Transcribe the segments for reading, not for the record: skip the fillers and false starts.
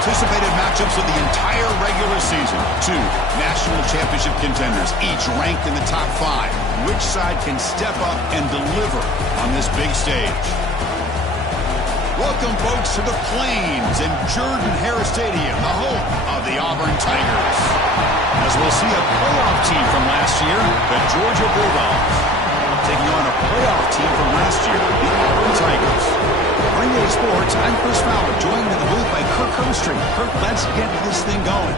anticipated matchups of the entire regular season. Two national championship contenders, each ranked in the top 5. Which side can step up and deliver on this big stage? Welcome, folks, to the Plains and Jordan-Hare Stadium, the home of the Auburn Tigers. As we'll see a playoff team from last year, the Georgia Bulldogs, taking on a playoff team from last year, the Auburn Tigers. For Ncaa Sports, I'm Chris Fowler, joined in the booth by Kirk Herbstreit. Kirk, let's get this thing going.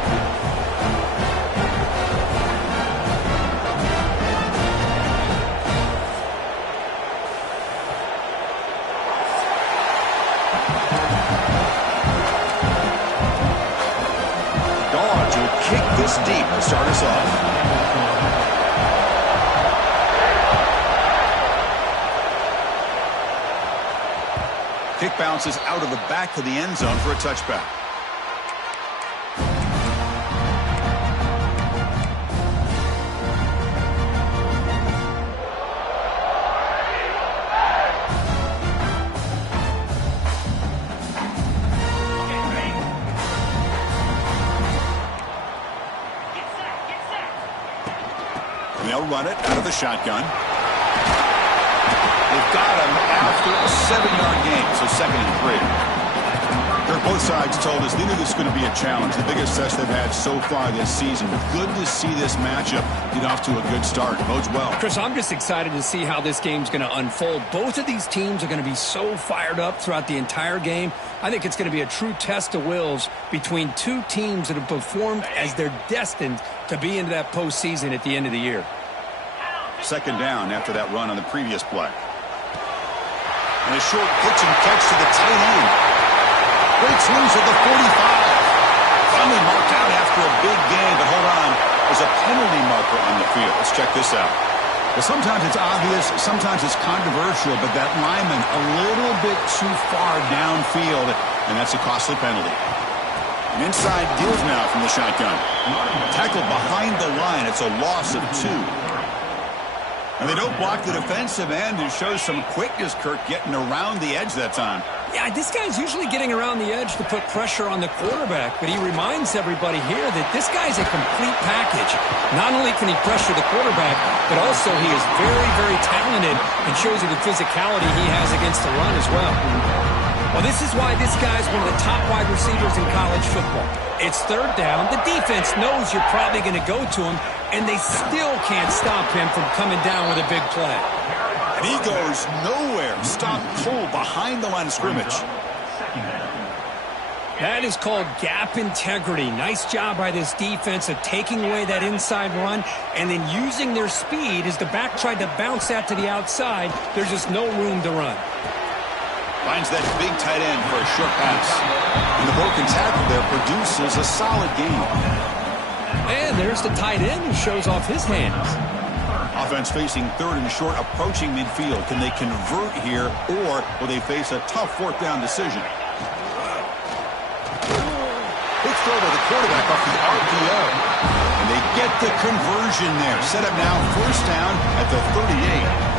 Dogs will kick this deep to start us off. Kick bounces out of the back of the end zone for a touchback. And they'll run it out of the shotgun. They've got him after a 7-yard gain, so 2nd and 3. Both sides told us they knew this was going to be a challenge, the biggest test they've had so far this season. Good to see this matchup get off to a good start. Bodes well. Chris, I'm just excited to see how this game's going to unfold. Both of these teams are going to be so fired up throughout the entire game. I think it's going to be a true test of wills between two teams that have performed as they're destined to be into that postseason at the end of the year. 2nd down after that run on the previous play. And a short pitch and catch to the tight end. Breaks loose at the 45. Finally marked out after a big gain, but hold on. There's a penalty marker on the field. Let's check this out. Well, sometimes it's obvious, sometimes it's controversial, but that lineman a little bit too far downfield, and that's a costly penalty. An inside deals now from the shotgun. Tackled behind the line. It's a loss of 2. And they don't block the defensive end, who shows some quickness, Kirk, getting around the edge that time. Yeah, this guy's usually getting around the edge to put pressure on the quarterback, but he reminds everybody here that this guy's a complete package. Not only can he pressure the quarterback, but also he is very, very talented and shows you the physicality he has against the run as well. Well, this is why this guy's one of the top wide receivers in college football. It's 3rd down. The defense knows you're probably going to go to him, and they still can't stop him from coming down with a big play. And he goes nowhere. Stop cold behind the line of scrimmage. That is called gap integrity. Nice job by this defense of taking away that inside run and then using their speed as the back tried to bounce that to the outside. There's just no room to run. Finds that big tight end for a short pass. And the broken tackle there produces a solid gain. And there's the tight end who shows off his hands. Offense facing 3rd and short, approaching midfield. Can they convert here, or will they face a tough 4th down decision? Quick throw by the quarterback off the RPO. And they get the conversion there. Set up now 1st down at the 38.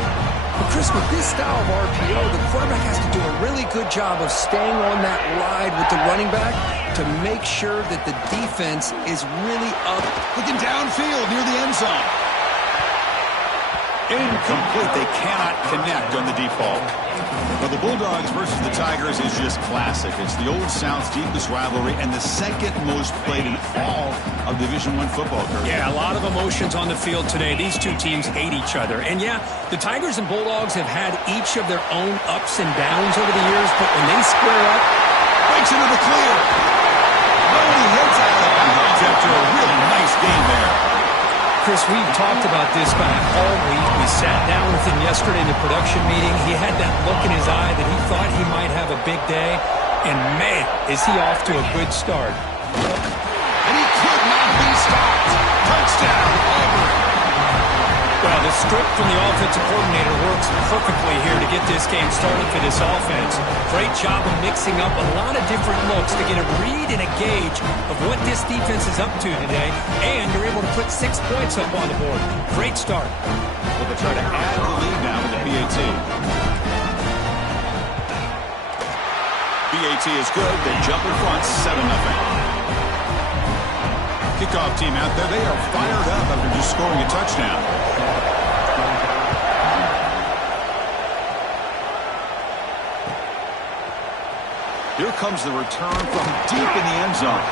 But Chris, with this style of RPO, the quarterback has to do a really good job of staying on that ride with the running back to make sure that the defense is really up. Looking downfield near the end zone. Incomplete. They cannot connect on the deep ball. But the Bulldogs versus the Tigers is just classic. It's the Old South's deepest rivalry and the 2nd most played in all of Division I football. Kirk. Yeah, a lot of emotions on the field today. These two teams hate each other. And yeah, the Tigers and Bulldogs have had each of their own ups and downs over the years, but when they square up, breaks into the clear. Nobody hits out of bounds after a really nice game there. Chris, we've talked about this guy all week. We sat down with him yesterday in the production meeting. He had that look in his eye that he thought he might have a big day. And, man, is he off to a good start. And he could not be stopped. Touchdown, Auburn. Well, the script from the offensive coordinator works perfectly here to get this game started for this offense. Great job of mixing up a lot of different looks to get a read and a gauge of what this defense is up to today, and you're able to put 6 points up on the board. Great start. Well, they try to add the lead now with the PAT. PAT is good. They jump in front 7-0. Kickoff team out there. They are fired up after just scoring a touchdown. Here comes the return from deep in the end zone.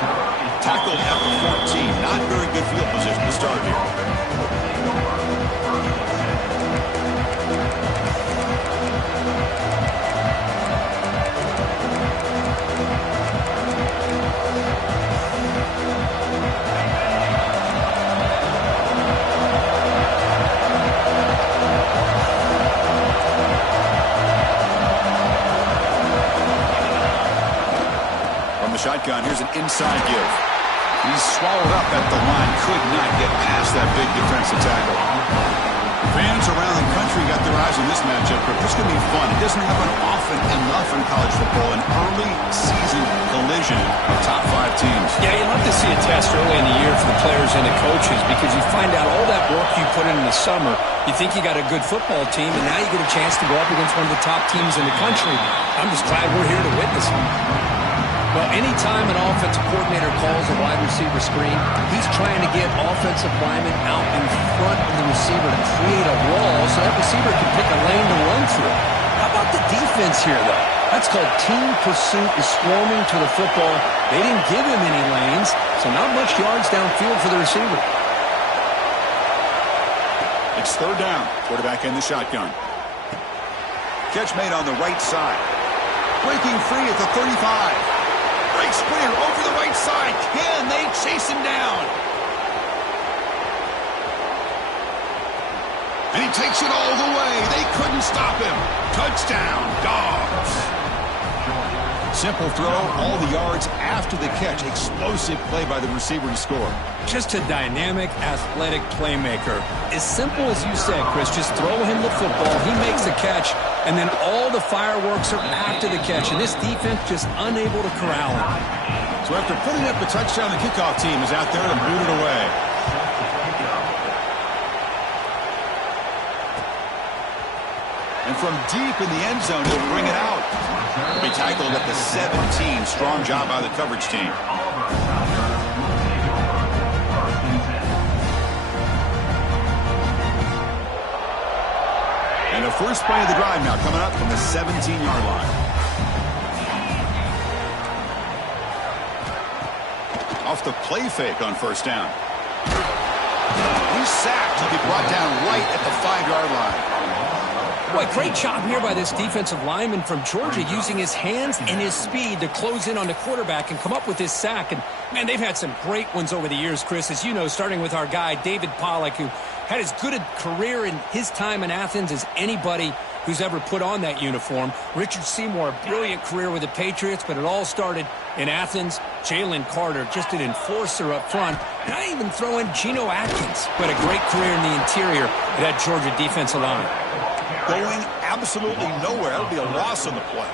Tackled at the 14. Not very good field position to start here. Shotgun, here's an inside give. He's swallowed up at the line. Could not get past that big defensive tackle. Fans around the country got their eyes on this matchup, but this is going to be fun. It doesn't happen often enough in college football. An early season collision of top 5 teams. Yeah, you love to see a test early in the year for the players and the coaches because you find out all that work you put in the summer. You think you got a good football team, and now you get a chance to go up against one of the top teams in the country. I'm just glad we're here to witness it. Well, anytime an offensive coordinator calls a wide receiver screen, he's trying to get offensive linemen out in front of the receiver to create a wall so that receiver can pick a lane to run through. How about the defense here, though? That's called team pursuit and swarming to the football. They didn't give him any lanes, so not much yards downfield for the receiver. It's third down. Quarterback in the shotgun. Catch made on the right side. Breaking free at the 35. Breaks clear over the right side. Can they chase him down? And he takes it all the way. They couldn't stop him. Touchdown, Dogs. Simple throw, all the yards after the catch. Explosive play by the receiver to score. Just a dynamic, athletic playmaker. As simple as you said, Chris, just throw him the football. He makes the catch, and then all the fireworks are after the catch, and this defense just unable to corral him. So after putting up the touchdown, the kickoff team is out there to boot it away. And from deep in the end zone, he'll bring it out. He'll be tackled at the 17. Strong job by the coverage team. And the first play of the drive now coming up from the 17-yard line. Off the play fake on first down. He's sacked. He'll be brought down right at the 5-yard line. Boy, great job here by this defensive lineman from Georgia using his hands and his speed to close in on the quarterback and come up with this sack. And, man, they've had some great ones over the years, Chris, as you know, starting with our guy, David Pollack, who had as good a career in his time in Athens as anybody who's ever put on that uniform. Richard Seymour, a brilliant career with the Patriots, but it all started in Athens. Jalen Carter, just an enforcer up front. And I even throw in Geno Atkins, who had a great career in the interior of that Georgia defensive line. Going absolutely nowhere. That'll be a loss on the play.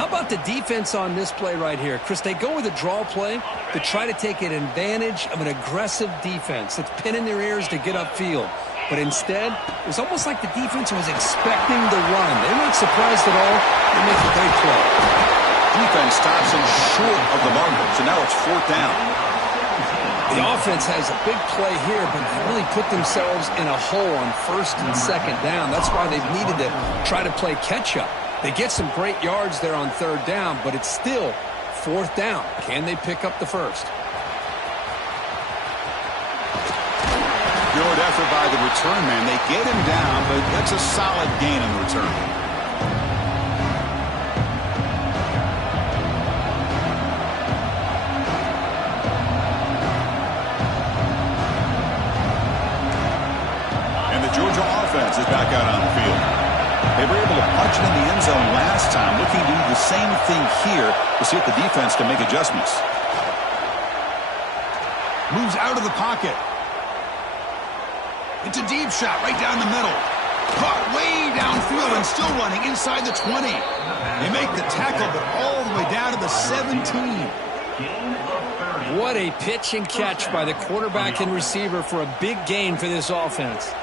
How about the defense on this play right here? Chris, they go with a draw play to try to take an advantage of an aggressive defense that's pinning their ears to get upfield. But instead, it was almost like the defense was expecting the run. They're not surprised at all. They make a great play. Defense stops him short of the marker, so now it's fourth down. The offense has a big play here, but they really put themselves in a hole on first and second down. That's why they've needed to try to play catch-up. They get some great yards there on third down, but it's still fourth down. Can they pick up the first? Good effort by the return man. They get him down, but that's a solid gain on the return. Georgia offense is back out on the field. They were able to punch it in the end zone last time, looking to do the same thing here to see if the defense can make adjustments. Moves out of the pocket. It's a deep shot right down the middle. Caught way downfield and still running inside the 20. They make the tackle, but all the way down to the 17. What a pitch and catch by the quarterback and receiver for a big gain for this offense.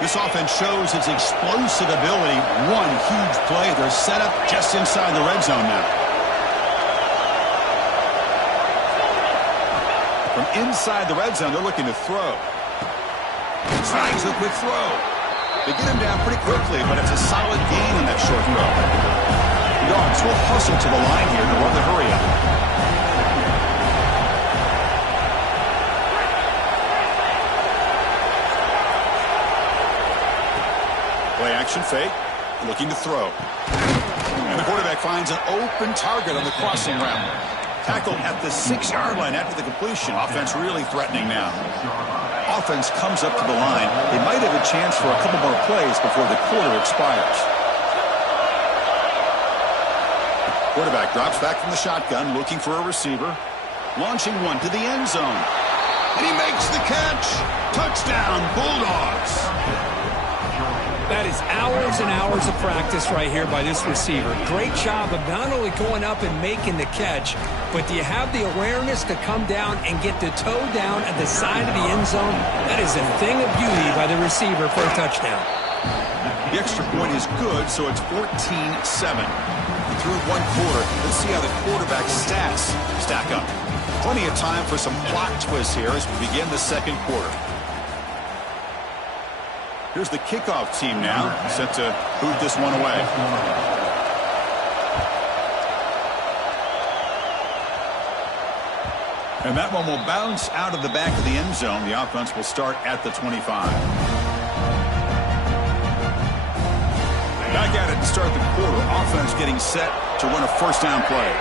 This offense shows its explosive ability. One huge play. They're set up just inside the red zone now. From inside the red zone, they're looking to throw. Snags a quick throw. They get him down pretty quickly, but it's a solid gain in that short throw. The Dogs will hustle to the line here to run the hurry up. Play action fake, looking to throw. And the quarterback finds an open target on the crossing route. Tackled at the 6-yard line after the completion. Offense really threatening now. Offense comes up to the line. They might have a chance for a couple more plays before the quarter expires. Quarterback drops back from the shotgun, looking for a receiver. Launching one to the end zone. And he makes the catch. Touchdown, Bulldogs. That is hours and hours of practice right here by this receiver. Great job of not only going up and making the catch, but do you have the awareness to come down and get the toe down at the side of the end zone? That is a thing of beauty by the receiver for a touchdown. The extra point is good, so it's 14-7. Through one quarter, let's see how the quarterback's stats stack up. Plenty of time for some plot twists here as we begin the second quarter. Here's the kickoff team now, set to boot this one away. And that one will bounce out of the back of the end zone. The offense will start at the 25. Back at it to start the quarter. Offense getting set to run a first down play.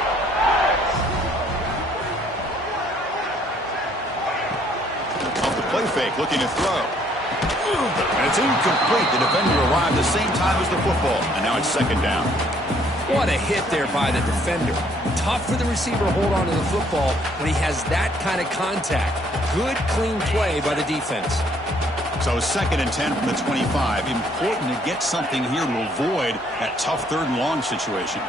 Off the play fake, looking to throw. And it's incomplete. The defender arrived the same time as the football. And now it's second down. What a hit there by the defender. Tough for the receiver to hold on to the football when he has that kind of contact. Good, clean play by the defense. So 2nd and 10 from the 25. Important to get something here to avoid that tough 3rd and long situation.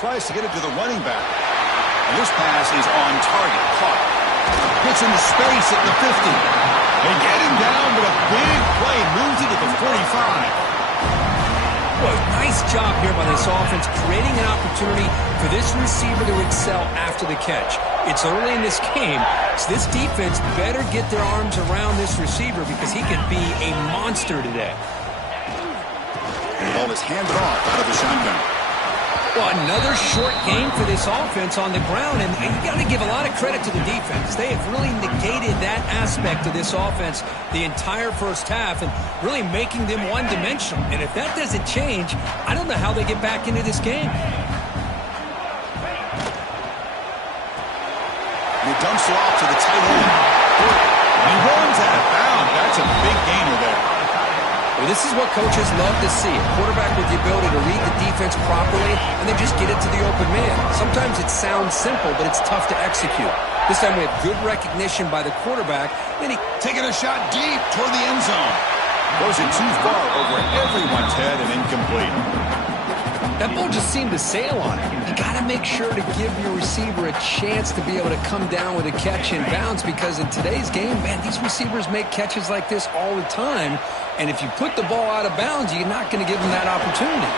Tries to get it to the running back. And this pass is on target. Caught. Gets into space at the 50. They get him down with a big play. Moves it to the 45. Well, nice job here by this offense, creating an opportunity for this receiver to excel after the catch. It's early in this game, so this defense better get their arms around this receiver because he could be a monster today. The ball is handed off out of the shotgun. Well, another short game for this offense on the ground, and you got to give a lot of credit to the defense. They have really negated that aspect of this offense the entire first half and really making them one-dimensional. And if that doesn't change, I don't know how they get back into this game. He dumps it off to the tight end. And he runs out of bounds. That's a big gainer there. Well, this is what coaches love to see. A quarterback with the ability to read the defense properly and then just get it to the open man. Sometimes it sounds simple, but it's tough to execute. This time we have good recognition by the quarterback. Then he taking a shot deep toward the end zone. Goes it too far over everyone's head and incomplete. That ball just seemed to sail on it. You got to make sure to give your receiver a chance to be able to come down with a catch and bounce because in today's game, man, these receivers make catches like this all the time. And if you put the ball out of bounds, you're not going to give them that opportunity.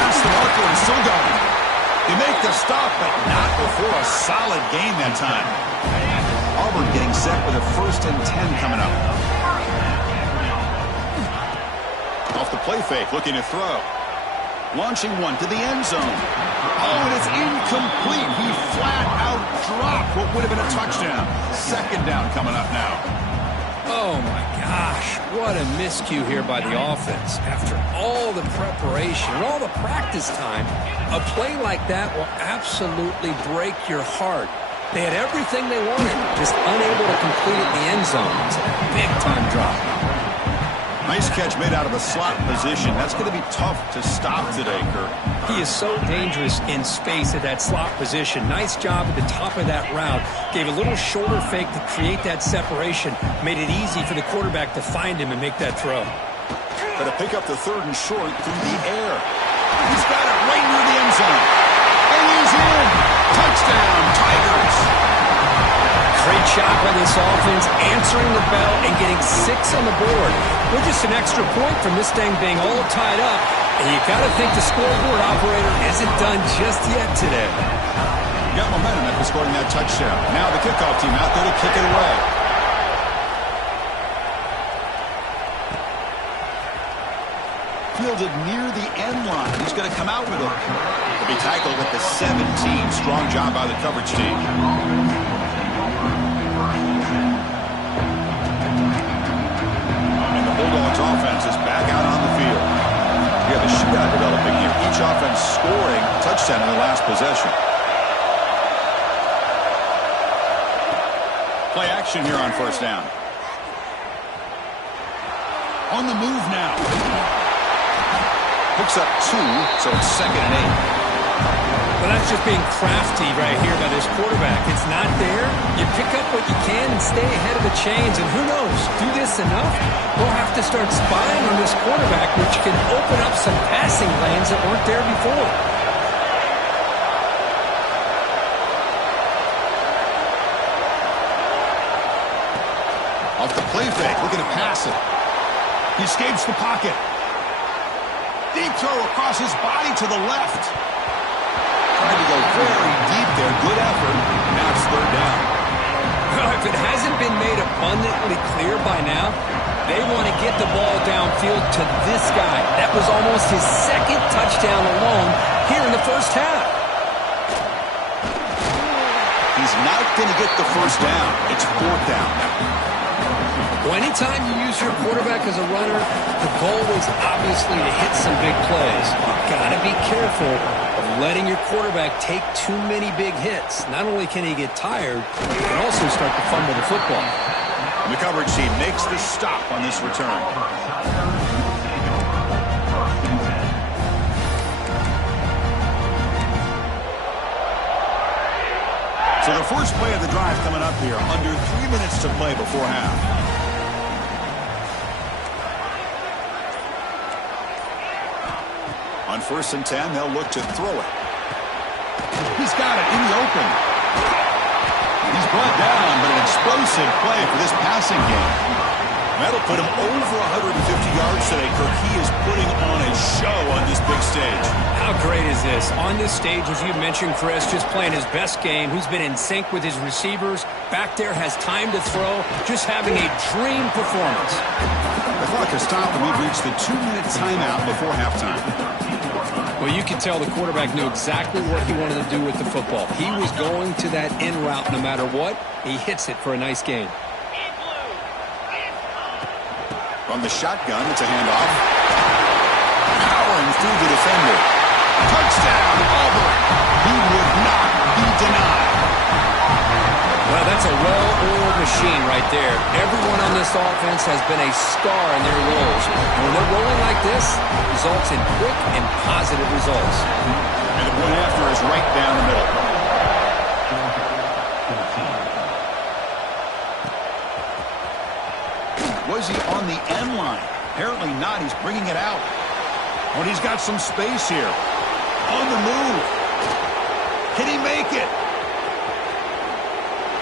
Past the marker and still going. They make the stop, but not before a solid gain that time. Auburn getting set with a 1st and 10 coming up. Off the play fake, looking to throw. Launching one to the end zone. Oh, and it's incomplete. He flat out dropped what would have been a touchdown. 2nd down coming up now. Oh, my gosh. What a miscue here by the offense. After all the preparation and all the practice time, a play like that will absolutely break your heart. They had everything they wanted, just unable to complete it in the end zone. It's a big-time drop. Nice catch made out of a slot position. That's going to be tough to stop today, Kirk. He is so dangerous in space at that slot position. Nice job at the top of that route. Gave a little shoulder fake to create that separation. Made it easy for the quarterback to find him and make that throw. Got to pick up the 3rd and short through the air. He's got it right near the end zone. And he's in. Touchdown, Tigers. Great job by this offense, answering the bell and getting 6 on the board. We're just an extra point from this thing being all tied up, and you got to think the scoreboard operator isn't done just yet today. Got momentum after scoring that touchdown. Now the kickoff team out there to kick it away. Fielded near the end line. He's going to come out with it. He'll be tackled at the 17. Strong job by the coverage team. And the Bulldogs offense is back out on the field. We have a shootout developing here. Each offense scoring a touchdown in the last possession. Play action here on first down. On the move now. Picks up 2, so it's 2nd and 8. Well, that's just being crafty right here by this quarterback. It's not there. You pick up what you can and stay ahead of the chains. And who knows, do this enough, we'll have to start spying on this quarterback, which can open up some passing lanes that weren't there before. Off the play fake, looking to pass it. He escapes the pocket. Deep throw across his body to the left. Trying to go very deep there. Good effort. Now it's 3rd down. Well, if it hasn't been made abundantly clear by now, they want to get the ball downfield to this guy. That was almost his 2nd touchdown alone here in the first half. He's not going to get the first down. It's 4th down. Well, anytime you use your quarterback as a runner, the goal is obviously to hit some big plays. You've got to be careful of letting your quarterback take too many big hits. Not only can he get tired, he can also start to fumble the football. And the coverage team makes the stop on this return. So the first play of the drive coming up here, under 3 minutes to play before half. On 1st and 10, they'll look to throw it. He's got it in the open. He's brought down, but an explosive play for this passing game. That'll put him over 150 yards today, Kirk. He is putting on a show on this big stage. How great is this? On this stage, as you mentioned, Chris, just playing his best game. He's been in sync with his receivers. Back there, has time to throw. Just having a dream performance. The clock has stopped, and we've reached the 2-minute timeout before halftime. Well, you could tell the quarterback knew exactly what he wanted to do with the football. He was going to that in route no matter what. He hits it for a nice gain. From the shotgun, it's a handoff. Powering through the defender. Touchdown, Auburn. He would not be denied. Well, that's a well-oiled machine right there. Everyone on this offense has been a star in their roles. And when they're rolling like this, it results in quick and positive results. And the point after is right down the middle. Was he on the end line? Apparently not. He's bringing it out. Oh, and he's got some space here. On the move. Can he make it?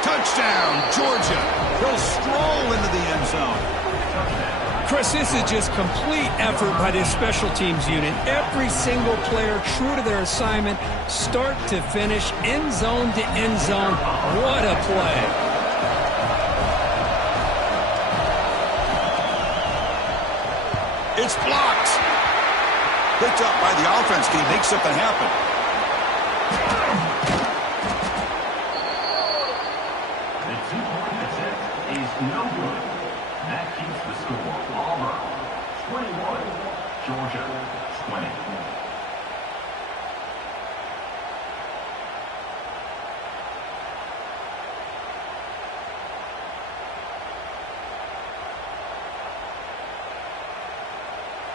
Touchdown, Georgia. He'll stroll into the end zone. Chris, this is just complete effort by this special teams unit. Every single player true to their assignment, start to finish, end zone to end zone. What a play. It's blocked. Picked up by the offense. Can he make something happen? The 2-point attempt is no good. That keeps the score. Auburn 21, Georgia 20.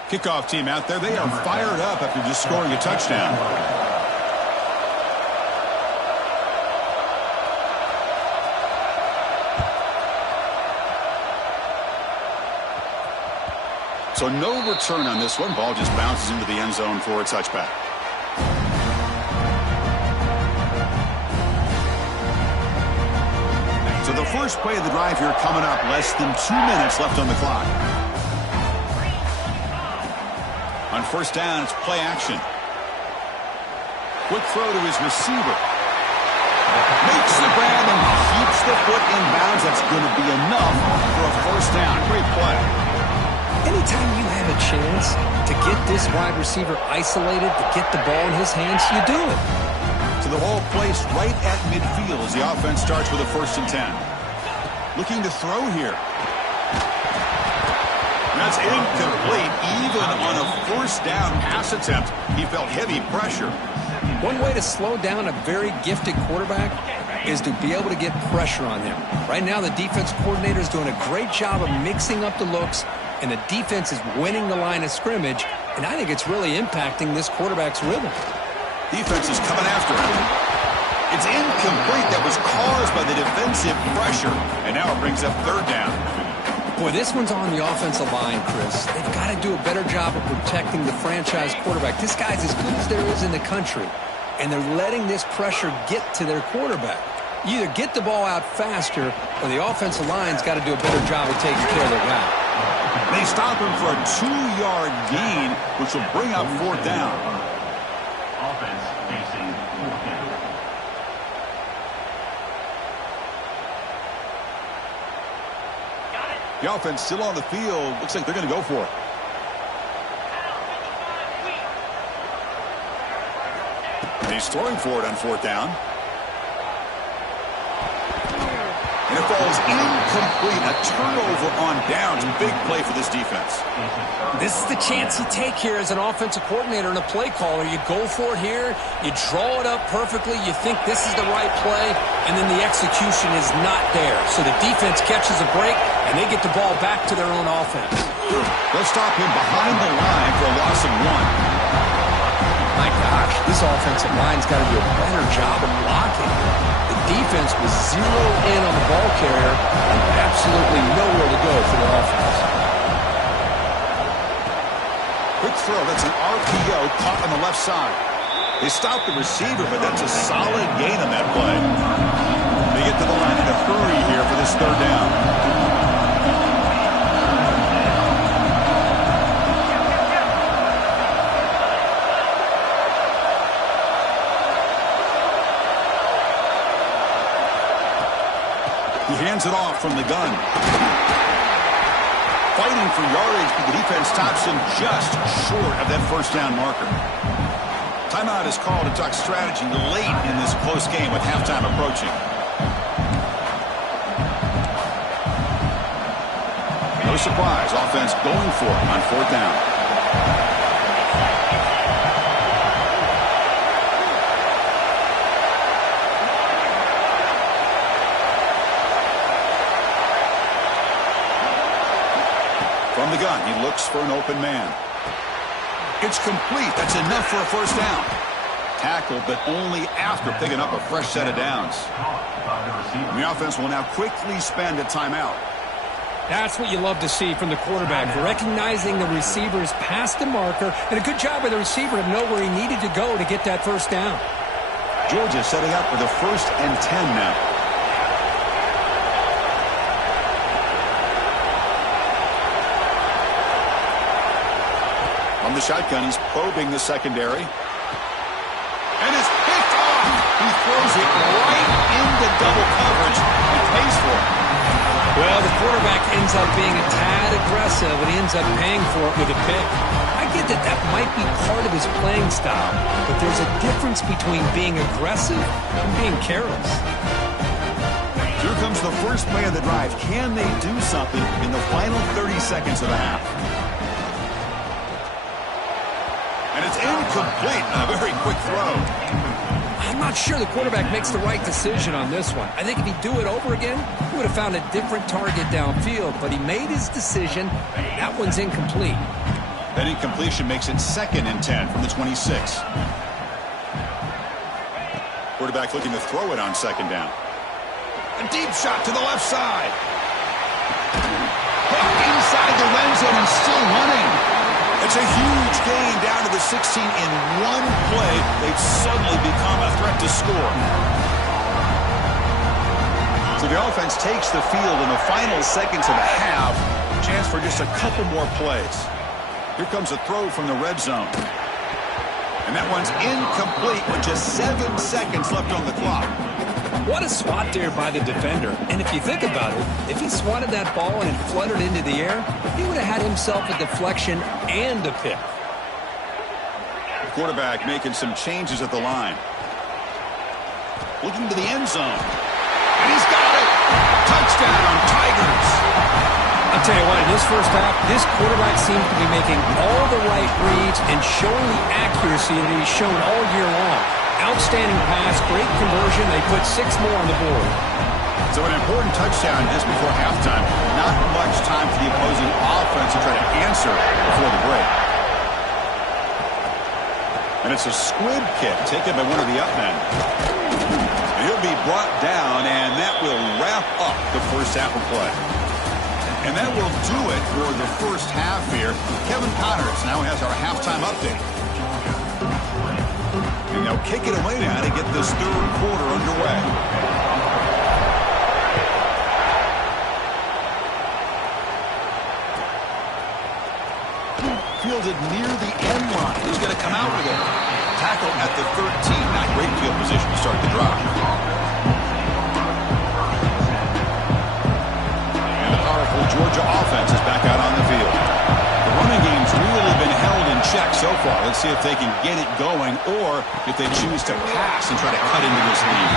Kickoff team out there. They are fired up after just scoring a touchdown. So no return on this one. Ball just bounces into the end zone for a touchback. So the first play of the drive here coming up, less than 2 minutes left on the clock. On first down, it's play action. Quick throw to his receiver. Makes the grab and keeps the foot in bounds. That's going to be enough for a first down. Great play. Anytime you have a chance to get this wide receiver isolated, to get the ball in his hands, you do it. So the ball placed right at midfield as the offense starts with a 1st and 10. Looking to throw here. That's incomplete. Even on a 1st down pass attempt, he felt heavy pressure. One way to slow down a very gifted quarterback is to be able to get pressure on him. Right now, the defense coordinator is doing a great job of mixing up the looks, and the defense is winning the line of scrimmage, and I think it's really impacting this quarterback's rhythm. Defense is coming after him. It's incomplete. That was caused by the defensive pressure, and now it brings up 3rd down. Boy, this one's on the offensive line, Chris. They've got to do a better job of protecting the franchise quarterback. This guy's as good as there is in the country, and they're letting this pressure get to their quarterback. You either get the ball out faster, or the offensive line's got to do a better job of taking care of their guy. They stop him for a 2-yard gain, which will bring up 4th down. Offense facing 4th down. The offense still on the field. Looks like they're going to go for it. And he's throwing for it on 4th down. And it falls incomplete. A turnover on downs. Big play for this defense. This is the chance you take here as an offensive coordinator and a play caller. You go for it here. You draw it up perfectly. You think this is the right play, and then the execution is not there. So the defense catches a break, and they get the ball back to their own offense. They'll stop him behind the line for a loss of 1. My gosh, this offensive line's got to do a better job of blocking. The defense was zeroed in on the ball carrier and absolutely nowhere to go for the offense. Quick throw. That's an RPO caught on the left side. They stop the receiver, but that's a solid gain on that play. They get to the line in a hurry here for this 3rd down. He hands it off from the gun. Fighting for yardage, but the defense stops him just short of that 1st down marker. Timeout is called to talk strategy late in this close game with halftime approaching. No surprise, offense going for it on 4th down. From the gun, he looks for an open man. It's complete. That's enough for a 1st down. Tackled, but only after picking up a fresh set of downs. And the offense will now quickly spend a timeout. That's what you love to see from the quarterback, recognizing the receiver's past the marker, and a good job by the receiver to know where he needed to go to get that 1st down. Georgia setting up with a 1st and 10 now. From the shotgun, he's probing the secondary. And it's picked off. He throws it right into double coverage. He pays for it. Well, the quarterback ends up being a tad aggressive, and he ends up paying for it with a pick. I get that that might be part of his playing style, but there's a difference between being aggressive and being careless. Here comes the first play of the drive. Can they do something in the final 30 seconds of the half? And it's incomplete. A very quick throw. I'm not sure the quarterback makes the right decision on this one. I think if he'd do it over again, he would have found a different target downfield, but he made his decision. That one's incomplete. That incompletion makes it 2nd and 10 from the 26. Quarterback looking to throw it on 2nd down. A deep shot to the left side. Hooked inside the red zone and still running. It's a huge gain down to the 16 in one play. They've suddenly become a threat to score. So the offense takes the field in the final seconds of the half. Chance for just a couple more plays. Here comes a throw from the red zone. And that one's incomplete with just 7 seconds left on the clock. What a spot there by the defender. And if you think about it, if he swatted that ball and it fluttered into the air, he would have had himself a deflection and a pick. The quarterback making some changes at the line. Looking to the end zone. And he's got it! Touchdown, Tigers! I'll tell you what, in this first half, this quarterback seems to be making all the right reads and showing the accuracy that he's shown all year long. Outstanding pass, great conversion. They put 6 more on the board. So an important touchdown just before halftime. Not much time for the opposing offense to try to answer before the break. And it's a squib kick taken by one of the up men. And he'll be brought down, and that will wrap up the first half of play. And that will do it for the first half here. Kevin Connors now has our halftime update. And they'll kick it away now to get this third quarter underway. Fielded near the end line. Who's going to come out with it? Tackle at the 13. Not great field position to start the drive. And the powerful Georgia offense is back out on the field. The running game's really been held in check so far. Let's see if they can get it going or if they choose to pass and try to cut into this lead.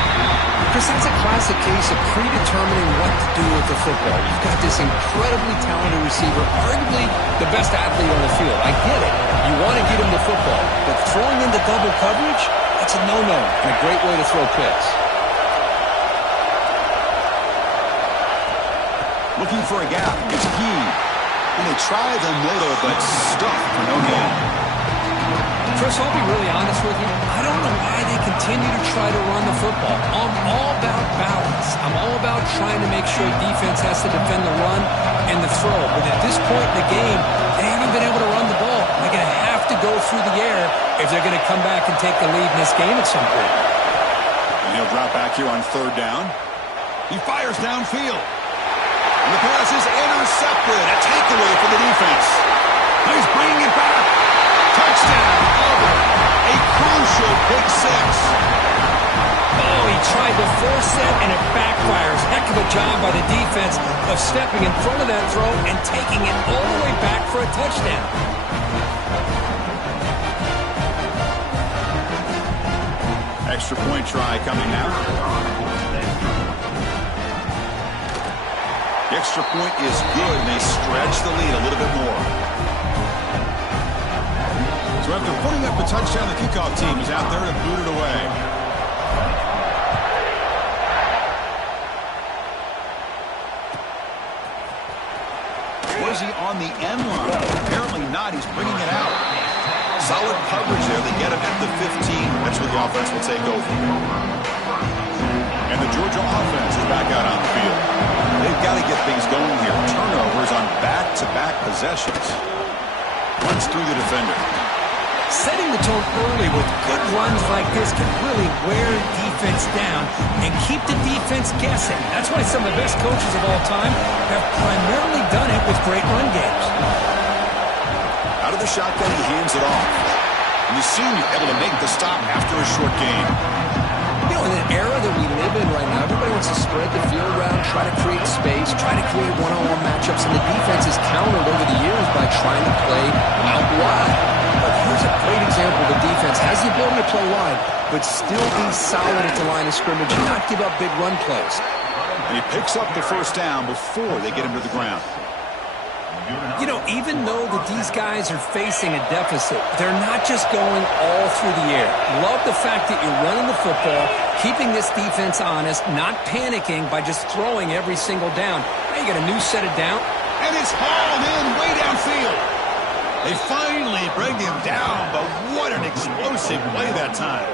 Chris, that's a classic case of predetermining what to do with the football. You've got this incredibly talented receiver, arguably the best athlete on the field. I get it. You want to get him the football, but throwing into double coverage, that's a no-no and a great way to throw picks. Looking for a gap. It's Gee. And they try the middle, but stuffed for no gain. Chris, I'll be really honest with you. I don't know why they continue to try to run the football. I'm all about balance. I'm all about trying to make sure defense has to defend the run and the throw. But at this point in the game, they haven't been able to run the ball. They're going to have to go through the air if they're going to come back and take the lead in this game at some point. And he'll drop back here on third down. He fires downfield. And the pass is intercepted. A takeaway for the defense. Now he's bringing it back. Touchdown, Auburn. A crucial pick six. Oh, he tried to force it, and it backfires. Heck of a job by the defense of stepping in front of that throw and taking it all the way back for a touchdown. Extra point try coming now. The extra point is good, and they stretch the lead a little bit more. So after putting up a touchdown, the kickoff team is out there to boot it away. Was he on the end line? Apparently not. He's bringing it out. Solid coverage there. They get him at the 15. That's where the offense will take over. And the Georgia offense is back out on the field. They've got to get things going here. Turnovers on back-to-back possessions. Runs through the defender. Setting the tone early with good runs like this can really wear defense down and keep the defense guessing. That's why some of the best coaches of all time have primarily done it with great run games. Out of the shotgun, he hands it off. And the senior able to make the stop after a short gain. You know, in an era that we live in right now, everybody wants to spread the field around, try to create space, try to create one-on-one matchups, and the defense is countered over the years by trying to play out wide. But here's a great example. The defense has the ability to play wide, but still be solid at the line of scrimmage and not give up big run plays. And he picks up the first down before they get him to the ground. You know, even though that these guys are facing a deficit, they're not just going all through the air. Love the fact that you're running the football, keeping this defense honest, not panicking by just throwing every single down. Now you got a new set of down. And it's hauled in way downfield. They finally bring him down, but what an explosive play that time.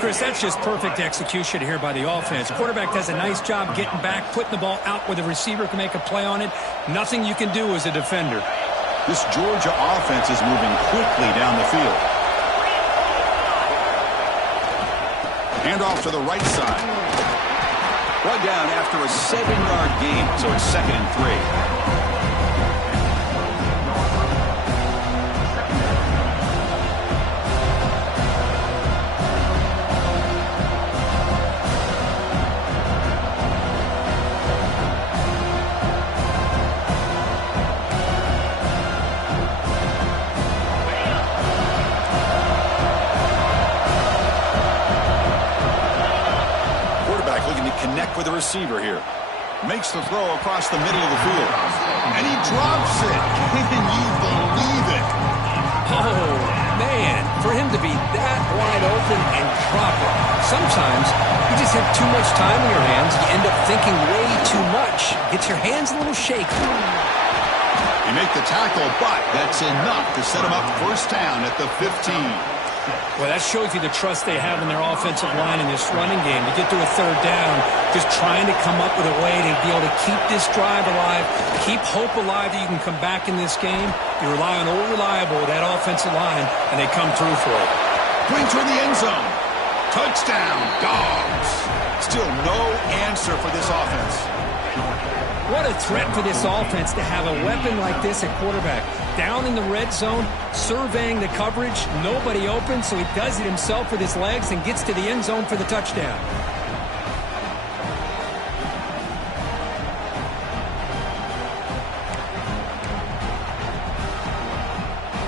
Chris, that's just perfect execution here by the offense. Quarterback does a nice job getting back, putting the ball out where the receiver can make a play on it. Nothing you can do as a defender. This Georgia offense is moving quickly down the field. Hand off to the right side. One down after a 7-yard gain, so it's 2nd and 3. Connect with the receiver here. Makes the throw across the middle of the field. And he drops it. Can you believe it? Oh, man. For him to be that wide open and drop it. Sometimes you just have too much time in your hands. You end up thinking way too much. Gets your hands a little shaky. You make the tackle, but that's enough to set him up first down at the 15. Well, that shows you the trust they have in their offensive line in this running game. To get to a 3rd down, just trying to come up with a way to be able to keep this drive alive, keep hope alive that you can come back in this game. You rely on old reliable, that offensive line, and they come through for it. Going toward the end zone. Touchdown, Dogs. Still no answer for this offense. What a threat for this offense to have a weapon like this at quarterback. Down in the red zone, surveying the coverage, nobody open, so he does it himself with his legs and gets to the end zone for the touchdown.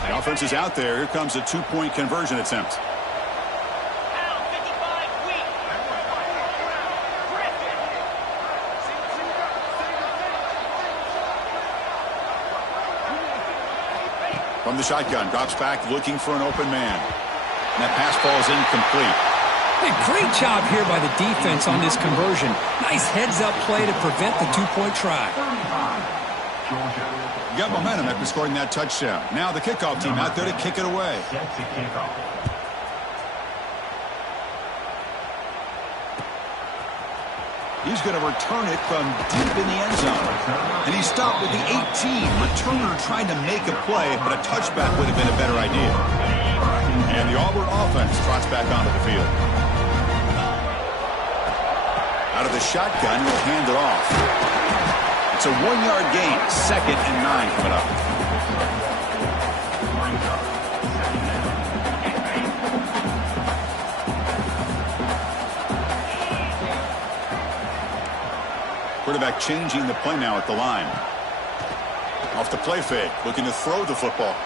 The offense is out there. Here comes a 2-point conversion attempt. From the shotgun, drops back, looking for an open man. And that pass ball is incomplete. Hey, great job here by the defense on this conversion. Nice heads-up play to prevent the 2-point try. You got momentum after scoring that touchdown. Now the kickoff team out there to kick it away. He's going to return it from deep in the end zone. And he stopped with the 18. Returner trying to make a play, but a touchback would have been a better idea. And the Auburn offense trots back onto the field. Out of the shotgun, he'll hand it off. It's a 1-yard gain. 2nd and 9 coming up. Quarterback changing the play now at the line. Off the play fake, looking to throw the football.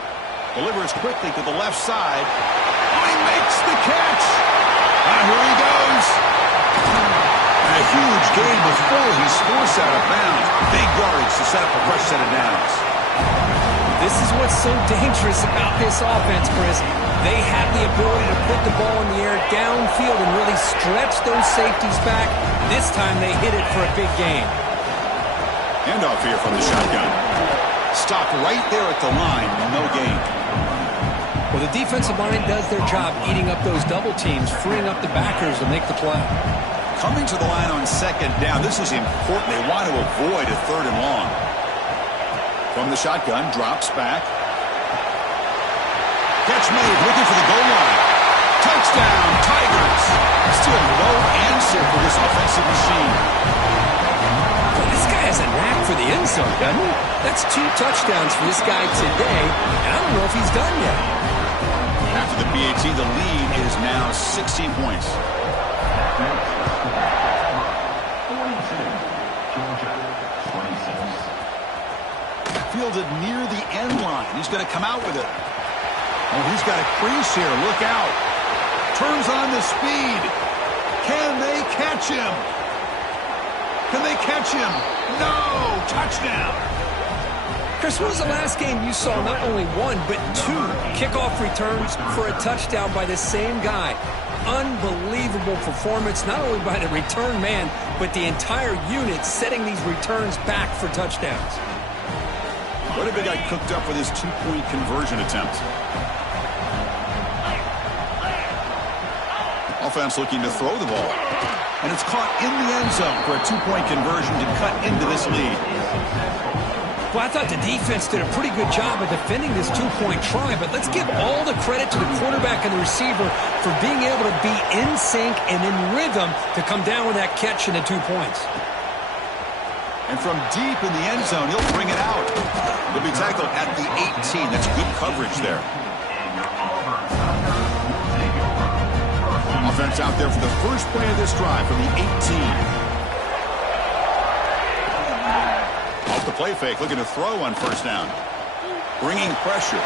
Delivers quickly to the left side. Oh, he makes the catch! And here he goes! And a huge gain before he's forced out of bounds. Big yardage to set up a fresh set of downs. This is what's so dangerous about this offense, Chris. They have the ability to put the ball in the air downfield and really stretch those safeties back. This time they hit it for a big gain. Handoff here from the shotgun. Stopped right there at the line. No gain. Well, the defensive line does their job eating up those double teams, freeing up the backers to make the play. Coming to the line on 2nd down. This is important. They want to avoid a 3rd and long. From the shotgun, drops back. Catch made, looking for the goal line. Touchdown, Tigers. Still no answer for this offensive machine. Well, this guy has a knack for the end zone, doesn't he? That's 2 touchdowns for this guy today, and I don't know if he's done yet. After the PAT, the lead is now 16 points. Fielded near the end line. He's going to come out with it. Oh, he's got a crease here. Look out. Turns on the speed. Can they catch him? Can they catch him? No! Touchdown! Chris, when was the last game you saw not only 1, but 2 kickoff returns for a touchdown by the same guy? Unbelievable performance, not only by the return man, but the entire unit setting these returns back for touchdowns. What if they got cooked up with his 2-point conversion attempt? Offense looking to throw the ball. And it's caught in the end zone for a 2-point conversion to cut into this lead. Well, I thought the defense did a pretty good job of defending this two-point try, but let's give all the credit to the quarterback and the receiver for being able to be in sync and in rhythm to come down with that catch and the 2 points. And from deep in the end zone, he'll bring it out. He'll be tackled at the 18. That's good coverage there. Offense out there for the first play of this drive from the 18. Off the play fake, looking to throw on first down. Bringing pressure.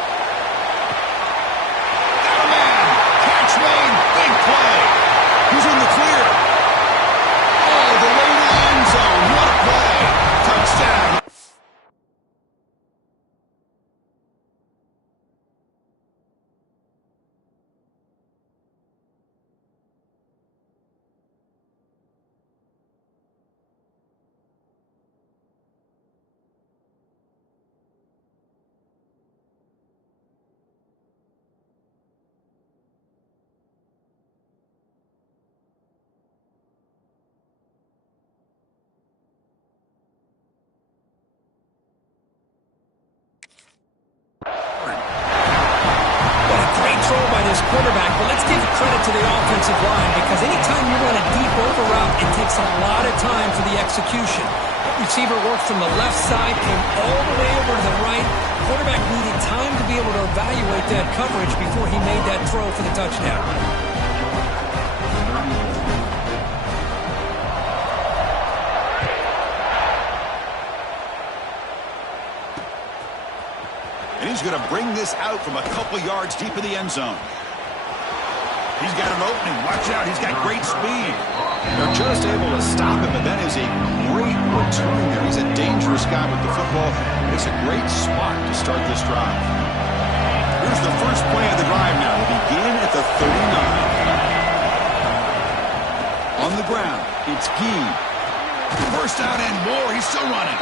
Got a man! Catch made! Big play! He's in the clear! All the way to the end zone! What a play! Touchdown! Quarterback, but let's give credit to the offensive line because anytime you run a deep over route, it takes a lot of time for the execution. That receiver worked from the left side, came all the way over to the right. Quarterback needed time to be able to evaluate that coverage before he made that throw for the touchdown. And he's going to bring this out from a couple yards deep in the end zone. He's got an opening. Watch out. He's got great speed. They're just able to stop him, and that is a great return there. He's a dangerous guy with the football. It's a great spot to start this drive. Here's the first play of the drive now. They begin at the 39. On the ground, it's Gee. First down and more. He's still running.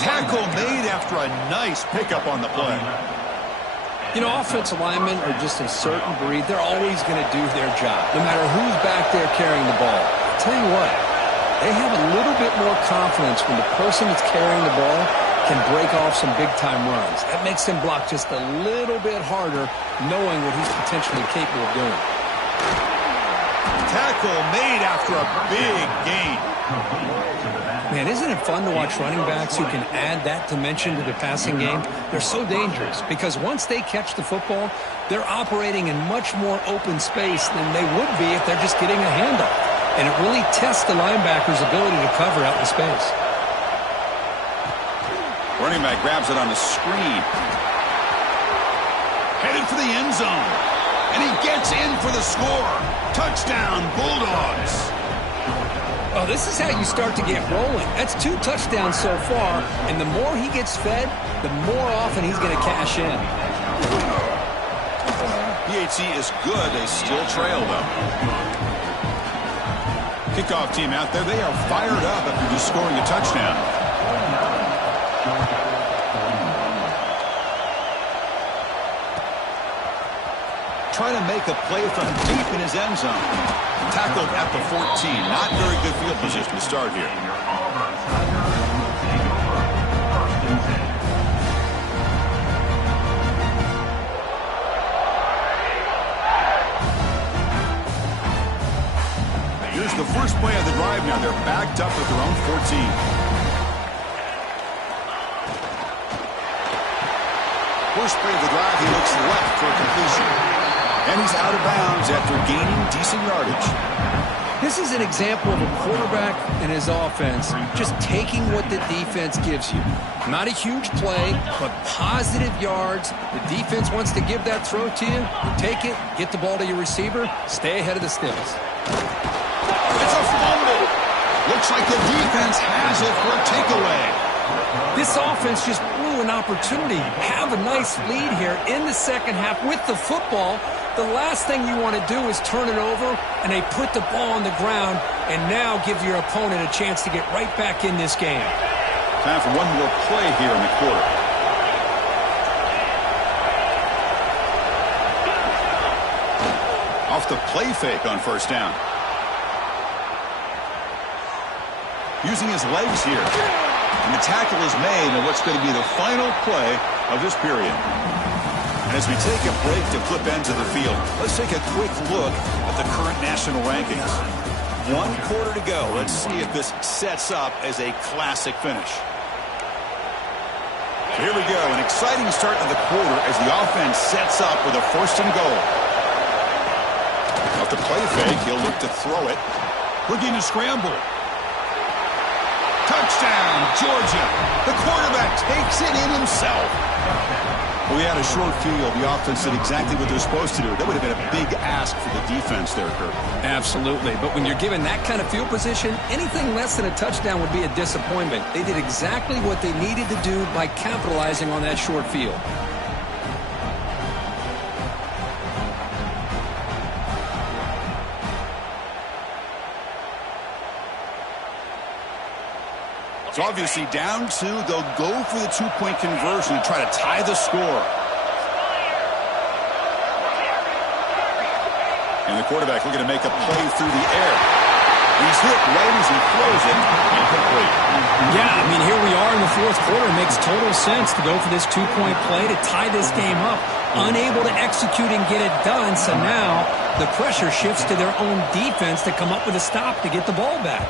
Tackle made after a nice pickup on the play. You know, offensive linemen are just a certain breed. They're always going to do their job, no matter who's back there carrying the ball. I'll tell you what, they have a little bit more confidence when the person that's carrying the ball can break off some big-time runs. That makes him block just a little bit harder, knowing what he's potentially capable of doing. Tackle made after a big gain. Man, isn't it fun to watch running backs who can add that dimension to the passing game? They're so dangerous because once they catch the football, they're operating in much more open space than they would be if they're just getting a handoff. And it really tests the linebacker's ability to cover out the space. Running back grabs it on the screen. Headed for the end zone. And he gets in for the score. Touchdown, Bulldogs. Oh, this is how you start to get rolling. That's 2 touchdowns so far, and the more he gets fed, the more often he's going to cash in. PHC is good. They still trail, though. Kickoff team out there. They are fired up after just scoring a touchdown. Trying to make a play from deep in his end zone. Tackled at the 14. Not very good field position to start here. Here's the first play of the drive now. They're backed up at their own 14. First play of the drive, he looks left for a completion. And he's out of bounds after gaining decent yardage. This is an example of a quarterback and his offense just taking what the defense gives you. Not a huge play, but positive yards. The defense wants to give that throw to you. You take it, get the ball to your receiver, stay ahead of the stills. It's a fumble. Looks like the defense has it for a takeaway. This offense just blew an opportunity. Have a nice lead here in the second half with the football. The last thing you want to do is turn it over, and they put the ball on the ground and now give your opponent a chance to get right back in this game. Time for one more play here in the quarter. Off the play fake on first down. Using his legs here. And the tackle is made on what's going to be the final play of this period. And as we take a break to flip ends of the field, let's take a quick look at the current national rankings. 1 quarter to go. Let's see if this sets up as a classic finish. Here we go. An exciting start of the quarter as the offense sets up with a 1st and goal. Off the play fake, he'll look to throw it. Looking to scramble. Touchdown, Georgia. The quarterback takes it in himself. We had a short field. The offense did exactly what they're supposed to do. That would have been a big ask for the defense there, Kirk. Absolutely. But when you're given that kind of field position, anything less than a touchdown would be a disappointment. They did exactly what they needed to do by capitalizing on that short field. It's obviously down 2. They'll go for the 2-point conversion to try to tie the score. And the quarterback looking to make a play through the air. He's hit right as he throws it. Incomplete. Yeah, I mean, here we are in the 4th quarter. It makes total sense to go for this 2-point play to tie this game up. Unable to execute and get it done, so now the pressure shifts to their own defense to come up with a stop to get the ball back.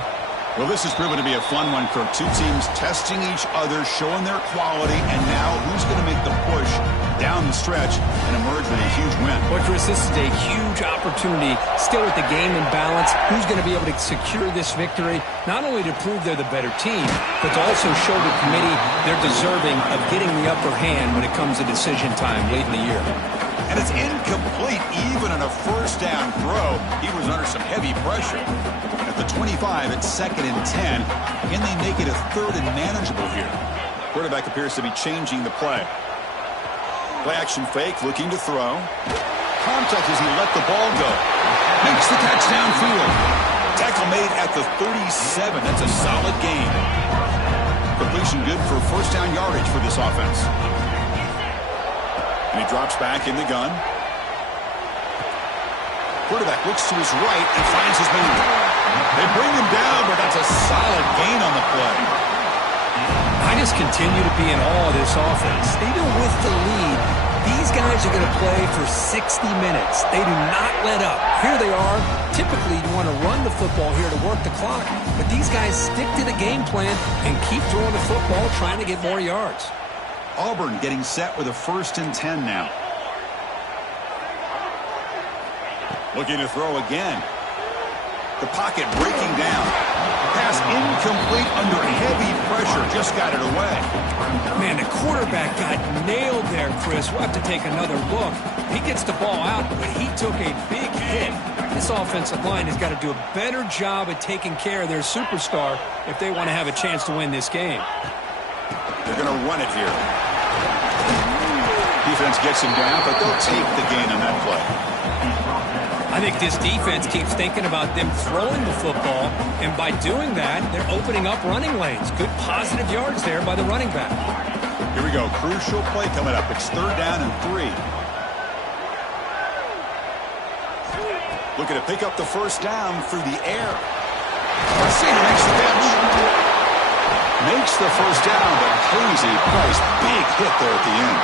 Well, this has proven to be a fun one, Kirk. 2 teams testing each other, showing their quality, and now who's going to make the push down the stretch and emerge with a huge win? Well, Chris, this is a huge opportunity, still with the game in balance. Who's going to be able to secure this victory, not only to prove they're the better team, but to also show the committee they're deserving of getting the upper hand when it comes to decision time late in the year. And it's incomplete even on a 1st down throw. He was under some heavy pressure. At the 25, it's 2nd and 10. Can they make it a 3rd and manageable here? Quarterback appears to be changing the play. Play action fake, looking to throw. Contact as he let the ball go. Makes the catch downfield. Tackle made at the 37. That's a solid gain. Completion good for 1st down yardage for this offense. And he drops back in the gun. Quarterback looks to his right and finds his man. They bring him down, but that's a solid gain on the play. I just continue to be in awe of this offense. Even with the lead, these guys are going to play for 60 minutes. They do not let up. Here they are. Typically, you want to run the football here to work the clock, but these guys stick to the game plan and keep throwing the football, trying to get more yards. Auburn getting set with a 1st and 10 now. Looking to throw again. The pocket breaking down. Pass incomplete under heavy pressure. Just got it away. Man, the quarterback got nailed there, Chris. We'll have to take another look. He gets the ball out, but he took a big hit. This offensive line has got to do a better job at taking care of their superstar if they want to have a chance to win this game. They're going to run it here. Defense gets him down, but they'll take the gain on that play. I think this defense keeps thinking about them throwing the football, and by doing that, they're opening up running lanes. Good positive yards there by the running back. Here we go. Crucial play coming up. It's 3rd down and 3. Looking to pick up the 1st down through the air. Receiver makes the catch. Makes the 1st down, but crazy Price. Big hit there at the end.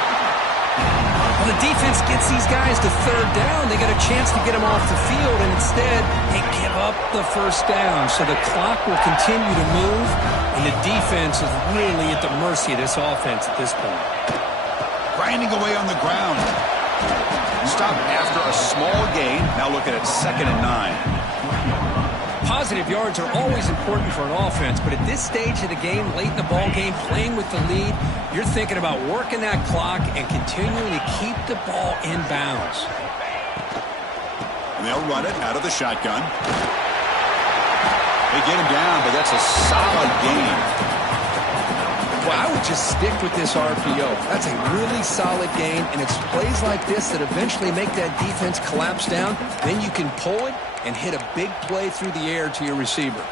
Well, the defense gets these guys to 3rd down. They got a chance to get them off the field, and instead they give up the 1st down. So the clock will continue to move, and the defense is really at the mercy of this offense at this point. Grinding away on the ground. Stop after a small gain. Now looking at 2nd and 9. Positive yards are always important for an offense, but at this stage of the game, late in the ball game, playing with the lead, you're thinking about working that clock and continuing to keep the ball in bounds. And they'll run it out of the shotgun. They get him down, but that's a solid gain. Well, I would just stick with this RPO. That's a really solid gain, and it's plays like this that eventually make that defense collapse down. Then you can pull it and hit a big play through the air to your receiver.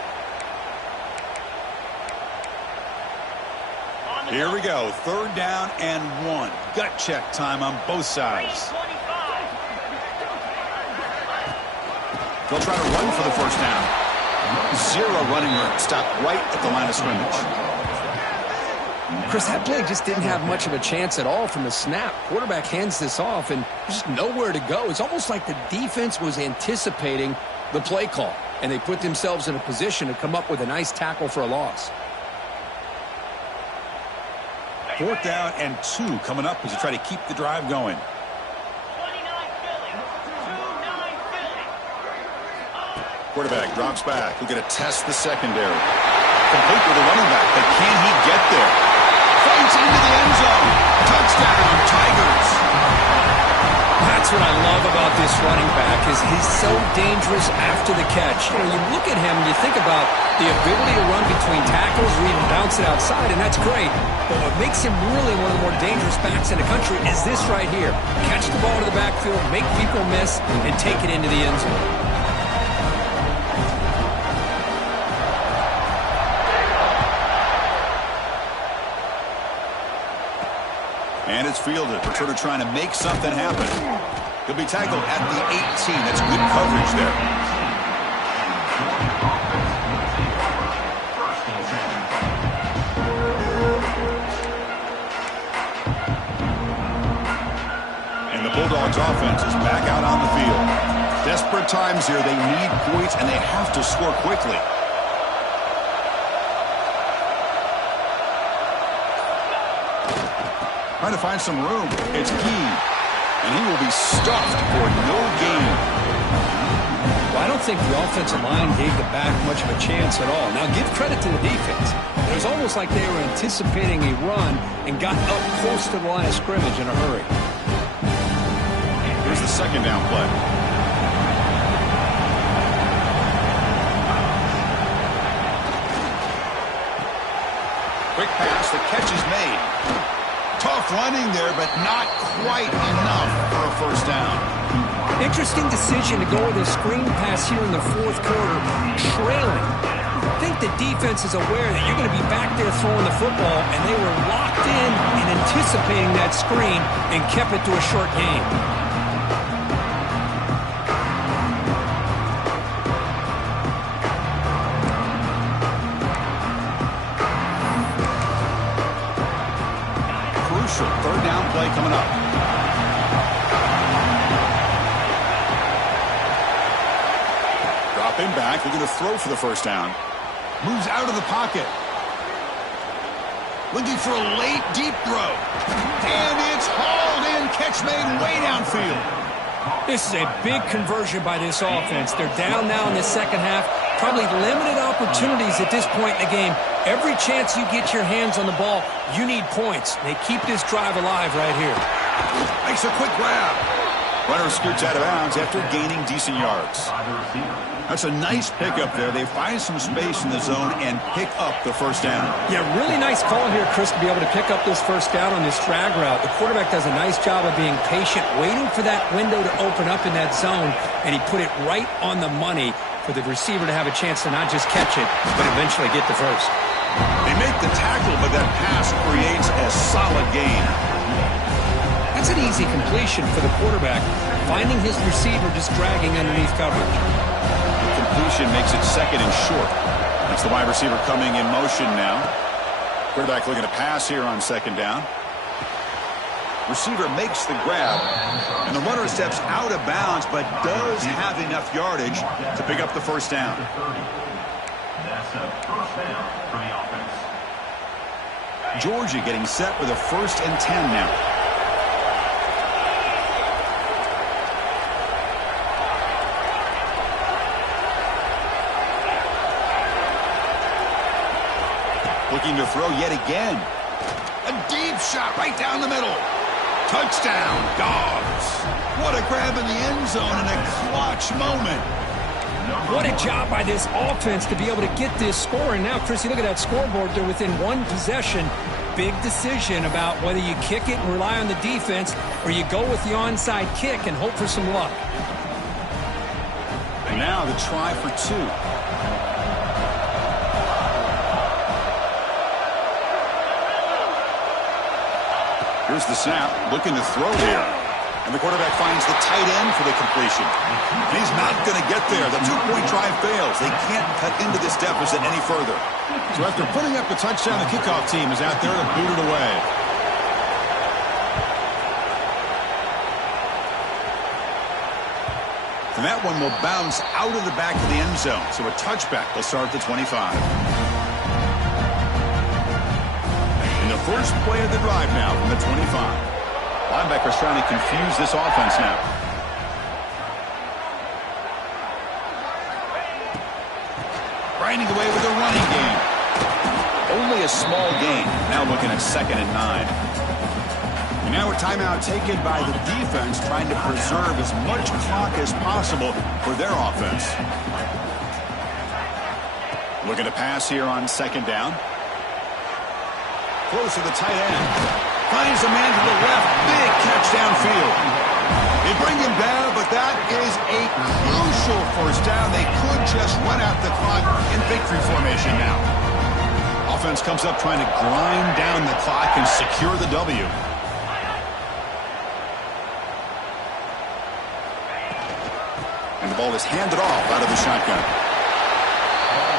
Here we go. 3rd down and 1. Gut check time on both sides. They'll try to run for the 1st down. 0 running room. Stop right at the line of scrimmage. Chris, that play just didn't have much of a chance at all from the snap. Quarterback hands this off, and there's just nowhere to go. It's almost like the defense was anticipating the play call, and they put themselves in a position to come up with a nice tackle for a loss. 4th down and 2 coming up as you try to keep the drive going. Quarterback drops back. He'll get to test the secondary. Complete with the running back, but can he get there? Fights into the end zone. Touchdown, Tigers. That's what I love about this running back is he's so dangerous after the catch. You know, you look at him and you think about the ability to run between tackles or even bounce it outside, and that's great. But what makes him really one of the more dangerous backs in the country is this right here. Catch the ball to the backfield, make people miss, and take it into the end zone. And it's fielded. Returner trying to make something happen. He'll be tackled at the 18. That's good coverage there. And the Bulldogs offense is back out on the field. Desperate times here. They need points, and they have to score quickly. Trying to find some room. It's Key. And he will be stuffed for no gain. Well, I don't think the offensive line gave the back much of a chance at all. Now, give credit to the defense. It was almost like they were anticipating a run and got up close to the line of scrimmage in a hurry. Here's the 2nd down play. Quick pass. The catch is made. Tough running there, but not quite enough for a 1st down. Interesting decision to go with a screen pass here in the 4th quarter, trailing. I think the defense is aware that you're going to be back there throwing the football, and they were locked in and anticipating that screen and kept it to a short gain. Crucial 3rd down play coming up. Dropping back, looking to throw for the 1st down. Moves out of the pocket. Looking for a late deep throw. And it's hauled in. Catch made way downfield. This is a big conversion by this offense. They're down now in the 2nd half. Probably limited opportunities at this point in the game. Every chance you get your hands on the ball, you need points. They keep this drive alive right here. Makes a quick grab. Runner scoots out of bounds after gaining decent yards. That's a nice pickup there. They find some space in the zone and pick up the 1st down. Yeah, really nice call here, Chris, to be able to pick up this 1st down on this drag route. The quarterback does a nice job of being patient, waiting for that window to open up in that zone, and he put it right on the money for the receiver to have a chance to not just catch it, but eventually get the 1st. They make the tackle, but that pass creates a solid gain. That's an easy completion for the quarterback, finding his receiver just dragging underneath coverage. The completion makes it 2nd and short. That's the wide receiver coming in motion now. Quarterback looking to pass here on 2nd down. Receiver makes the grab, and the runner steps out of bounds, but does have enough yardage to pick up the 1st down. That's a 1st down for the offense. Georgia getting set with a 1st and 10 now. Looking to throw yet again. A deep shot right down the middle. Touchdown, Dogs. What a grab in the end zone in a clutch moment. What a job by this offense to be able to get this score. And now, Chris, you look at that scoreboard. They're within 1 possession. Big decision about whether you kick it and rely on the defense or you go with the onside kick and hope for some luck. And now the try for 2. Here's the snap, looking to throw here. And the quarterback finds the tight end for the completion. And he's not going to get there. The two-point try fails. They can't cut into this deficit any further. So after putting up the touchdown, the kickoff team is out there to boot it away. And that one will bounce out of the back of the end zone. So a touchback. They'll start at the 25. In the first play of the drive now from the 25. Linebackers trying to confuse this offense now. Grinding away with a running game. Only a small gain. Now looking at 2nd and 9. And now a timeout taken by the defense, trying to preserve as much clock as possible for their offense. Looking to pass here on 2nd down. Close to the tight end. Finds a man to the left. Big catch downfield. They bring him down, but that is a crucial first down. They could just run out the clock in victory formation now. Offense comes up trying to grind down the clock and secure the W. And the ball is handed off out of the shotgun.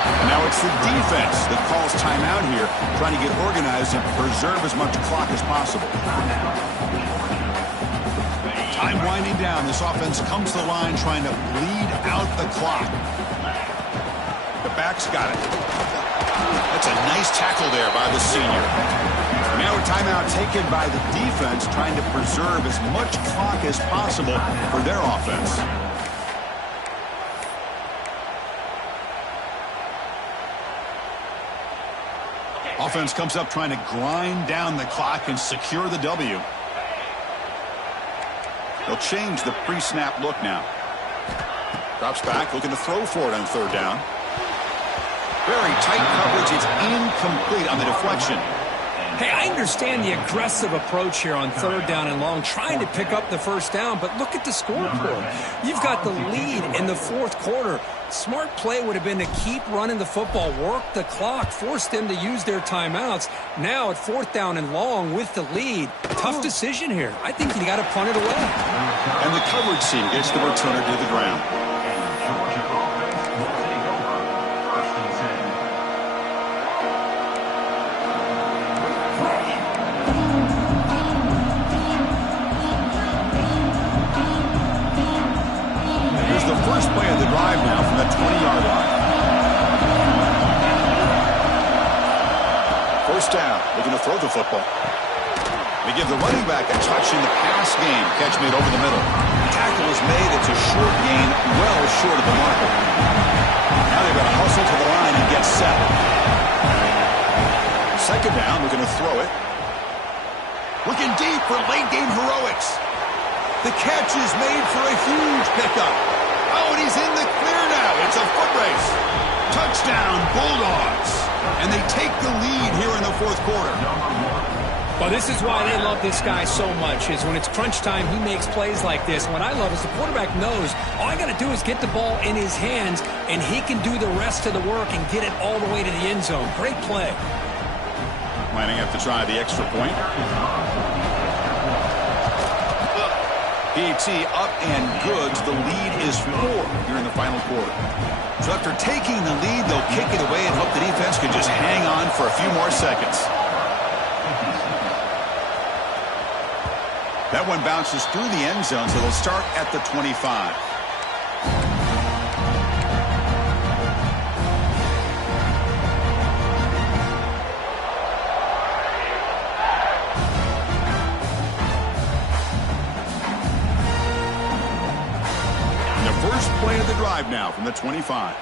And now it's the defense that calls timeout here, trying to get organized and preserve as much clock as possible. Time winding down. This offense comes to the line trying to bleed out the clock. The back's got it. That's a nice tackle there by the senior. Now a timeout taken by the defense, trying to preserve as much clock as possible for their offense. Offense comes up trying to grind down the clock and secure the W. They'll change the pre-snap look now. Drops back, looking to throw for it on 3rd down. Very tight coverage. It's incomplete on the deflection. Hey, I understand the aggressive approach here on 3rd down and long, trying to pick up the first down, but look at the scoreboard. You've got the lead in the 4th quarter. Smart play would have been to keep running the football, work the clock, force them to use their timeouts. Now at 4th down and long with the lead. Tough decision here. I think you got to punt it away. And the coverage team gets the returner to the ground. First play of the drive now from the 20-yard line. First down, looking to throw the football. They give the running back a touch in the pass game. Catch made over the middle. Tackle is made. It's a short gain, well short of the marker. Now they've got to hustle to the line and get set. 2nd down, looking to throw it. Looking deep for late game heroics. The catch is made for a huge pickup. Oh, and he's in the clear now. It's a foot race. Touchdown, Bulldogs. And they take the lead here in the 4th quarter. Well, this is why they love this guy so much, is when it's crunch time, he makes plays like this. What I love is the quarterback knows all I got to do is get the ball in his hands, and he can do the rest of the work and get it all the way to the end zone. Great play. Lining up to try the extra point. PAT up and good. The lead is 4 here in the final quarter. So after taking the lead, they'll kick it away and hope the defense can just hang on for a few more seconds. That one bounces through the end zone, so they'll start at the 25. First play of the drive now from the 25.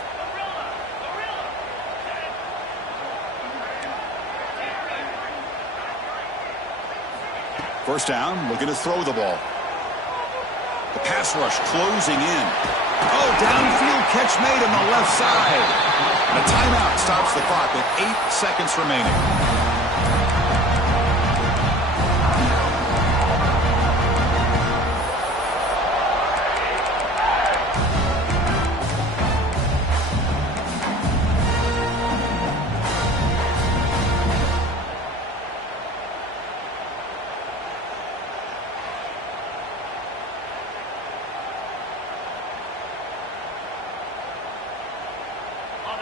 First down, looking to throw the ball. The pass rush closing in. Oh, downfield catch made on the left side. And a timeout stops the clock with 8 seconds remaining.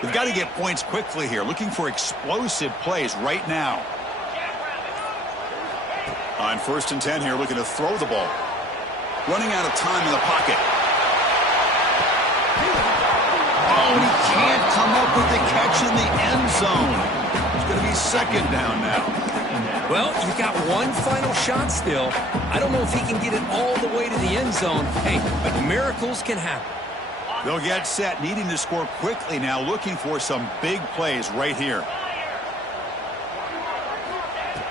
They've got to get points quickly here, looking for explosive plays right now. On 1st and 10 here, looking to throw the ball. Running out of time in the pocket. Oh, he can't come up with the catch in the end zone. It's going to be 2nd down now. Well, you've got one final shot still. I don't know if he can get it all the way to the end zone. Hey, but miracles can happen. They'll get set, needing to score quickly now, looking for some big plays right here.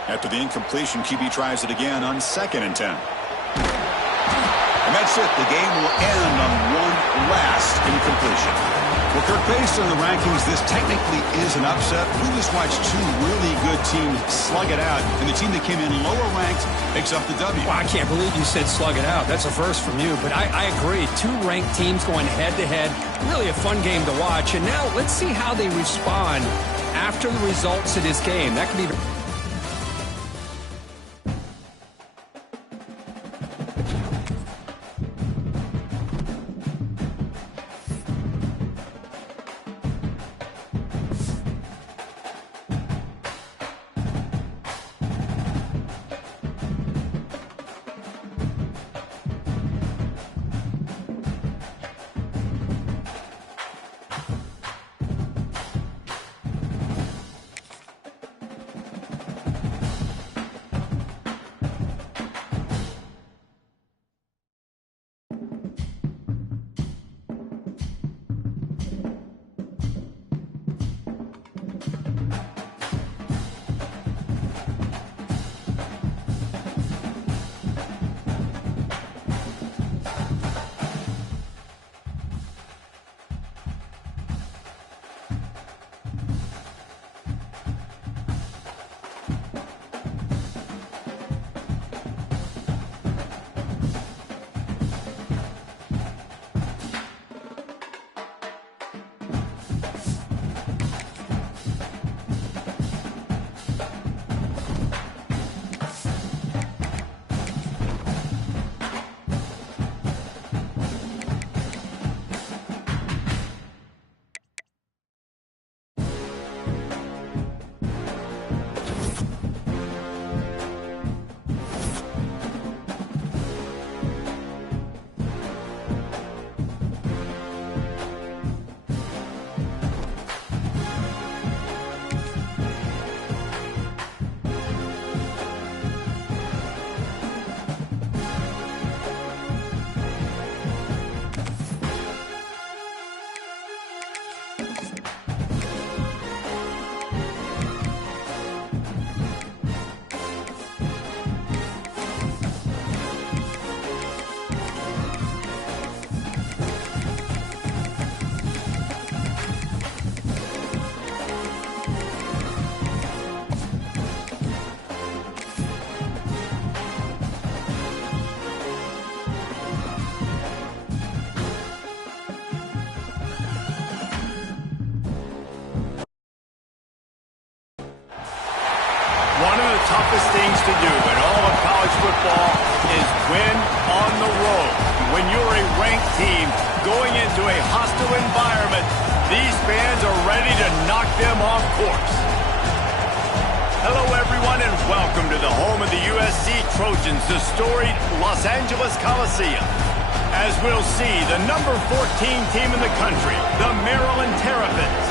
After the incompletion, QB tries it again on 2nd and 10. And that's it. The game will end on one last incompletion. Well, Kirk, based on the rankings, this technically is an upset. We just watched 2 really good teams slug it out, and the team that came in lower ranked picks up the W. Well, I can't believe you said slug it out. That's a first from you, but I agree. 2 ranked teams going head-to-head. Really a fun game to watch. And now let's see how they respond after the results of this game. That could be... toughest things to do in all of college football is win on the road. When you're a ranked team going into a hostile environment, these fans are ready to knock them off course. Hello, everyone, and welcome to the home of the USC Trojans, the storied Los Angeles Coliseum. As we'll see, the number 14 team in the country, the Maryland Terrapins,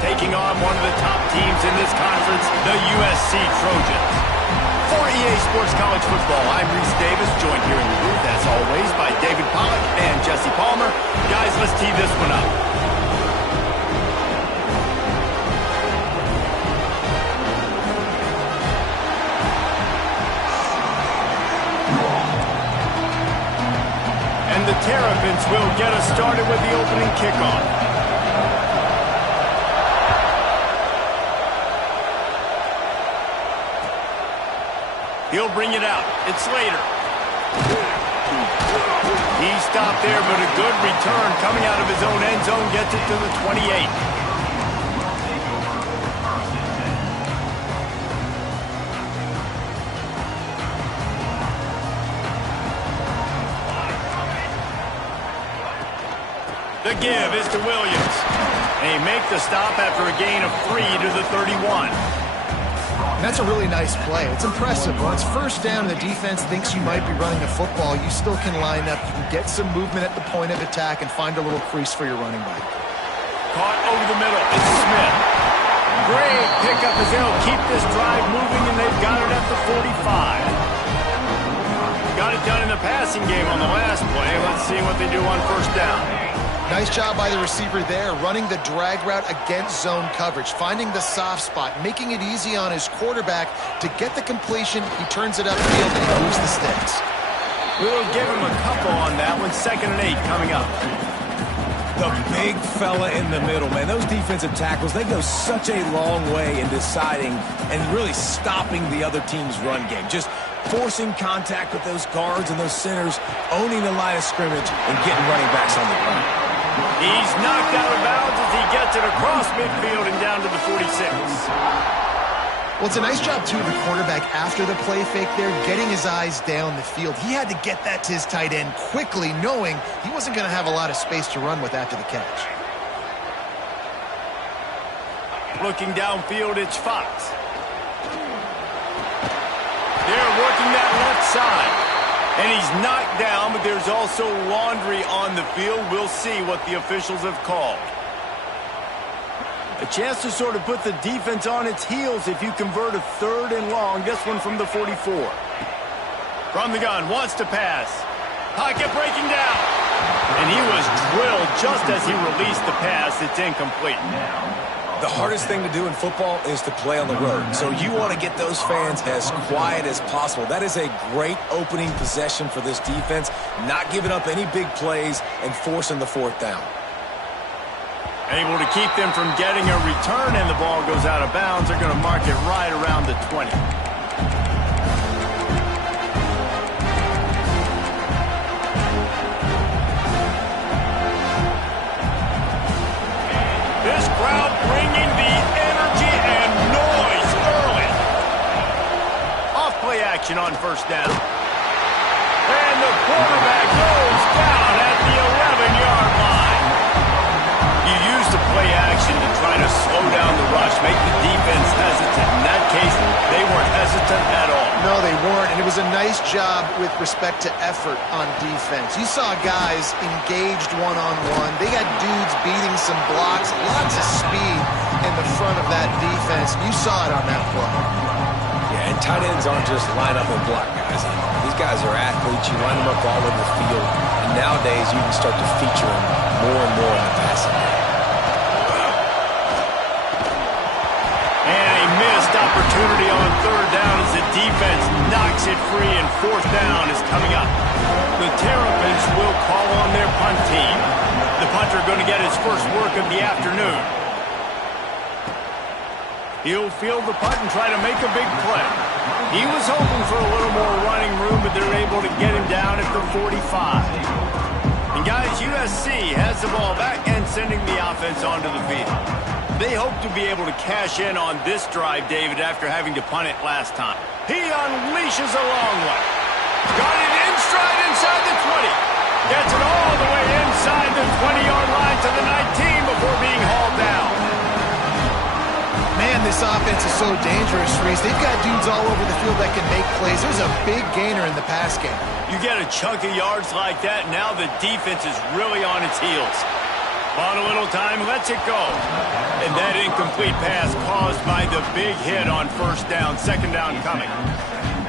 taking on one of the top teams in this conference, the USC Trojans. For EA Sports College Football, I'm Reese Davis, joined here in the booth, as always, by David Pollack and Jesse Palmer. Guys, let's tee this one up. And the Terrapins will get us started with the opening kickoff. He'll bring it out. It's Slater. He stopped there, but a good return coming out of his own end zone gets it to the 28. The give is to Williams. And he make the stop after a gain of 3 to the 31. And that's a really nice play. It's impressive. When it's first down and the defense thinks you might be running the football, you still can line up. You can get some movement at the point of attack and find a little crease for your running back. Caught over the middle. It's Smith. Great pickup as they'll keep this drive moving, and they've got it at the 45. Got it done in the passing game on the last play. Let's see what they do on first down. Nice job by the receiver there, running the drag route against zone coverage, finding the soft spot, making it easy on his quarterback to get the completion. He turns it upfield and moves the sticks. We'll give him a couple on that one. 2nd and 8 coming up. The big fella in the middle, man. Those defensive tackles, they go such a long way in deciding and really stopping the other team's run game. Just forcing contact with those guards and those centers, owning the line of scrimmage, and getting running backs on the ground. He's knocked out of bounds as he gets it across midfield and down to the 46. Well, it's a nice job, too, of the quarterback after the play fake there, getting his eyes down the field. He had to get that to his tight end quickly, knowing he wasn't going to have a lot of space to run with after the catch. Looking downfield, it's Fox. They're working that left side. And he's knocked down, but there's also laundry on the field. We'll see what the officials have called. A chance to sort of put the defense on its heels if you convert a 3rd and long. This one from the 44. From the gun, wants to pass. Pocket breaking down. And he was drilled just as he released the pass. It's incomplete. The hardest thing to do in football is to play on the road. So you want to get those fans as quiet as possible. That is a great opening possession for this defense. Not giving up any big plays and forcing the 4th down. Able to keep them from getting a return, and the ball goes out of bounds. They're going to mark it right around the 20. This crowd bringing the energy and noise early. Off play action on first down. And the quarterback goes down at the 11-yard line. You use the play action to try to slow down the rush, make the defense hesitant. In that case, they weren't hesitant at all. No, they weren't, and it was a nice job with respect to effort on defense. You saw guys engaged one-on-one. They got dudes beating some blocks, lots of speed in the front of that defense. You saw it on that play. Yeah, and tight ends aren't just line up and block guys anymore. These guys are athletes. You line them up all over the field, and nowadays you can start to feature them more and more in the passing game. Opportunity on 3rd down as the defense knocks it free, and 4th down is coming up. The Terrapins will call on their punt team. The punter going to get his first work of the afternoon. He'll field the punt and try to make a big play. He was hoping for a little more running room, but they're able to get him down at the 45. And guys, USC has the ball back and sending the offense onto the field. They hope to be able to cash in on this drive, David, after having to punt it last time. He unleashes a long one. Got it in stride inside the 20. Gets it all the way inside the 20-yard line to the 19 before being hauled down. Man, this offense is so dangerous, Reese. They've got dudes all over the field that can make plays. There's a big gainer in the pass game. You get a chunk of yards like that, now the defense is really on its heels. On a little time, lets it go. And that incomplete pass caused by the big hit on first down, 2nd down coming.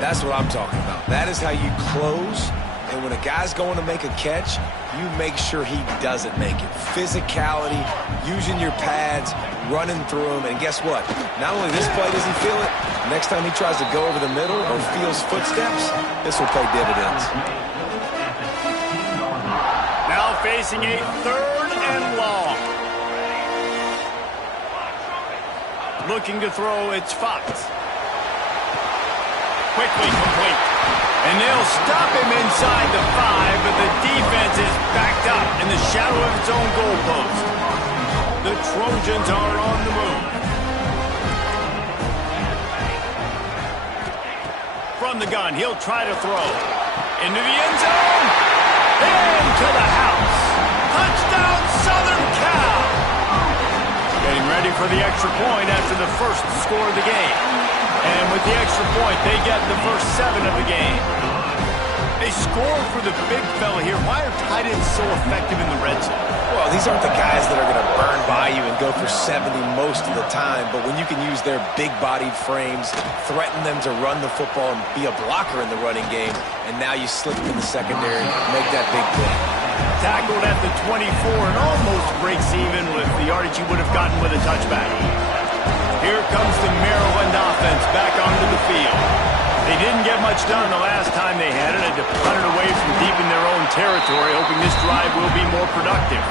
That's what I'm talking about. That is how you close. And when a guy's going to make a catch, you make sure he doesn't make it. Physicality, using your pads, running through them. And guess what? Not only this play does he feel it, next time he tries to go over the middle or feels footsteps, this will pay dividends. Now facing a 3rd and long. Looking to throw, it's Fox. Quickly complete. And they'll stop him inside the 5, but the defense is backed up in the shadow of its own goalpost. The Trojans are on the move. From the gun, he'll try to throw. Into the end zone. Into the house. Touchdown, Southern Cal. Getting ready for the extra point after the first score of the game. And with the extra point, they get the first 7 of the game. They score for the big fella here. Why are tight ends so effective in the red zone? Well, these aren't the guys that are going to burn by you and go for 70 most of the time, but when you can use their big-bodied frames, threaten them to run the football and be a blocker in the running game, and now you slip them in the secondary, make that big play. Tackled at the 24 and almost breaks even with the yardage he would have gotten with a touchback. Here comes the Maryland offense back onto the field. They didn't get much done the last time they had it, and to punt it away from deep in their own territory, hoping this drive will be more productive.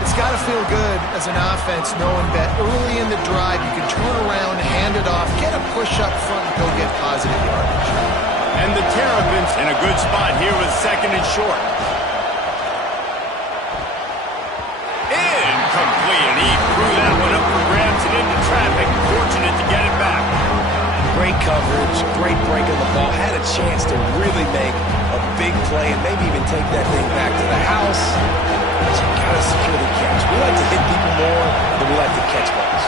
It's got to feel good as an offense knowing that early in the drive you can turn around, hand it off, get a push up front, and go get positive yardage. And the Terrapins in a good spot here with 2nd and short. Incomplete, and he threw that one up for grabs and into traffic. Fortunate to get it back. Great coverage, great break on the ball. Had a chance to really make a big play and maybe even take that thing back to the house. But you got to secure the catch. We like to hit people more than we like to catch balls.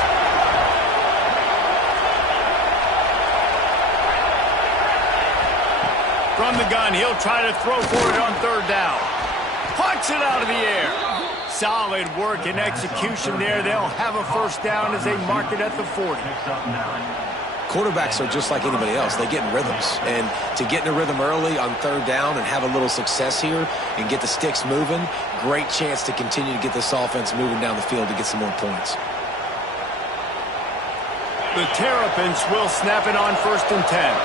From the gun, he'll try to throw for it on 3rd down. Punch it out of the air. Solid work and execution there. They'll have a first down as they mark it at the 40. Quarterbacks are just like anybody else. They get in rhythms. And to get in a rhythm early on 3rd down and have a little success here and get the sticks moving, great chance to continue to get this offense moving down the field to get some more points. The Terrapins will snap it on 1st and 10.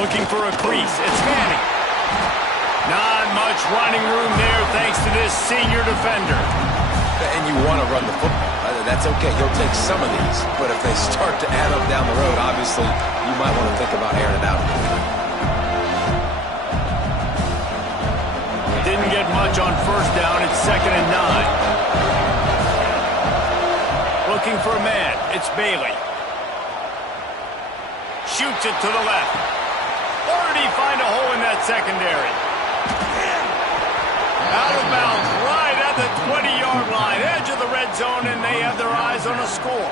Looking for a crease. It's Manning. Not much running room there thanks to this senior defender. And you want to run the football. That's okay. You'll take some of these. But if they start to add up down the road, obviously, you might want to think about airing it out. Didn't get much on 1st down. It's 2nd and 9. Looking for a man. It's Bailey. Shoots it to the left. Or did he find a hole in that secondary? Out of bounds, right at the 20-yard line, edge of the red zone, and they have their eyes on a score.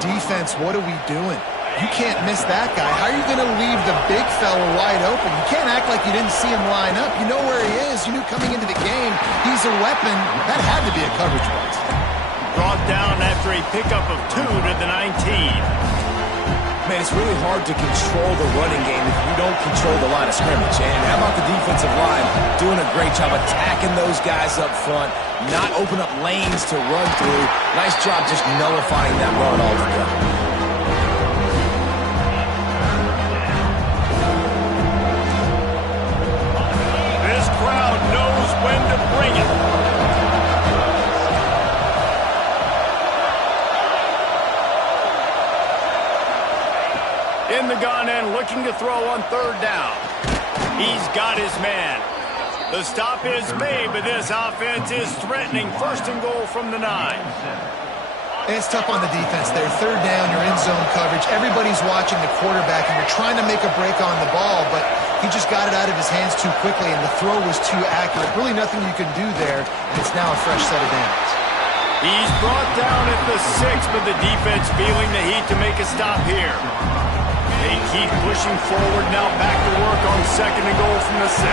Defense, what are we doing? You can't miss that guy. How are you going to leave the big fella wide open? You can't act like you didn't see him line up. You know where he is. You knew coming into the game he's a weapon. That had to be a coverage bust. Brought down after a pickup of 2 to the 19. Man, it's really hard to control the running game if you don't control the line of scrimmage. And how about the defensive line doing a great job attacking those guys up front, not open up lanes to run through. Nice job just nullifying that run altogether. This crowd knows when to bring it. In the gun and looking to throw on 3rd down. He's got his man. The stop is made, but this offense is threatening 1st and goal from the 9. It's tough on the defense there. 3rd down, you're in zone coverage. Everybody's watching the quarterback, and you're trying to make a break on the ball, but he just got it out of his hands too quickly, and the throw was too accurate. Really nothing you can do there, and it's now a fresh set of downs. He's brought down at the 6, but the defense feeling the heat to make a stop here. They keep pushing forward, now back to work on 2nd and goal from the 6.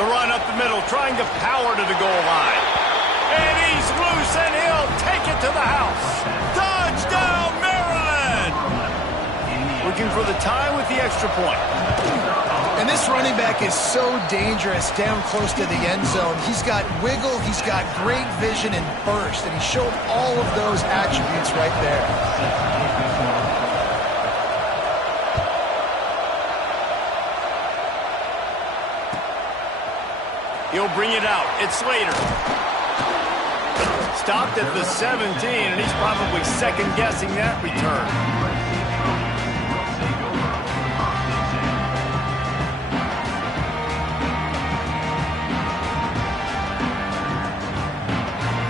The run up the middle, trying to power to the goal line. And he's loose, and he'll take it to the house. Touchdown, Maryland! Looking for the tie with the extra point. And this running back is so dangerous down close to the end zone. He's got wiggle, he's got great vision and burst, and he showed all of those attributes right there. He'll bring it out. It's Slater. Stopped at the 17, and he's probably second-guessing that return.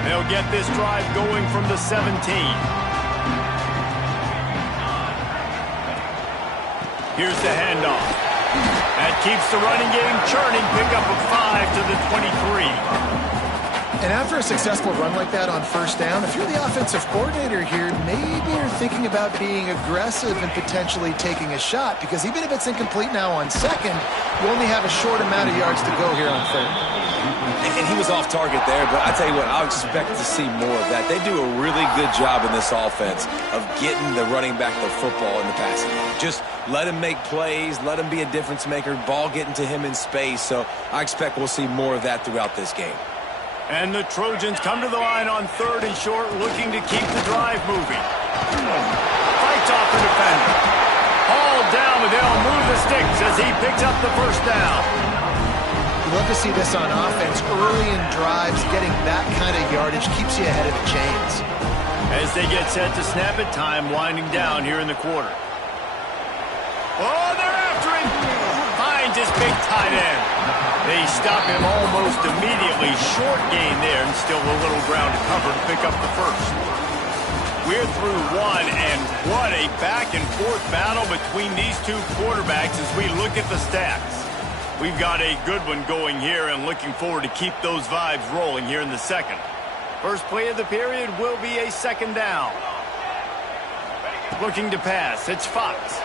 They'll get this drive going from the 17. Here's the handoff. That keeps the running game churning. Pick up a 5 to the 23. And after a successful run like that on first down, if you're the offensive coordinator here, maybe you're thinking about being aggressive and potentially taking a shot, because even if it's incomplete now on second, you only have a short amount of yards to go here on third. And he was off target there, but I tell you what, I'll expect to see more of that. They do a really good job in this offense of getting the running back the football in the passing game. Just let him make plays, let him be a difference maker, ball getting to him in space. So I expect we'll see more of that throughout this game. And the Trojans come to the line on 3rd and short, looking to keep the drive moving. Fights off the defender. Hauled down, but they'll move the sticks as he picks up the first down. You love to see this on offense. Early in drives, getting that kind of yardage keeps you ahead of the chains. As they get set to snap it, time winding down here in the quarter. Oh, they're after him. Finds his big tight end. They stop him almost immediately. Short gain there, and still a little ground to cover to pick up the first. We're through one, and what a back-and-forth battle between these two quarterbacks as we look at the stats. We've got a good one going here, and looking forward to keep those vibes rolling here in the second. First play of the period will be a second down. Looking to pass, it's Fox.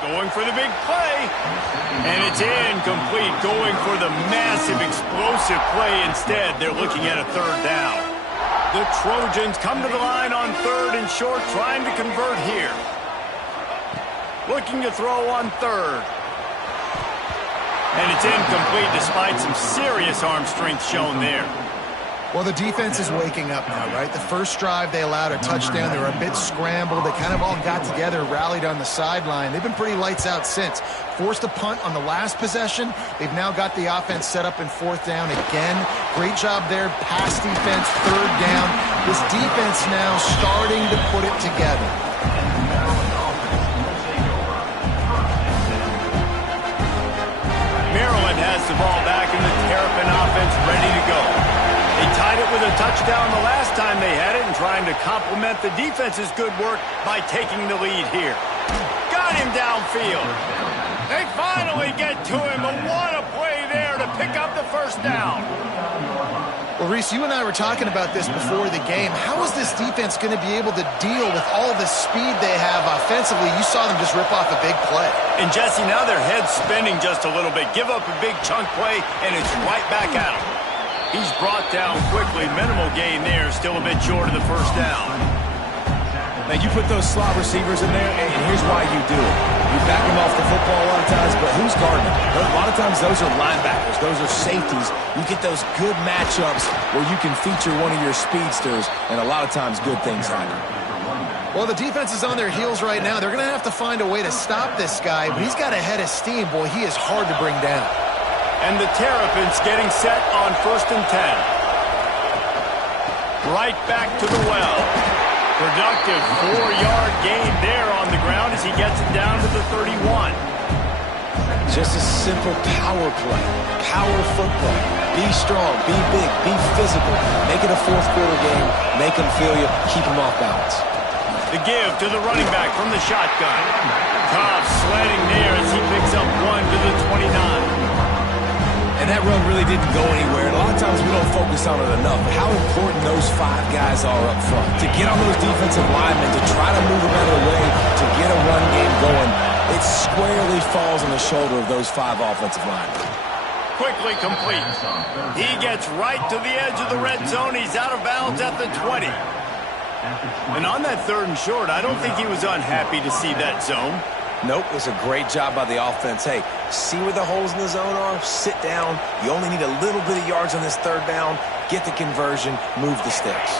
Going for the big play, and it's incomplete. Going for the massive, explosive play instead. They're looking at a third down. The Trojans come to the line on 3rd and short, trying to convert here. Looking to throw on 3rd. And it's incomplete despite some serious arm strength shown there. Well, the defense is waking up now, right? The first drive, they allowed a touchdown. They were a bit scrambled. They kind of all got together, rallied on the sideline. They've been pretty lights out since. Forced a punt on the last possession. They've now got the offense set up in 4th down again. Great job there. Pass defense, 3rd down. This defense now starting to put it together. Maryland has the ball back in the Terrapin offense, ready to go. They tied it with a touchdown the last time they had it, and trying to complement the defense's good work by taking the lead here. Got him downfield. They finally get to him, but what a play there to pick up the first down. Well, Reese, you and I were talking about this before the game. How is this defense going to be able to deal with all the speed they have offensively? You saw them just rip off a big play. And, Jesse, now their head's spinning just a little bit. Give up a big chunk play, and it's right back at him. He's brought down quickly. Minimal gain there. Still a bit short of the first down. Now, you put those slot receivers in there, and here's why you do it. You back them off the football a lot of times, but who's guarding them? A lot of times those are linebackers. Those are safeties. You get those good matchups where you can feature one of your speedsters, and a lot of times good things happen. Well, the defense is on their heels right now. They're going to have to find a way to stop this guy, but he's got a head of steam. Boy, he is hard to bring down. And the Terrapins getting set on 1st and 10. Right back to the well. Productive 4-yard gain there on the ground as he gets it down to the 31. Just a simple power play. Power football. Be strong. Be big. Be physical. Make it a 4th quarter game. Make them feel you. Keep them off balance. The give to the running back from the shotgun. Cobb sledding there as he picks up 1 to the 29. And that run really didn't go anywhere. And a lot of times we don't focus on it enough. But how important those 5 guys are up front. To get on those defensive linemen, to try to move them out of the way, to get a run game going, it squarely falls on the shoulder of those 5 offensive linemen. Quickly complete. He gets right to the edge of the red zone. He's out of bounds at the 20. And on that 3rd and short, I don't think he was unhappy to see that zone. Nope, it was a great job by the offense. Hey, see where the holes in the zone are? Sit down. You only need a little bit of yards on this 3rd down. Get the conversion. Move the sticks.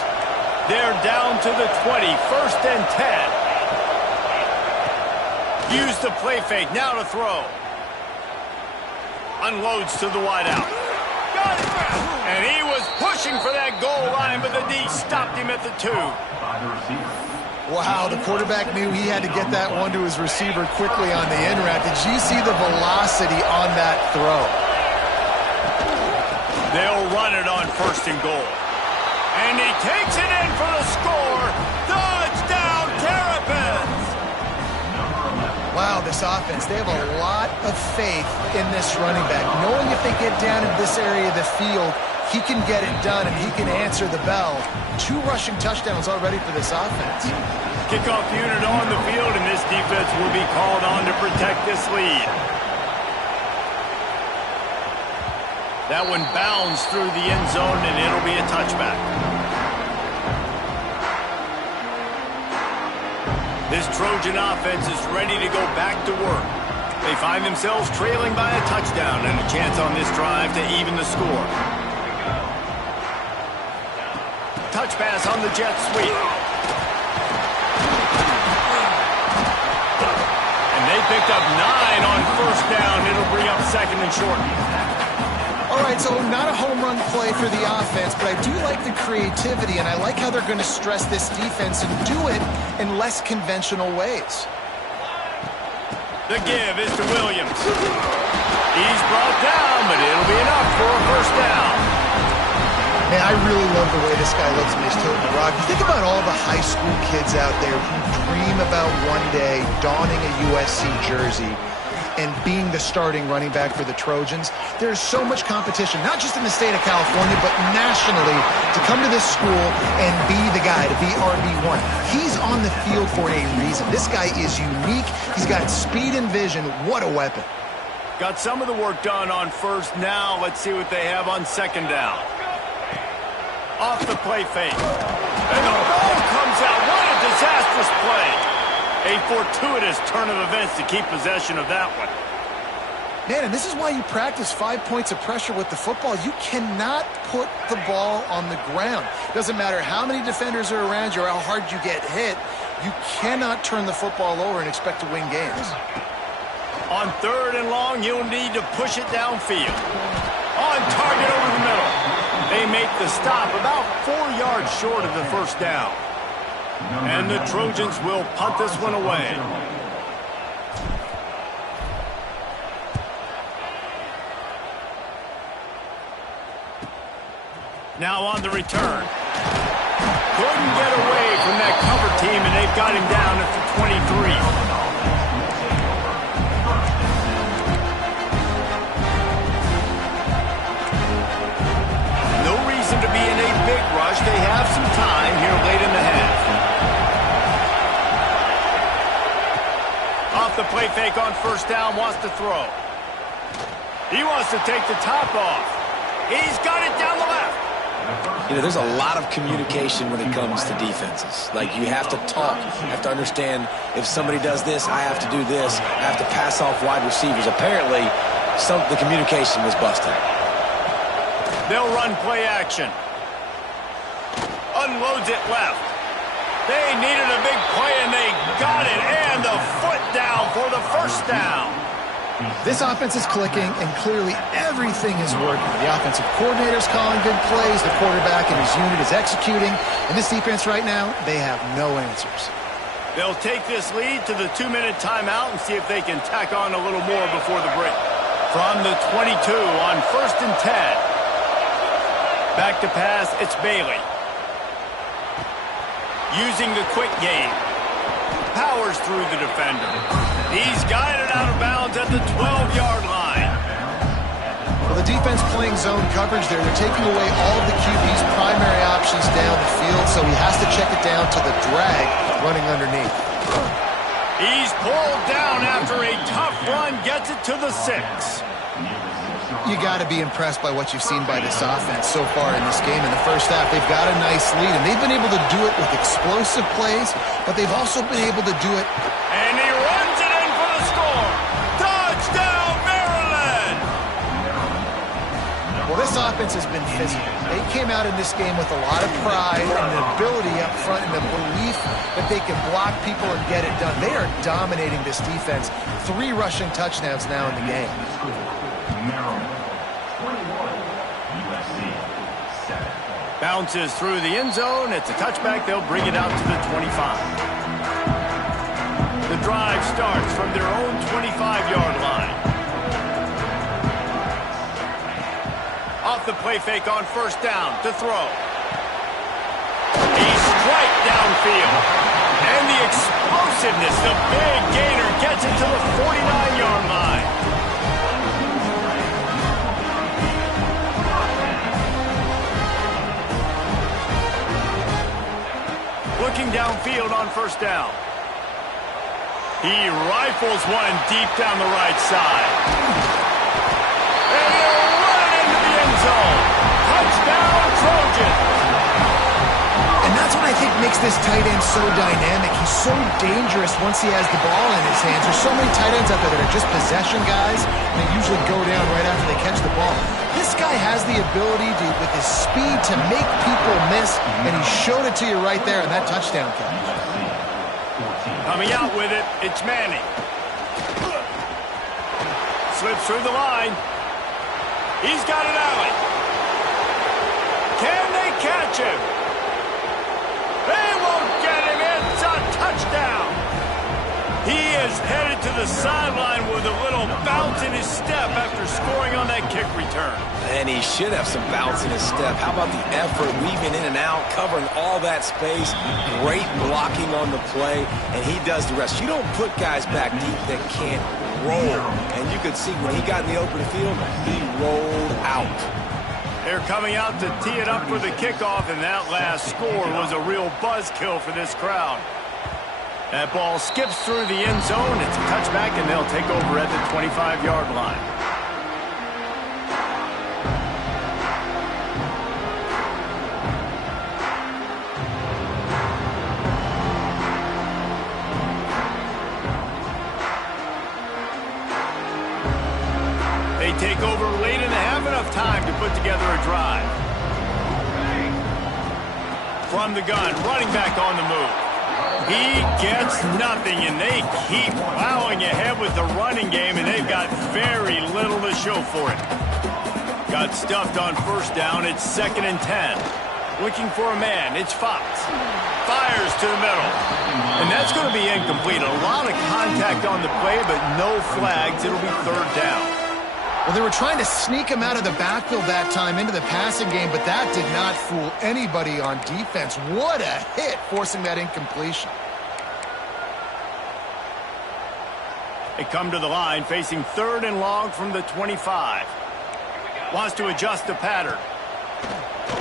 They're down to the 20. 1st and 10. Use the play fake. Now to throw. Unloads to the wideout. Got it. And he was pushing for that goal line, but the D stopped him at the 2. Wow, the quarterback knew he had to get that one to his receiver quickly on the in route. Did you see the velocity on that throw? They'll run it on 1st and goal. And he takes it in for the score. Touchdown, Terrapins! Wow, wow, this offense, they have a lot of faith in this running back. Knowing if they get down in this area of the field, he can get it done and he can answer the bell. 2 rushing touchdowns already for this offense. Kickoff unit on the field, and this defense will be called on to protect this lead. That one bounds through the end zone, and it'll be a touchback. This Trojan offense is ready to go back to work. They find themselves trailing by a touchdown and a chance on this drive to even the score. Touch pass on the jet sweep. And they picked up 9 on first down. It'll bring up second and short. All right, so not a home run play for the offense, but I do like the creativity, and I like how they're going to stress this defense and do it in less conventional ways. The give is to Williams. He's brought down, but it'll be enough for a first down. Man, I really love the way this guy looks when he's toting the rock. You think about all the high school kids out there who dream about one day donning a USC jersey and being the starting running back for the Trojans. There's so much competition, not just in the state of California, but nationally, to come to this school and be the guy, to be RB1. He's on the field for a reason. This guy is unique. He's got speed and vision. What a weapon. Got some of the work done on first. Now let's see what they have on second down. Off the play fake. And the ball comes out. What a disastrous play. A fortuitous turn of events to keep possession of that one. Man, and this is why you practice 5 points of pressure with the football. You cannot put the ball on the ground. Doesn't matter how many defenders are around you or how hard you get hit. You cannot turn the football over and expect to win games. On third and long, you'll need to push it downfield. On target over the middle. They make the stop about 4 yards short of the first down. And the Trojans will punt this one away. Now on the return. Couldn't get away from that cover team, and they've got him down at the 23. No reason to be in a big rush. They have some time here late in the half. Off the play fake on first down, wants to throw. He wants to take the top off. He's got it down the left. You know, there's a lot of communication when it comes to defenses. Like, you have to talk. You have to understand if somebody does this, I have to do this. I have to pass off wide receivers. Apparently, the communication was busted. They'll run play action. Unloads it left. They needed a big play, and they got it. And the foot down for the first down. This offense is clicking, and clearly everything is working. The offensive coordinator's calling good plays. The quarterback and his unit is executing. And this defense right now, they have no answers. They'll take this lead to the 2-minute timeout and see if they can tack on a little more before the break. From the 22 on 1st and 10. Back to pass, it's Bailey. Using the quick game. Powers through the defender. He's guided out of bounds at the 12-yard line. Well, the defense playing zone coverage there. They're taking away all of the QB's primary options down the field, so he has to check it down to the drag running underneath. He's pulled down after a tough run, gets it to the 6. You got to be impressed by what you've seen by this offense so far in this game. In the first half, they've got a nice lead, and they've been able to do it with explosive plays, but they've also been able to do it. And he runs it in for the score. Touchdown, Maryland! Well, this offense has been physical. They came out in this game with a lot of pride and the ability up front and the belief that they can block people and get it done. They are dominating this defense. 3 rushing touchdowns now in the game. Bounces through the end zone. It's a touchback. They'll bring it out to the 25. The drive starts from their own 25-yard line. Off the play fake on first down to throw. He's straight downfield. And the explosiveness, the big gainer gets it to the 49-yard line. Looking downfield on first down. He rifles one deep down the right side. And he'll run it into the end zone. Touchdown, Trojan. And that's what I think makes this tight end so dynamic. He's so dangerous once he has the ball in his hands. There's so many tight ends out there that are just possession guys, and they usually go down right after they catch the ball. This guy has the ability to, with his speed, to make people miss, and he showed it to you right there in that touchdown catch. Coming out with it, it's Manning. Slips through the line. He's got an alley. Can they catch him? They won't get him. It's a touchdown. He is headed to the sideline with a little bounce in his step after scoring on that kick return. And he should have some bounce in his step. How about the effort, weaving in and out, covering all that space, great blocking on the play, and he does the rest. You don't put guys back deep that can't roll. And you could see when he got in the open field, he rolled out. They're coming out to tee it up for the kickoff, and that last score was a real buzzkill for this crowd. That ball skips through the end zone. It's a touchback, and they'll take over at the 25-yard line. They take over late and have enough time to put together a drive. From the gun, running back on the move. He gets nothing, and they keep plowing ahead with the running game, and they've got very little to show for it. Got stuffed on first down. It's 2nd and 10. Looking for a man. It's Fox. Fires to the middle. And that's going to be incomplete. A lot of contact on the play, but no flags. It'll be 3rd down. Well, they were trying to sneak him out of the backfield that time into the passing game, but that did not fool anybody on defense. What a hit, forcing that incompletion. They come to the line, facing 3rd and long from the 25. Wants to adjust the pattern.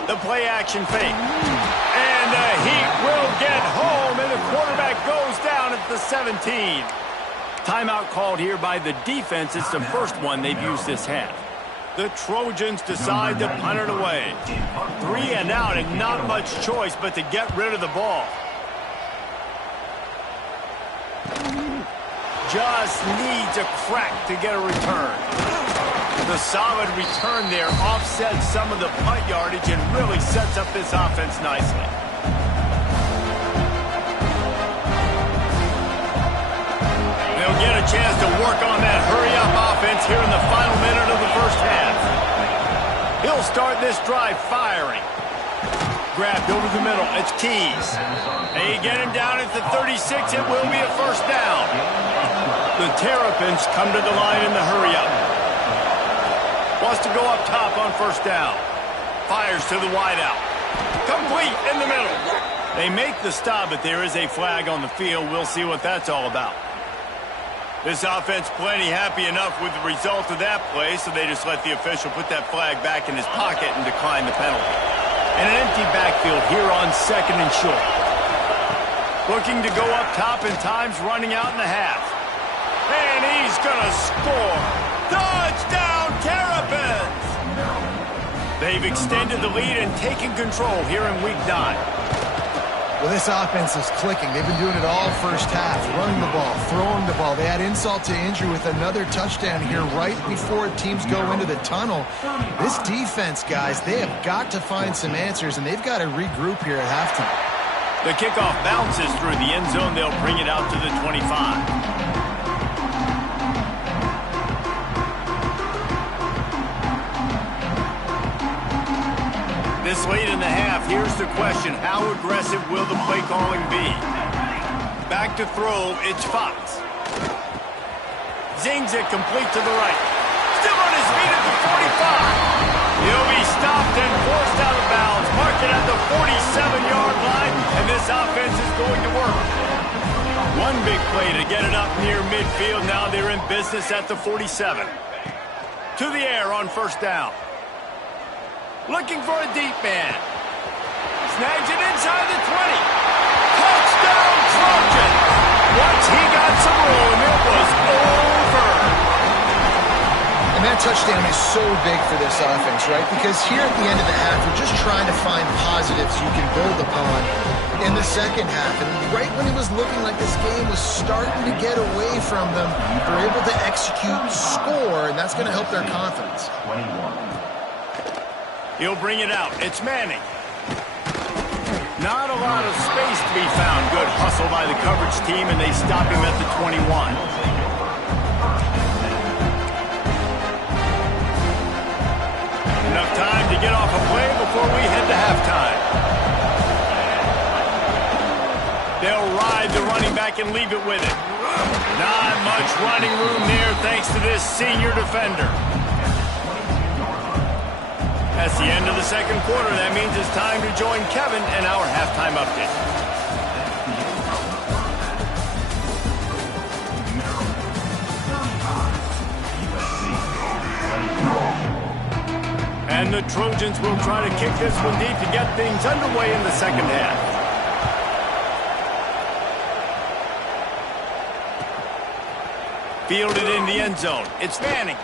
The play action fake. And the Heat will get home, and the quarterback goes down at the 17. Timeout called here by the defense. It's the first one they've used this half. The Trojans decide to punt it away. 3 and out, and not much choice but to get rid of the ball. Just needs a crack to get a return. The solid return there offsets some of the punt yardage and really sets up this offense nicely. They'll get a chance to work on that hurry-up offense here in the final minute of the first half. He'll start this drive firing. Grabbed over the middle. It's Keys. They get him down at the 36. It will be a first down. The Terrapins come to the line in the hurry-up. Wants to go up top on first down. Fires to the wideout. Complete in the middle. They make the stop, but there is a flag on the field. We'll see what that's all about. This offense plenty happy enough with the result of that play, so they just let the official put that flag back in his pocket and decline the penalty. And an empty backfield here on 2nd and short. Looking to go up top, and time's running out in the half. And he's going to score. Touchdown, Terrapins! They've extended the lead and taken control here in Week 9. Well, this offense is clicking. They've been doing it all first half, running the ball, throwing the ball. They had insult to injury with another touchdown here right before teams go into the tunnel. This defense, guys, they have got to find some answers, and they've got to regroup here at halftime. The kickoff bounces through the end zone. They'll bring it out to the 25. This late in the half, here's the question. How aggressive will the play calling be? Back to throw, it's Fox. Zings it complete to the right. Still on his feet at the 45. He'll be stopped and forced out of bounds. Mark it at the 47-yard line, and this offense is going to work. One big play to get it up near midfield. Now they're in business at the 47. To the air on first down. Looking for a deep man. Snags it inside the 20. Touchdown, Trojan! Once he got some room, it was over. And that touchdown is so big for this offense, right? Because here at the end of the half, you're just trying to find positives you can build upon in the second half. And right when it was looking like this game was starting to get away from them, they're able to execute, score, and that's going to help their confidence. He'll bring it out. It's Manning. Not a lot of space to be found. Good hustle by the coverage team, and they stop him at the 21. Enough time to get off a play before we head to halftime. They'll ride the running back and leave it with it. Not much running room there thanks to this senior defender. That's the end of the second quarter. That means it's time to join Kevin in our halftime update. And the Trojans will try to kick this one deep to get things underway in the second half. Fielded in the end zone. It's Manning.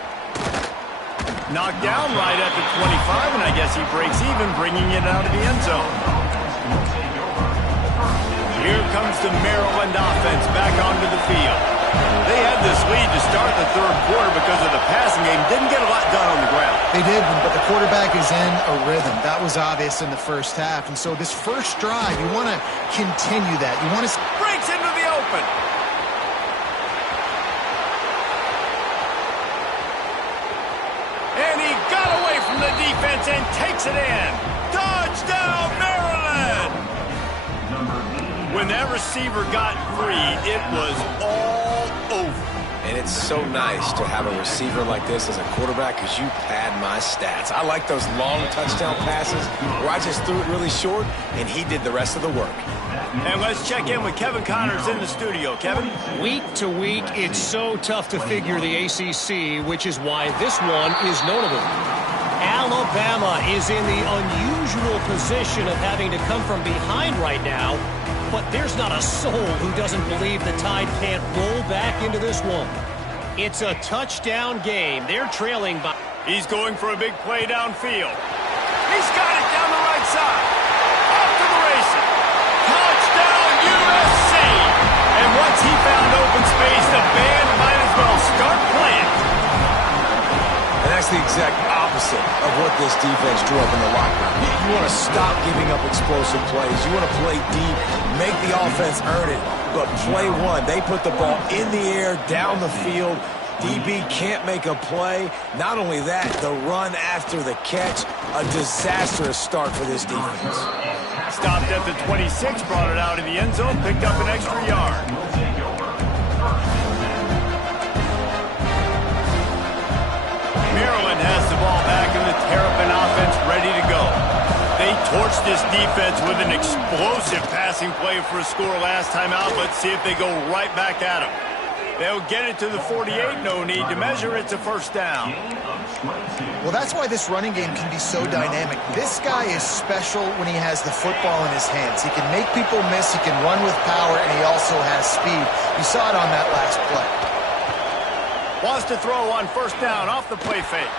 Knocked down right at the 25, and I guess he breaks even, bringing it out of the end zone. Here comes the Maryland offense back onto the field. They had this lead to start the third quarter because of the passing game. Didn't get a lot done on the ground. They did, but the quarterback is in a rhythm. That was obvious in the first half. And so this first drive, you want to continue that. You want to... Breaks into the open. And he got away from the defense and takes it in. Touchdown, Maryland! When that receiver got free, it was all over. And it's so nice to have a receiver like this as a quarterback because you pad my stats. I like those long touchdown passes where I just threw it really short and he did the rest of the work. And let's check in with Kevin Connors in the studio. Kevin? Week to week, it's so tough to figure the ACC, which is why this one is notable. Alabama is in the unusual position of having to come from behind right now, but there's not a soul who doesn't believe the Tide can't roll back into this one. It's a touchdown game. They're trailing by... He's going for a big play downfield. He's got it down the right side. Off to the races. Touchdown, USC! And once he found open space, the band might as well start playing. And that's the exact opposite of what this defense drew up in the locker room. You want to stop giving up explosive plays. You want to play deep, make the offense earn it. But play one, they put the ball in the air, down the field. DB can't make a play. Not only that, the run after the catch, a disastrous start for this defense. Stopped at the 26, brought it out in the end zone, picked up an extra yard. Maryland has the ball back in the Terrapin offense ready to go. They torched this defense with an explosive passing play for a score last time out. Let's see if they go right back at them. They'll get it to the 48, no need to measure. It's a first down. Well, that's why this running game can be so dynamic. This guy is special when he has the football in his hands. He can make people miss, he can run with power, and he also has speed. You saw it on that last play. Wants to throw on first down off the play fake.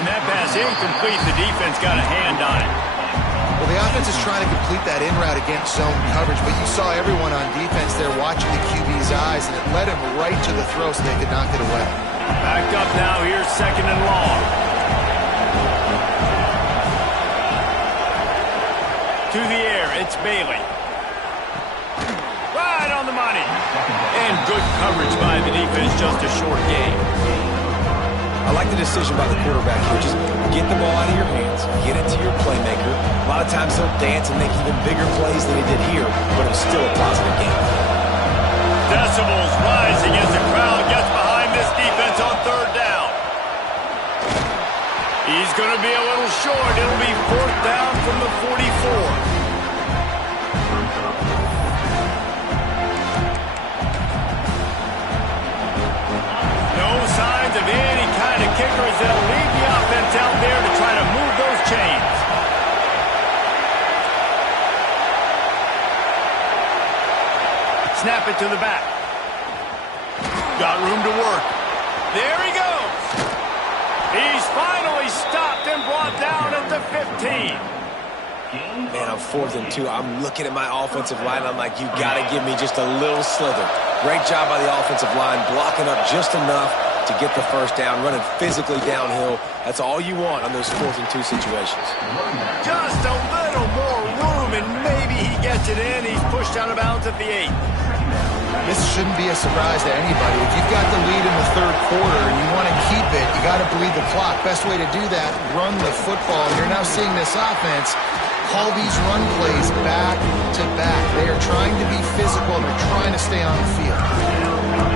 And that pass incomplete. The defense got a hand on it. Well, the offense is trying to complete that in route against zone coverage, but you saw everyone on defense there watching the QB's eyes, and it led him right to the throw so they could knock it away. Backed up now. Here's second and long. To the air. It's Bailey. Right on the money. And good coverage by the defense. Just a short game. I like the decision by the quarterback here. Just get the ball out of your hands. Get it to your playmaker. A lot of times he'll dance and make even bigger plays than he did here, but it's still a positive game. Decibels rising as the crowd gets behind this defense on third down. He's going to be a little short. It'll be fourth down from the 44. snap it to the back. Got room to work. There he goes. He's finally stopped and brought down at the 15. Man, I'm 4th and 2. I'm looking at my offensive line. I'm like, you got to give me just a little slither. Great job by the offensive line, blocking up just enough to get the first down, running physically downhill. That's all you want on those 4th and 2 situations. Just a little more room, and maybe he gets it in. He's pushed out of bounds at the 8. This shouldn't be a surprise to anybody. If you've got the lead in the 3rd quarter and you want to keep it, you got to bleed the clock. Best way to do that, run the football. You're now seeing this offense call these run plays back to back. They are trying to be physical, and they're trying to stay on the field.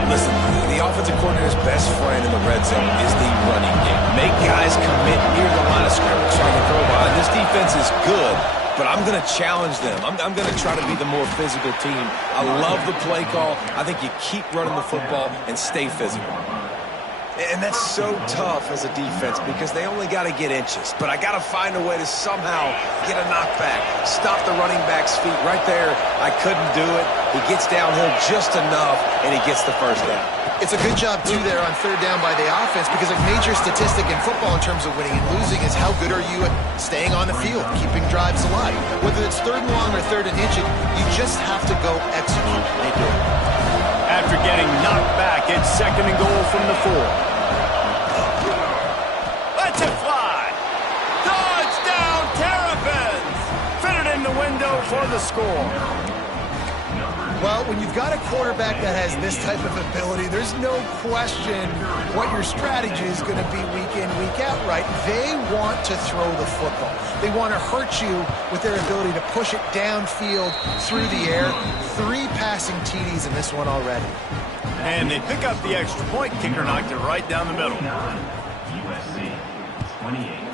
Listen, the offensive coordinator's best friend in the red zone is the running game. Make guys commit near the line of scrimmage so I can throw by. This defense is good, but I'm going to challenge them. I'm going to try to be the more physical team. I love the play call. I think you keep running the football and stay physical. And that's so tough as a defense because they only got to get inches. But I got to find a way to somehow get a knockback, stop the running back's feet right there. I couldn't do it. He gets downhill just enough, and he gets the first down. It's a good job, too, there on 3rd down by the offense because a major statistic in football in terms of winning and losing is how good are you at staying on the field, keeping drives alive. Whether it's 3rd and long or 3rd and inch, you just have to go execute. They do it. After getting knocked back, it's 2nd and goal from the 4. Let's it fly. Touchdown, Terrapins! Fitted in the window for the score. Well, when you've got a quarterback that has this type of ability, there's no question what your strategy is going to be week in, week out, right? They want to throw the football. They want to hurt you with their ability to push it downfield through the air. 3 passing TDs in this one already. And they pick up the extra point. Kicker knocked it right down the middle. USC 28.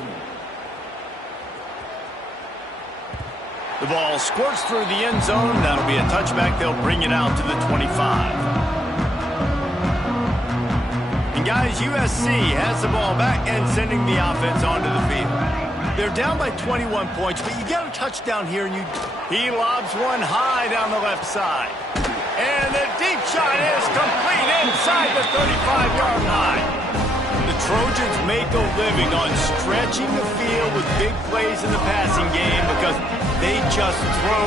The ball squirts through the end zone. That'll be a touchback. They'll bring it out to the 25. And guys, USC has the ball back and sending the offense onto the field. They're down by 21 points, but you get a touchdown here, and he lobs one high down the left side. And the deep shot is complete inside the 35-yard line. The Trojans make a living on stretching the field with big plays in the passing game because they just throw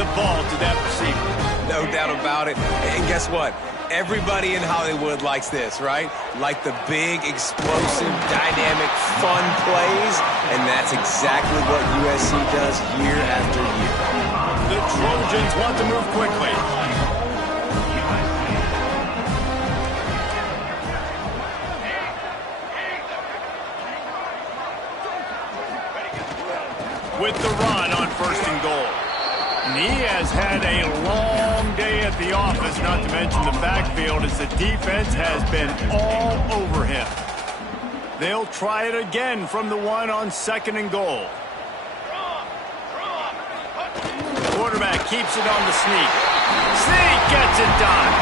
the ball to that receiver. No doubt about it. And guess what? Everybody in Hollywood likes this, right? Like the big, explosive, dynamic, fun plays. And that's exactly what USC does year after year. The Trojans want to move quickly. With the run on 1st and goal. And he has had a long day at the office, not to mention the backfield, as the defense has been all over him. They'll try it again from the 1 on 2nd and goal. Quarterback keeps it on the sneak. Sneak gets it done.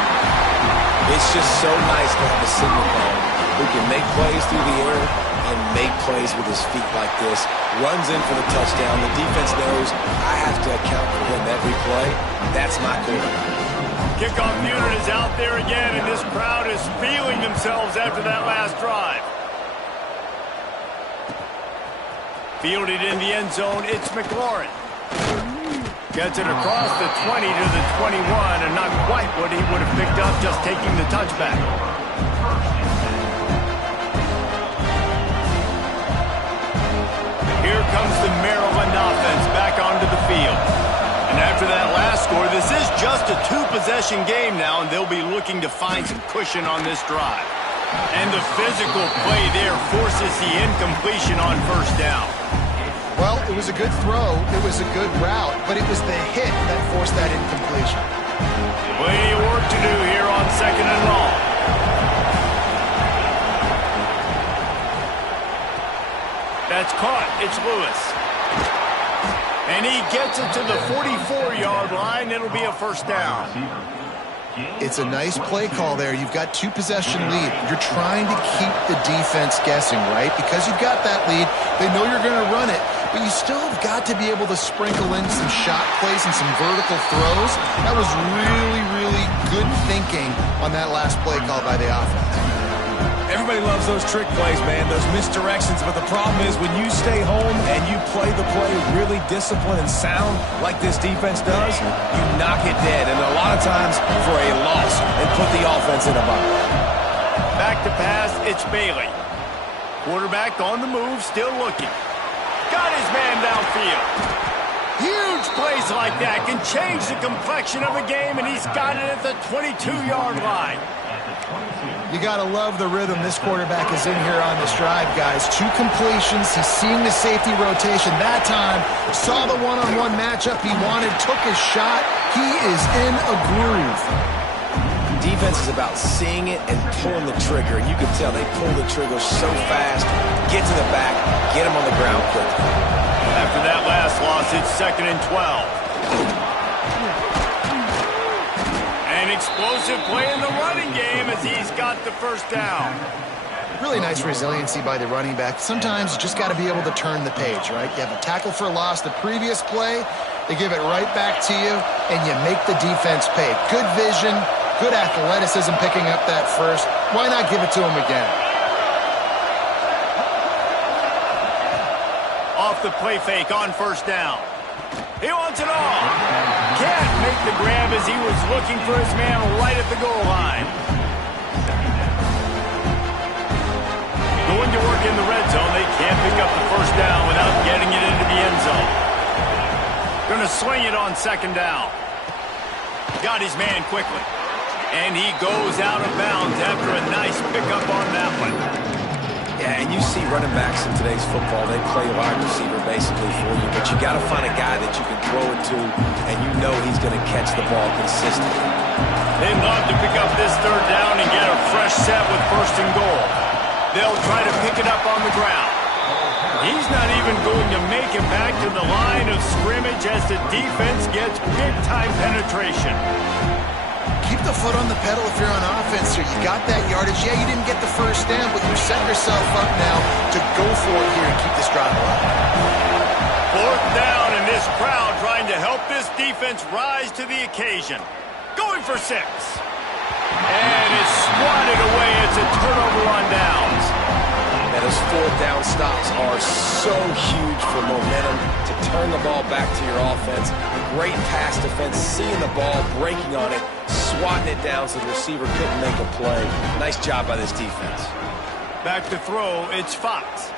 It's just so nice to have a signal ball who can make plays through the air and make plays with his feet like this. Runs in for the touchdown. The defense knows I have to account for him every play. That's my quarterback. Kickoff unit is out there again, and this crowd is feeling themselves after that last drive. Fielded in the end zone, it's McLaurin. Gets it across the 20 to the 21, and not quite what he would have picked up just taking the touchback. Here comes the Maryland offense back onto the field. And after that last score, this is just a 2-possession game now, and they'll be looking to find some cushion on this drive. And the physical play there forces the incompletion on 1st down. Well, it was a good throw, it was a good route, but it was the hit that forced that incompletion. Plenty of work to do here on 2nd and long. That's caught. It's Lewis. And he gets it to the 44-yard line. It'll be a 1st down. It's a nice play call there. You've got 2-possession lead. You're trying to keep the defense guessing, right? Because you've got that lead, they know you're going to run it, but you still have got to be able to sprinkle in some shot plays and some vertical throws. That was really, really good thinking on that last play call by the offense. Everybody loves those trick plays, man, those misdirections, but the problem is when you stay home and you play the play really disciplined and sound like this defense does, you knock it dead, and a lot of times for a loss and put the offense in a bind. Back to pass, it's Bailey. Quarterback on the move, still looking. Got his man downfield. Huge plays like that can change the complexion of a game, and he's got it at the 22-yard line. You got to love the rhythm this quarterback is in here on this drive, guys. 2 completions. He's seeing the safety rotation that time. Saw the one-on-one matchup he wanted, took his shot. He is in a groove. Defense is about seeing it and pulling the trigger, and you can tell they pull the trigger so fast, get to the back, get him on the ground quickly. After that last loss, it's 2nd and 12. An explosive play in the running game as he's got the first down. Really nice resiliency by the running back. Sometimes you just got to be able to turn the page, right? You have a tackle for a loss the previous play, they give it right back to you, and you make the defense pay. Good vision, good athleticism picking up that first. Why not give it to him again? Off the play fake on first down. He wants it all. Can't make the grab as he was looking for his man right at the goal line. Going to work in the red zone. They can't pick up the first down without getting it into the end zone. Going to swing it on 2nd down. Got his man quickly. And he goes out of bounds after a nice pickup on that one. Yeah, and you see running backs in today's football, they play wide receiver basically for you, but you got to find a guy that you can throw it to, and you know he's going to catch the ball consistently. They'd love to pick up this 3rd down and get a fresh set with 1st and goal. They'll try to pick it up on the ground. He's not even going to make it back to the line of scrimmage as the defense gets big-time penetration. Keep the foot on the pedal if you're on offense here. You got that yardage. Yeah, you didn't get the first down, but you set yourself up now to go for it here and keep this drive alive. 4th down, and this crowd trying to help this defense rise to the occasion. Going for 6. And it's swatted away. It's a turnover on downs. And those 4th down stops are so huge for momentum to turn the ball back to your offense. Great pass defense, seeing the ball, breaking on it, swatting it down so the receiver couldn't make a play. Nice job by this defense. Back to throw, it's Fox.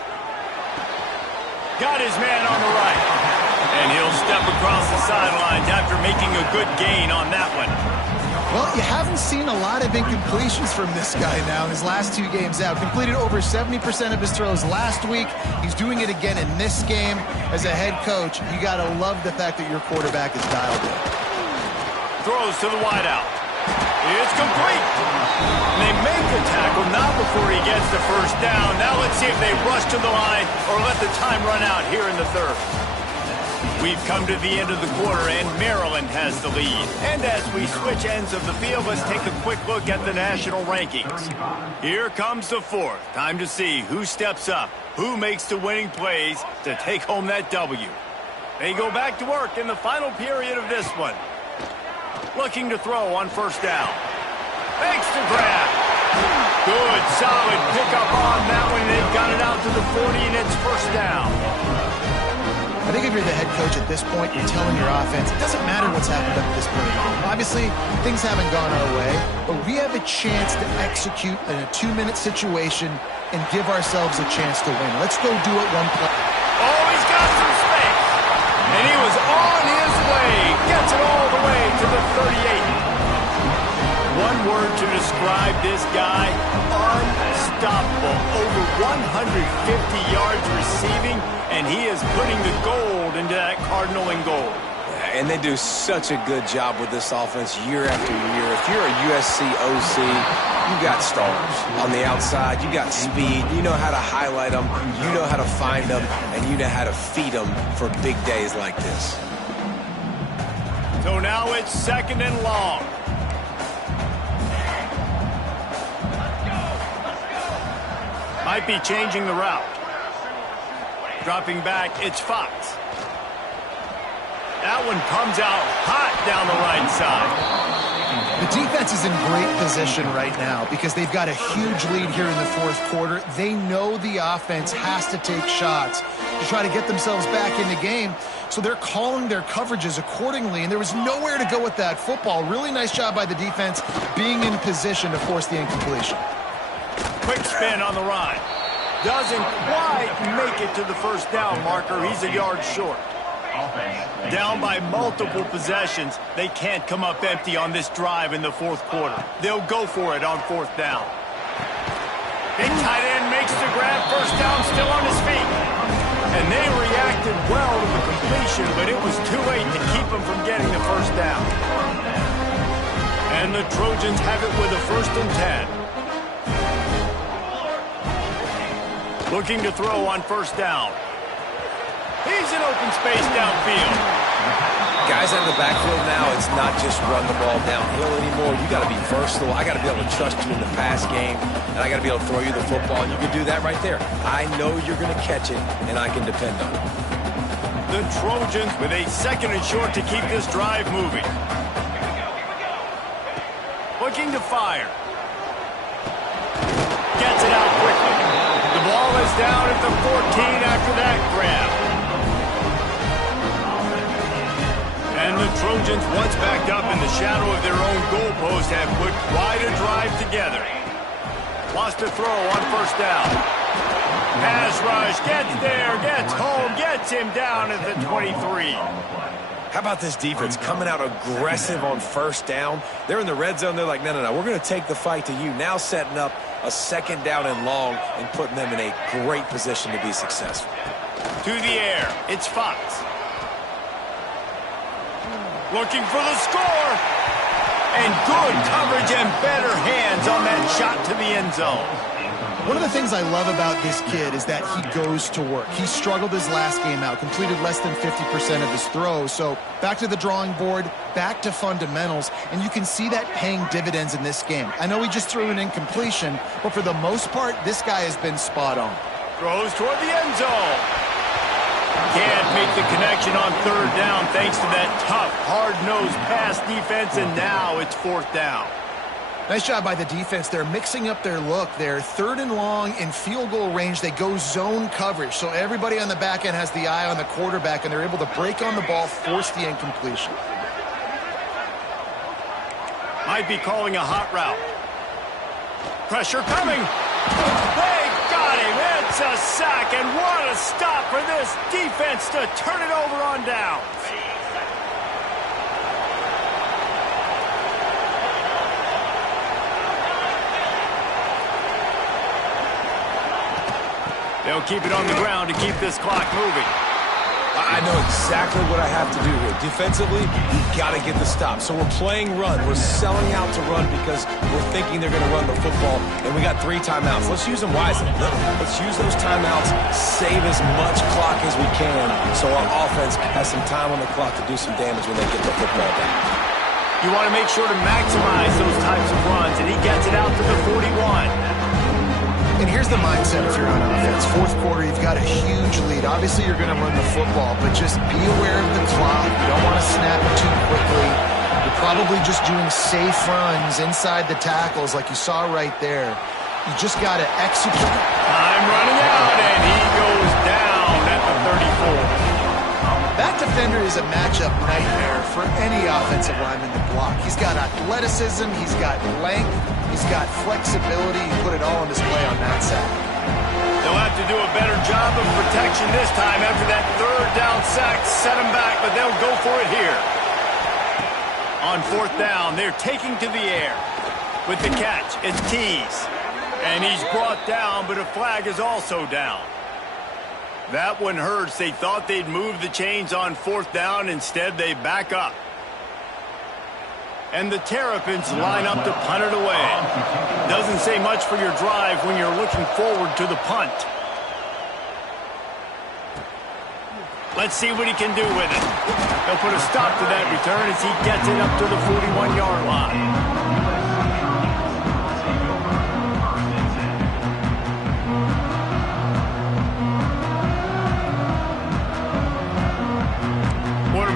Got his man on the right. And he'll step across the sidelines after making a good gain on that one. Well, you haven't seen a lot of incompletions from this guy now in his last 2 games out. Completed over 70% of his throws last week. He's doing it again in this game. As a head coach, you got to love the fact that your quarterback is dialed in. Throws to the wideout. It's complete. And they make the tackle not before he gets the first down. Now let's see if they rush to the line or let the time run out here in the 3rd. We've come to the end of the quarter, and Maryland has the lead. And as we switch ends of the field, let's take a quick look at the national rankings. Here comes the 4th. Time to see who steps up, who makes the winning plays to take home that W. They go back to work in the final period of this one. Looking to throw on first down. Makes the grab. Good, solid pickup on that one. They've got it out to the 40, and it's first down. I think if you're the head coach at this point, you're telling your offense, it doesn't matter what's happened up to this point. Obviously, things haven't gone our way, but we have a chance to execute in a 2-minute situation and give ourselves a chance to win. Let's go do it one play. Oh, he's got some space. And he was on his way. Gets it all the way to the 38. One word to describe this guy, unstoppable. Over 150 yards receiving, and he is putting the gold into that Cardinal and gold. And they do such a good job with this offense year after year. If you're a USC OC, you got stars. On the outside, you got speed. You know how to highlight them. You know how to find them. And you know how to feed them for big days like this. So now it's 2nd and long. Might be changing the route. Dropping back, it's Fox. That one comes out hot down the right side. The defense is in great position right now because they've got a huge lead here in the fourth quarter. They know the offense has to take shots to try to get themselves back in the game, so they're calling their coverages accordingly, and there was nowhere to go with that football. Really nice job by the defense being in position to force the incompletion. Quick spin on the run. Doesn't quite make it to the first down marker. He's a yard short. Down by multiple possessions. They can't come up empty on this drive in the fourth quarter. They'll go for it on fourth down. Big tight end makes the grab. First down, still on his feet. And they reacted well to the completion, but it was too late to keep them from getting the first down. And the Trojans have it with a 1st and 10. Looking to throw on first down. He's in open space downfield. Guys out of the backfield now, it's not just run the ball downhill anymore. You got to be versatile. I got to be able to trust you in the pass game, and I got to be able to throw you the football, and you can do that right there. I know you're going to catch it, and I can depend on it. The Trojans with a 2nd and short to keep this drive moving. Looking to fire. Gets it out quickly. The ball is down at the 14 after that grab. And the Trojans, once backed up in the shadow of their own goalpost, have put quite a drive together. Lost a throw on first down. Pass rush, gets there, gets home, gets him down at the 23. How about this defense coming out aggressive on first down? They're in the red zone. They're like, no, we're going to take the fight to you. Now setting up a 2nd down and long and putting them in a great position to be successful. To the air, it's Fox. Looking for the score. And good coverage and better hands on that shot to the end zone. One of the things I love about this kid is that he goes to work. He struggled his last game out, completed less than 50% of his throws. So back to the drawing board, back to fundamentals, and you can see that paying dividends in this game. I know he just threw an incompletion, but for the most part, this guy has been spot on. Throws toward the end zone. Can't make the connection on 3rd down thanks to that tough, hard-nosed pass defense, and now it's 4th down. Nice job by the defense. They're mixing up their look. They're 3rd and long in field goal range. They go zone coverage, so everybody on the back end has the eye on the quarterback, and they're able to break on the ball, force the incompletion. Might be calling a hot route. Pressure coming. They got him. It's a sack, and what a stop for this defense to turn it over on down. They'll keep it on the ground to keep this clock moving. I know exactly what I have to do here. Defensively, you've got to get the stop. So we're playing run. We're selling out to run because we're thinking they're going to run the football, and we got 3 timeouts. Let's use them wisely. Let's use those timeouts, save as much clock as we can so our offense has some time on the clock to do some damage when they get the football back. You want to make sure to maximize those types of runs, and he gets it out to the 41. And here's the mindset if you're on offense. Fourth quarter, you've got a huge lead. Obviously, you're going to run the football, but just be aware of the clock. You don't want to snap it too quickly. You're probably just doing safe runs inside the tackles like you saw right there. You just got to execute. Time running out, and he goes down at the 34. That defender is a matchup nightmare for any offensive lineman to block. He's got athleticism, he's got length, he's got flexibility. He put it all on display on that sack. They'll have to do a better job of protection this time after that 3rd down sack set him back, but they'll go for it here. On 4th down, they're taking to the air. With the catch, it's Tees. And he's brought down, but a flag is also down. That one hurts. They thought they'd move the chains on 4th down. Instead, they back up. And the Terrapins line up to punt it away. Doesn't say much for your drive when you're looking forward to the punt. Let's see what he can do with it. They'll put a stop to that return as he gets it up to the 41-yard line.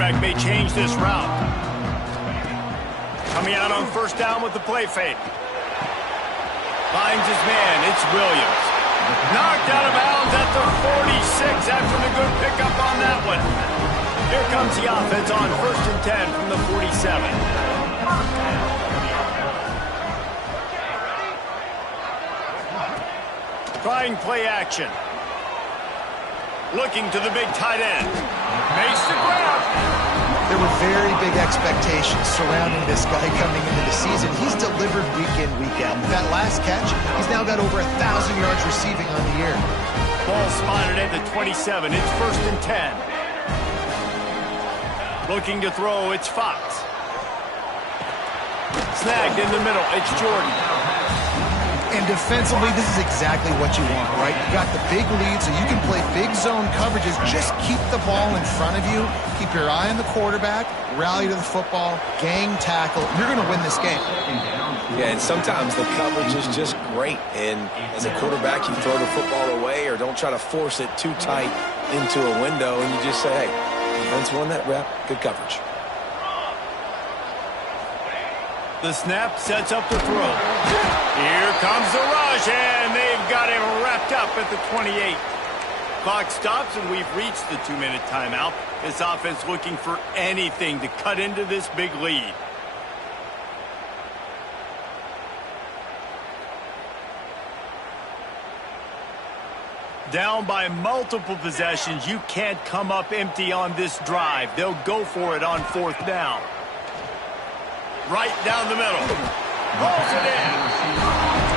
quarterback may change this route. Coming out on first down with the play fake. Finds his man. It's Williams. Knocked out of bounds at the 46 after the good pickup on that one. Here comes the offense on 1st and 10 from the 47. Trying play action. Looking to the big tight end. Makes the grab. There were very big expectations surrounding this guy coming into the season. He's delivered week in, week out. With that last catch, he's now got over 1,000 yards receiving on the year. Ball spotted at the 27. It's 1st and 10. Looking to throw, it's Fox. Snagged in the middle, it's Jordan. And defensively, this is exactly what you want, right? You got the big lead, so you can play big zone coverages. Just keep the ball in front of you. Keep your eye on the quarterback. Rally to the football. Gang tackle. You're going to win this game. Yeah, and sometimes the coverage is just great. And as a quarterback, you throw the football away or don't try to force it too tight into a window, and you just say, hey, defense won that rep. Good coverage. The snap sets up the throw. Here comes the rush, and they've got him wrapped up at the 28. Clock stops, and we've reached the 2-minute timeout. This offense looking for anything to cut into this big lead. Down by multiple possessions, you can't come up empty on this drive. They'll go for it on 4th down. Right down the middle. Rolls it in.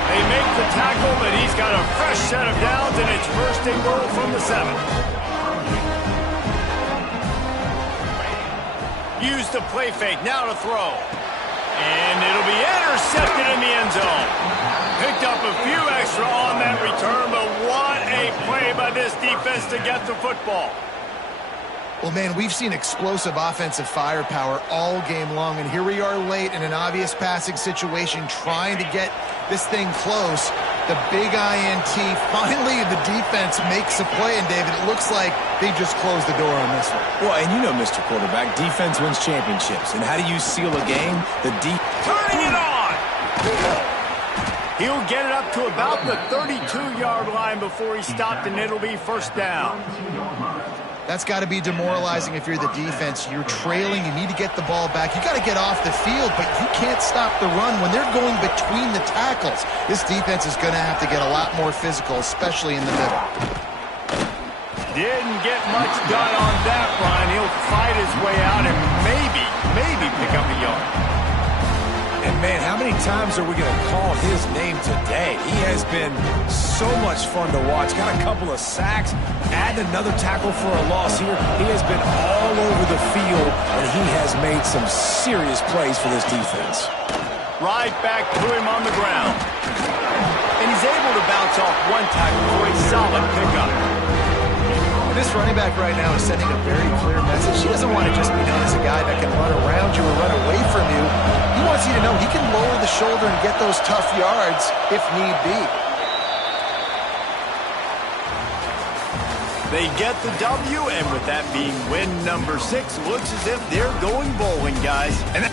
They make the tackle, but he's got a fresh set of downs, and it's 1st and goal from the 7. Use the play fake, now to throw. And it'll be intercepted in the end zone. Picked up a few extra on that return, but what a play by this defense to get the football. Well, man, we've seen explosive offensive firepower all game long, and here we are late in an obvious passing situation trying to get this thing close. The big INT, finally the defense makes a play, and David, it looks like they just closed the door on this one. Well, and you know, Mr. Quarterback, defense wins championships. And how do you seal a game? Turning it on! He'll get it up to about the 32-yard line before he stopped, and it'll be 1st down. That's got to be demoralizing if you're the defense. You're trailing. You need to get the ball back. You got to get off the field, but you can't stop the run when they're going between the tackles. This defense is going to have to get a lot more physical, especially in the middle. Didn't get much done on that run. He'll fight his way out and maybe pick up a yard. And, man, how many times are we going to call his name today? He has been so much fun to watch. Got a couple of sacks, add another tackle for a loss here. He has been all over the field, and he has made some serious plays for this defense. Right back to him on the ground. And he's able to bounce off one tackle for a solid pickup. This running back right now is sending a very clear message. He doesn't want to just be known as a guy that can run around you or run away from you. He wants you to know he can lower the shoulder and get those tough yards if need be. They get the W, and with that being win number 6, looks as if they're going bowling, guys. And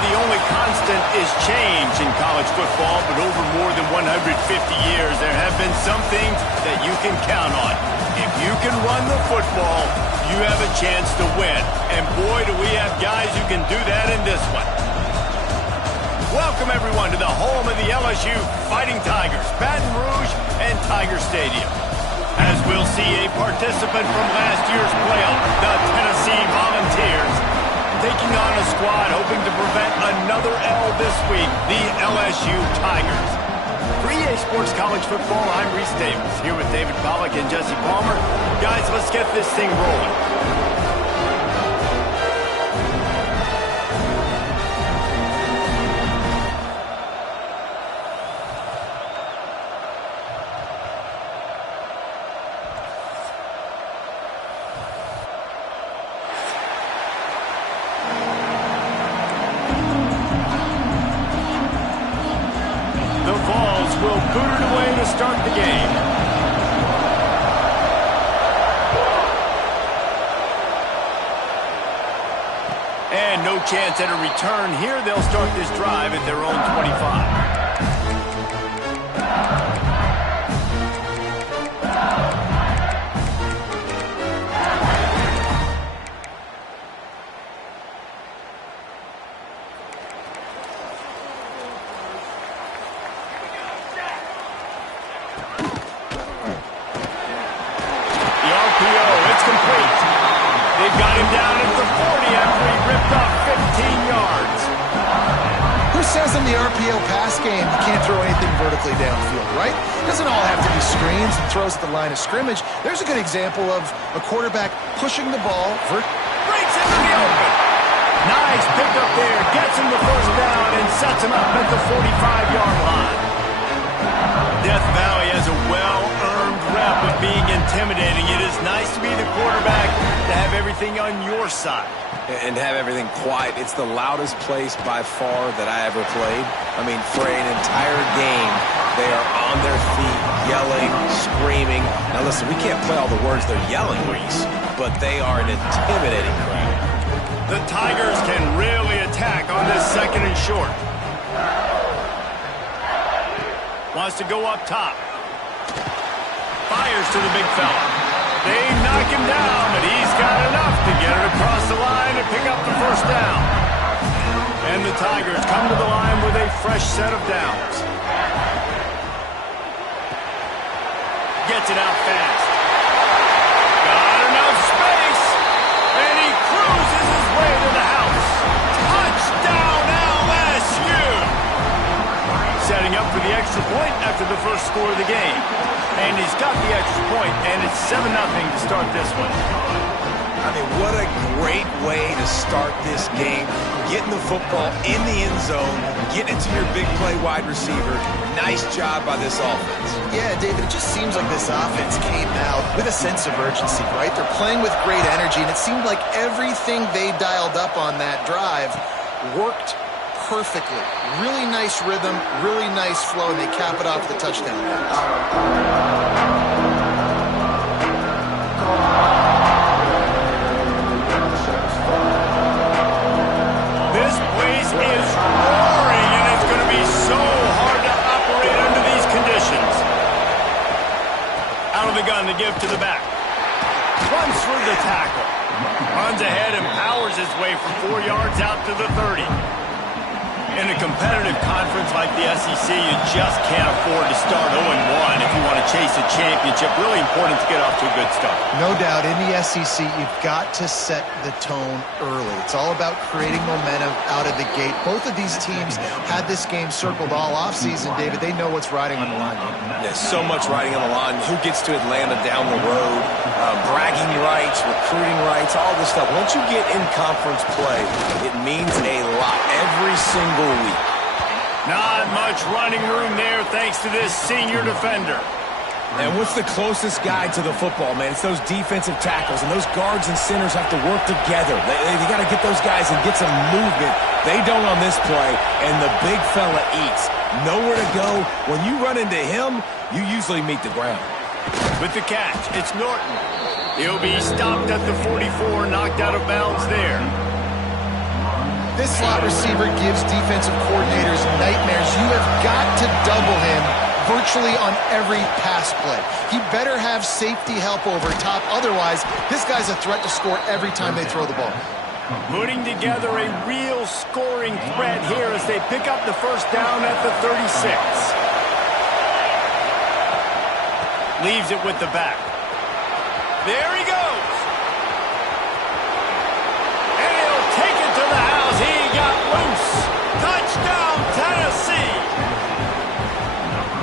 the only constant is change in college football, but over more than 150 years, there have been some things that you can count on. If you can run the football, you have a chance to win. And boy, do we have guys who can do that in this one. Welcome, everyone, to the home of the LSU Fighting Tigers, Baton Rouge and Tiger Stadium. As we'll see a participant from last year's playoff, the Tennessee Volunteers, taking on a squad hoping to prevent another L this week, the LSU Tigers. For EA Sports College Football, I'm Reese Davis, here with David Pollack and Jesse Palmer. Guys, let's get this thing rolling. Will boot it away to start the game. And no chance at a return here. They'll start this drive at their own 25. They've got him down at the 40 after he ripped off 15 yards. Who says in the RPO pass game you can't throw anything vertically downfield, right? It doesn't all have to be screens and throws at the line of scrimmage. There's a good example of a quarterback pushing the ball. Breaks into the open. Nice pick up there. Gets him the first down and sets him up at the 45-yard line. Death Valley has a well-earned rep of being intimidating. It is nice to be the quarterback, to have everything on your side. And have everything quiet. It's the loudest place by far that I ever played. I mean, for an entire game, they are on their feet, yelling, screaming. Now listen, we can't play all the words they're yelling, Reese, but they are an intimidating crowd. The Tigers can really attack on this second and short. Wants to go up top. Fires to the big fella. They knock him down, but he's got enough to get it across the line and pick up the first down. And the Tigers come to the line with a fresh set of downs. Gets it out fast. Got enough space. And he cruises his way to the house. Touchdown, LSU! Setting up for the extra point after the first score of the game. And he's got the extra point, and it's 7-0 to start this one. I mean, what a great way to start this game. Getting the football in the end zone, getting it to your big play wide receiver. Nice job by this offense. Yeah, David, it just seems like this offense came out with a sense of urgency, right? They're playing with great energy, and it seemed like everything they dialed up on that drive worked perfectly. Really nice rhythm, really nice flow, and they cap it off with a touchdown pass. This place is roaring, and it's going to be so hard to operate under these conditions. Out of the gun to give to the back. Runs through the tackle. Runs ahead and powers his way for 4 yards out to the 30. In a competitive conference like the SEC, you just can't afford to start 0-1 if you want to chase a championship. Really important to get off to a good start. No doubt, in the SEC, you've got to set the tone early. It's all about creating momentum out of the gate. Both of these teams had this game circled all offseason, David. They know what's riding on the line. There's so much riding on the line. Who gets to Atlanta down the road? Bragging rights, recruiting rights, all this stuff. Once you get in conference play, it means a lot every single week. Not much running room there thanks to this senior defender. And what's the closest guy to the football, man? It's those defensive tackles, and those guards and centers have to work together. They got to get those guys and get some movement. They don't on this play, and the big fella eats. Nowhere to go. When you run into him, you usually meet the ground. With the catch, it's Norton. He'll be stopped at the 44, knocked out of bounds there. This slot receiver gives defensive coordinators nightmares. You have got to double him virtually on every pass play. He better have safety help over top. Otherwise, this guy's a threat to score every time they throw the ball. Putting together a real scoring threat here as they pick up the first down at the 36. Leaves it with the back. There he goes. And he'll take it to the house. He got loose. Touchdown, Tennessee.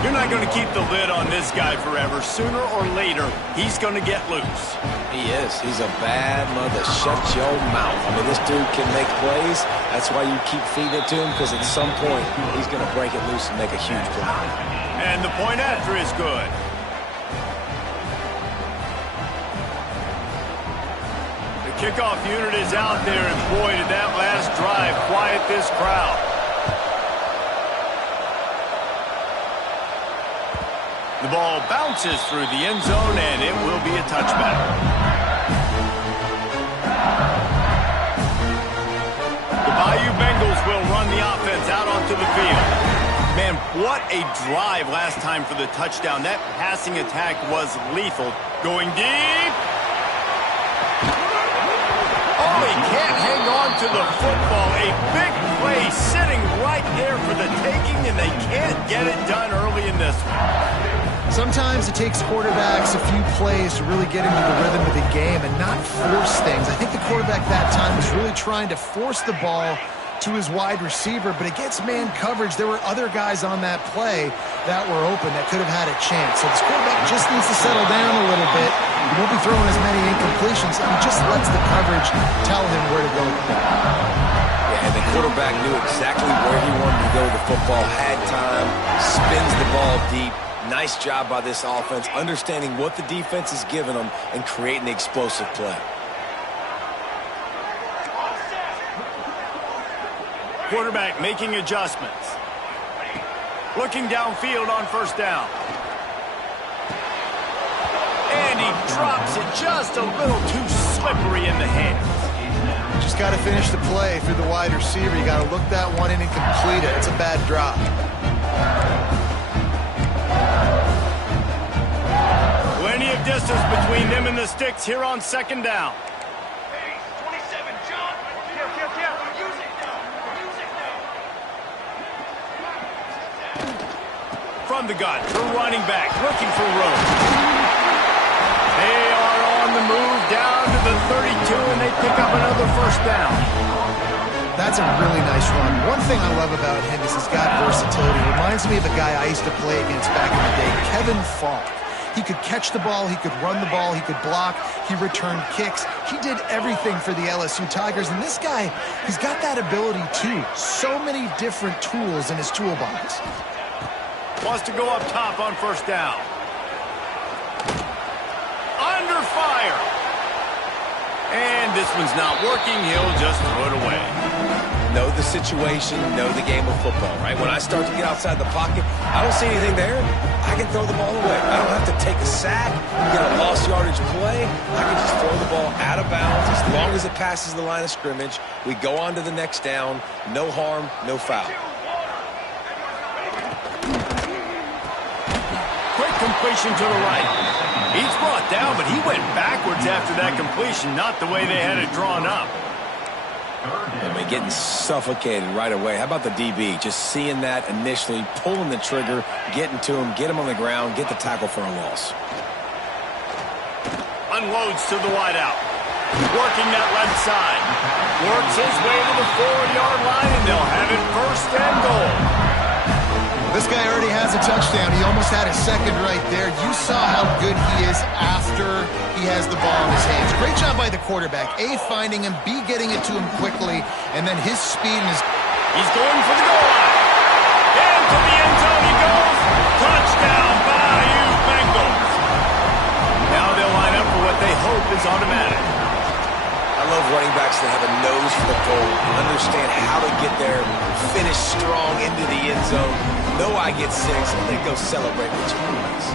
You're not going to keep the lid on this guy forever. Sooner or later, he's going to get loose. He is. He's a bad mother. Shut your mouth. I mean, this dude can make plays. That's why you keep feeding it to him, because at some point, he's going to break it loose and make a huge play. And the point after is good. The kickoff unit is out there, and boy, did that last drive quiet this crowd. The ball bounces through the end zone, and it will be a touchback. The Bayou Bengals will run the offense out onto the field. Man, what a drive last time for the touchdown. That passing attack was lethal. Going deep. Oh, he can't hang on to the football. A big play sitting right there for the taking, and they can't get it done early in this one. Sometimes it takes quarterbacks a few plays to really get into the rhythm of the game and not force things. I think the quarterback that time was really trying to force the ball to his wide receiver, but against man coverage, there were other guys on that play that were open that could have had a chance. So this quarterback just needs to settle down a little bit. He won't be throwing as many incompletions. He just lets the coverage tell him where to go. Yeah, and the quarterback knew exactly where he wanted to go with the football, had time, spins the ball deep. Nice job by this offense, understanding what the defense is giving them and creating the explosive play. Quarterback making adjustments. Looking downfield on first down. And he drops it just a little too slippery in the hands. Just got to finish the play through the wide receiver. You got to look that one in and complete it. It's a bad drop. Plenty of distance between them and the sticks here on second down. From the gun, true running back, looking for room. They are on the move down to the 32, and they pick up another first down. That's a really nice run. One thing I love about him is he's got versatility. Reminds me of a guy I used to play against back in the day, Kevin Falk. He could catch the ball, he could run the ball, he could block, he returned kicks. He did everything for the LSU Tigers, and this guy, he's got that ability too. So many different tools in his toolbox. Wants to go up top on first down. Under fire. And this one's not working. He'll just throw it away. Know the situation, know the game of football, right? When I start to get outside the pocket, I don't see anything there. I can throw the ball away. I don't have to take a sack, get a lost yardage play. I can just throw the ball out of bounds as long as it passes the line of scrimmage. We go on to the next down. No harm, no foul. Quick completion to the right. He's brought down, but he went backwards after that completion, not the way they had it drawn up. I mean, getting suffocated right away. How about the DB? Just seeing that initially, pulling the trigger, getting to him, get him on the ground, get the tackle for a loss. Unloads to the wideout. Working that left side. Works his way to the 4-yard line, and they'll have it first and goal. This guy already has a touchdown. He almost had a second right there. You saw how good he is after he has the ball in his hands. Great job by the quarterback. A, finding him, B, getting it to him quickly, and then his speed and his... He's going for the goal line. And to the end zone he goes. Touchdown, Bayou Bengals. Now they'll line up for what they hope is automatic. I love running backs that have a nose for the goal, understand how to get there, finish strong into the end zone. Know I get 6, and then go celebrate with you boys.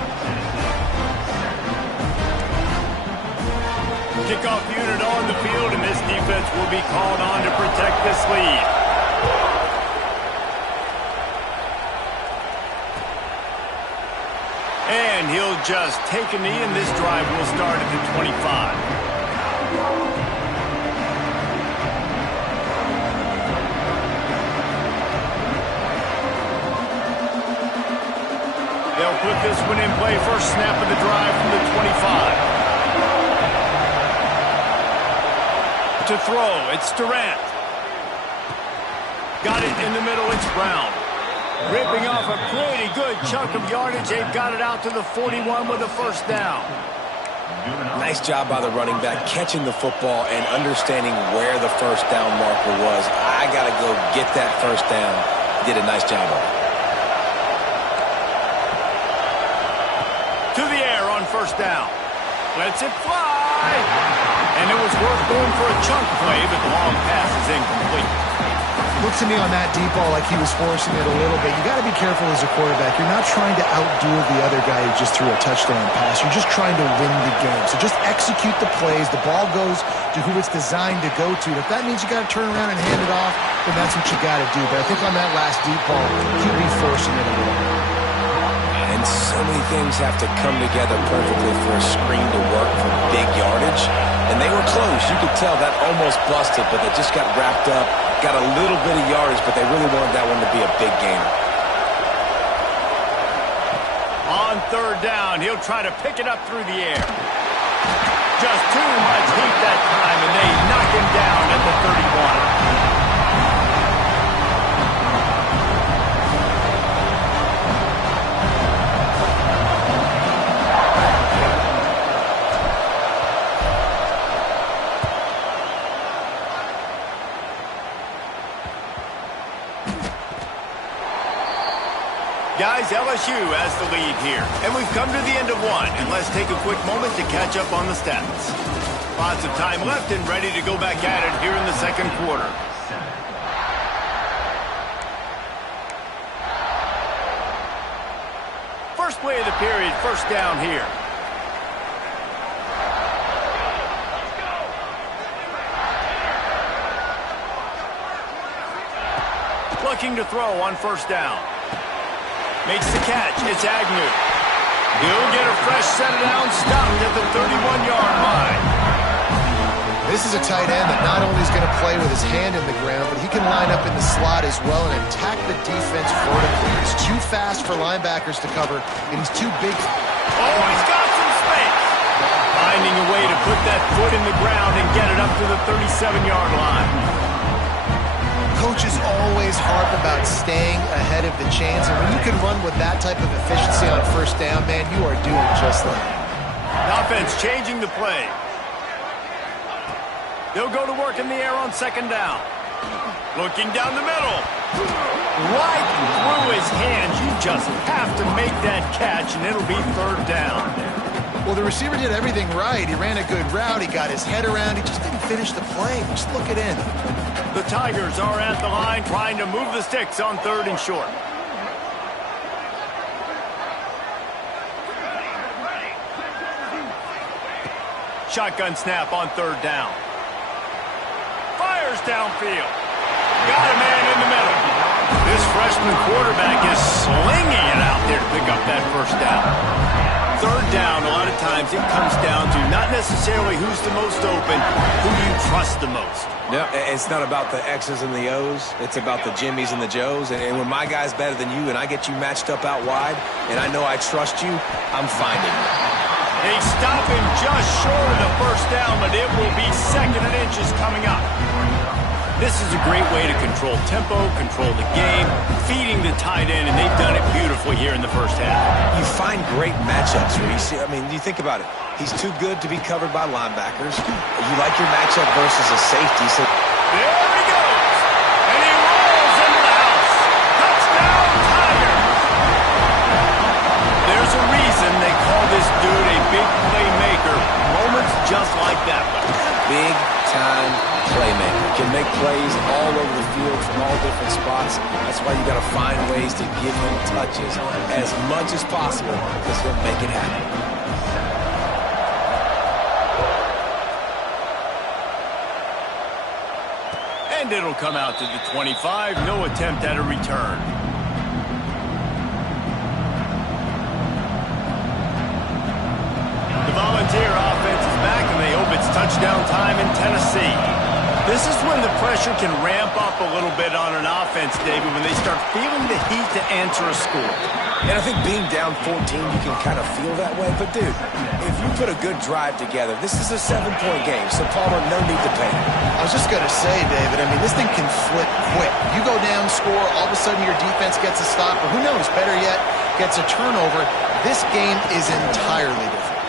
Kickoff unit on the field, and this defense will be called on to protect this lead. And he'll just take a knee, and this drive will start at the 25. They'll put this one in play. First snap of the drive from the 25. To throw, it's Durant. Got it in the middle, it's Brown. Ripping off a pretty good chunk of yardage. They've got it out to the 41 with a first down. Nice job by the running back, catching the football and understanding where the first down marker was. I got to go get that first down. Did a nice job of it. To the air on first down. Lets it fly. And it was worth going for a chunk play, but the long pass is incomplete. Looks to me on that deep ball like he was forcing it a little bit. You got to be careful as a quarterback. You're not trying to outdo the other guy who just threw a touchdown pass. You're just trying to win the game. So just execute the plays. The ball goes to who it's designed to go to. If that means you got to turn around and hand it off, then that's what you got to do. But I think on that last deep ball, he'll be forcing it a little bit. And so many things have to come together perfectly for a screen to work for big yardage. And they were close. You could tell that almost busted, but they just got wrapped up, got a little bit of yardage, but they really wanted that one to be a big gainer. On third down, he'll try to pick it up through the air. Just too much heat that time, and they knock him down at the 31. Guys, LSU has the lead here. And we've come to the end of one. And let's take a quick moment to catch up on the stats. Lots of time left and ready to go back at it here in the second quarter. First play of the period, first down here. Looking to throw on first down. Makes the catch. It's Agnew. He'll get a fresh set down, stopped at the 31-yard line. This is a tight end that not only is going to play with his hand in the ground, but he can line up in the slot as well and attack the defense vertically. He's too fast for linebackers to cover, and he's too big. Oh, he's got some space. Finding a way to put that foot in the ground and get it up to the 37-yard line. Coaches always harp about staying ahead of the chains, and when you can run with that type of efficiency on first down, man, you are doing just that. Offense changing the play. They'll go to work in the air on second down. Looking down the middle. Right through his hands. You just have to make that catch, and it'll be third down. Well, the receiver did everything right. He ran a good route. He got his head around. He just didn't finish the play. Just look it in. The Tigers are at the line trying to move the sticks on third and short. Shotgun snap on third down. Fires downfield. Got a man in the middle. This freshman quarterback is slinging it out there to pick up that first down. Third down, a lot of times it comes down to not necessarily who's the most open, who do you trust the most? Yeah, it's not about the X's and the O's. It's about the Jimmies and the Joes. And when my guy's better than you and I get you matched up out wide and I know I trust you, I'm finding you. They stop him just short of the first down, but it will be second and inches coming up. This is a great way to control tempo, control the game, feeding the tight end, and they've done it beautifully here in the first half. You find great matchups where you see, I mean, you think about it. He's too good to be covered by linebackers. You like your matchup versus a safety. So there he goes, and he rolls into the house. Touchdown, Tigers. There's a reason they call this dude a big playmaker. Moments just like that one. Big-time playmaker. Can make plays all over the field from all different spots. That's why you got to find ways to give him touches as much as possible because he'll make it happen. And it'll come out to the 25. No attempt at a return. The Volunteer offense is back, and they hope it's touchdown time in Tennessee. This is when the pressure can ramp up a little bit on an offense, David, when they start feeling the heat to answer a score. And I think being down 14, you can kind of feel that way. But, dude, if you put a good drive together, this is a 7-point game, so Palmer, no need to panic. I was just going to say, David, I mean, this thing can flip quick. You go down, score, all of a sudden your defense gets a stop, or who knows, better yet, gets a turnover. This game is entirely different.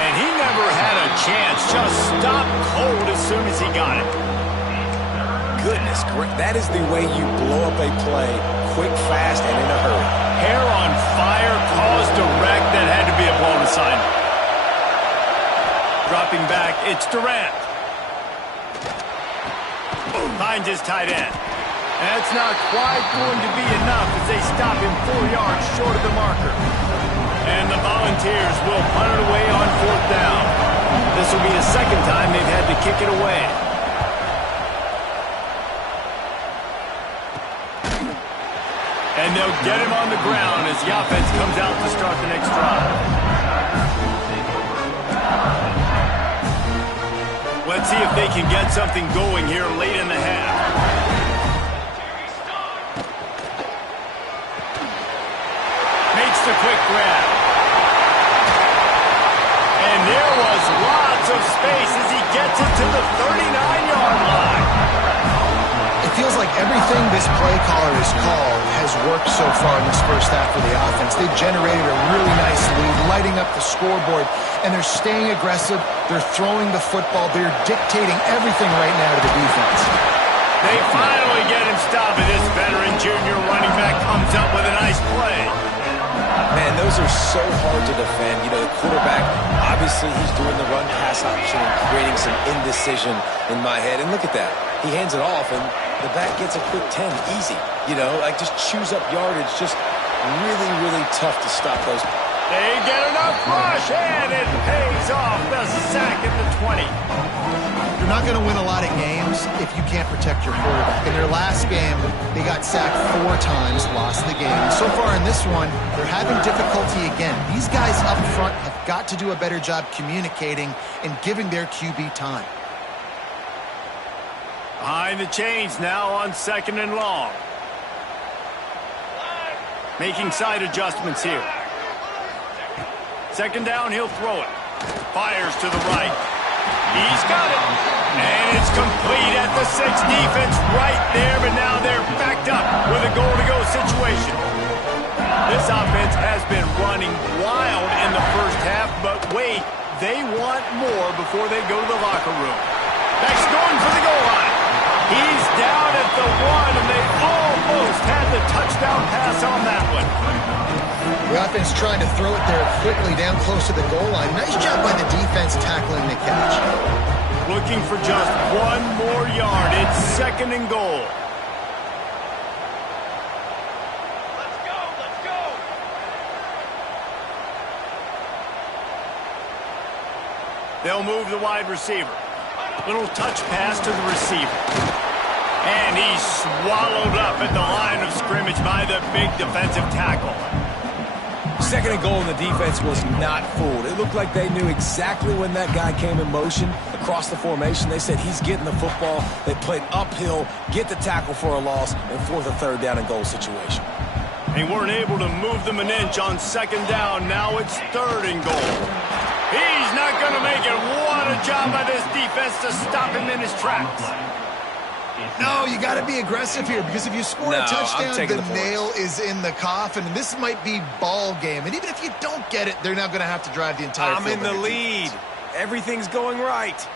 And he never had a chance. Just stopped cold as soon as he got it. Goodness, that is the way you blow up a play, quick, fast, and in a hurry. Hair on fire, caused a wreck that had to be a blown assignment. Dropping back, it's Durant. Finds his tight end. That's not quite going to be enough as they stop him 4 yards short of the marker. And the Volunteers will punt it away on 4th down. This will be the second time they've had to kick it away. And they'll get him on the ground as the offense comes out to start the next drive. Let's see if they can get something going here late in the half. Makes the quick grab. And there was lots of space as he gets it to the 39-yard line. It feels like everything this play caller has called has worked so far in this first half for the offense. They've generated a really nice lead, lighting up the scoreboard, and they're staying aggressive. They're throwing the football. They're dictating everything right now to the defense. They finally get him stopped, and this veteran junior running back comes up with a nice play. Man, those are so hard to defend. You know, the quarterback, obviously he's doing the run-pass option and creating some indecision in my head. And look at that. He hands it off, and the back gets a quick 10. Easy. You know, like just chews up yardage. Just really, really tough to stop those. They get enough rush, and it pays off. The sack at the 20. You're not going to win a lot of games if you can't protect your quarterback. In their last game, they got sacked 4 times, lost the game. So far in this one, they're having difficulty again. These guys up front have got to do a better job communicating and giving their QB time. Behind the chains now on 2nd and long. Making side adjustments here. 2nd down, he'll throw it. Fires to the right. He's got it. And it's complete at the 6. Defense right there, but now they're backed up with a goal-to-go situation. This offense has been running wild in the first half, but wait, they want more before they go to the locker room. That's going for the goal line. He's down at the 1, and they almost had the touchdown pass on that one. The offense trying to throw it there quickly down close to the goal line. Nice job by the defense tackling the catch. Looking for just 1 more yard. It's 2nd and goal. Let's go, let's go. They'll move the wide receiver. Little touch pass to the receiver. And he's swallowed up at the line of scrimmage by the big defensive tackle. 2nd and goal, and the defense was not fooled. It looked like they knew exactly when that guy came in motion across the formation. They said he's getting the football. They played uphill, get the tackle for a loss, and 4th or 3rd down and goal situation. They weren't able to move them an inch on 2nd down. Now it's 3rd and goal. He's not going to make it. What a job by this defense to stop him in his tracks. No, you got to be aggressive here because if you score a touchdown, the nail is in the coffin. And this might be ball game. And even if you don't get it, they're now going to have to drive the entire field. I'm in the lead. Everything's going right.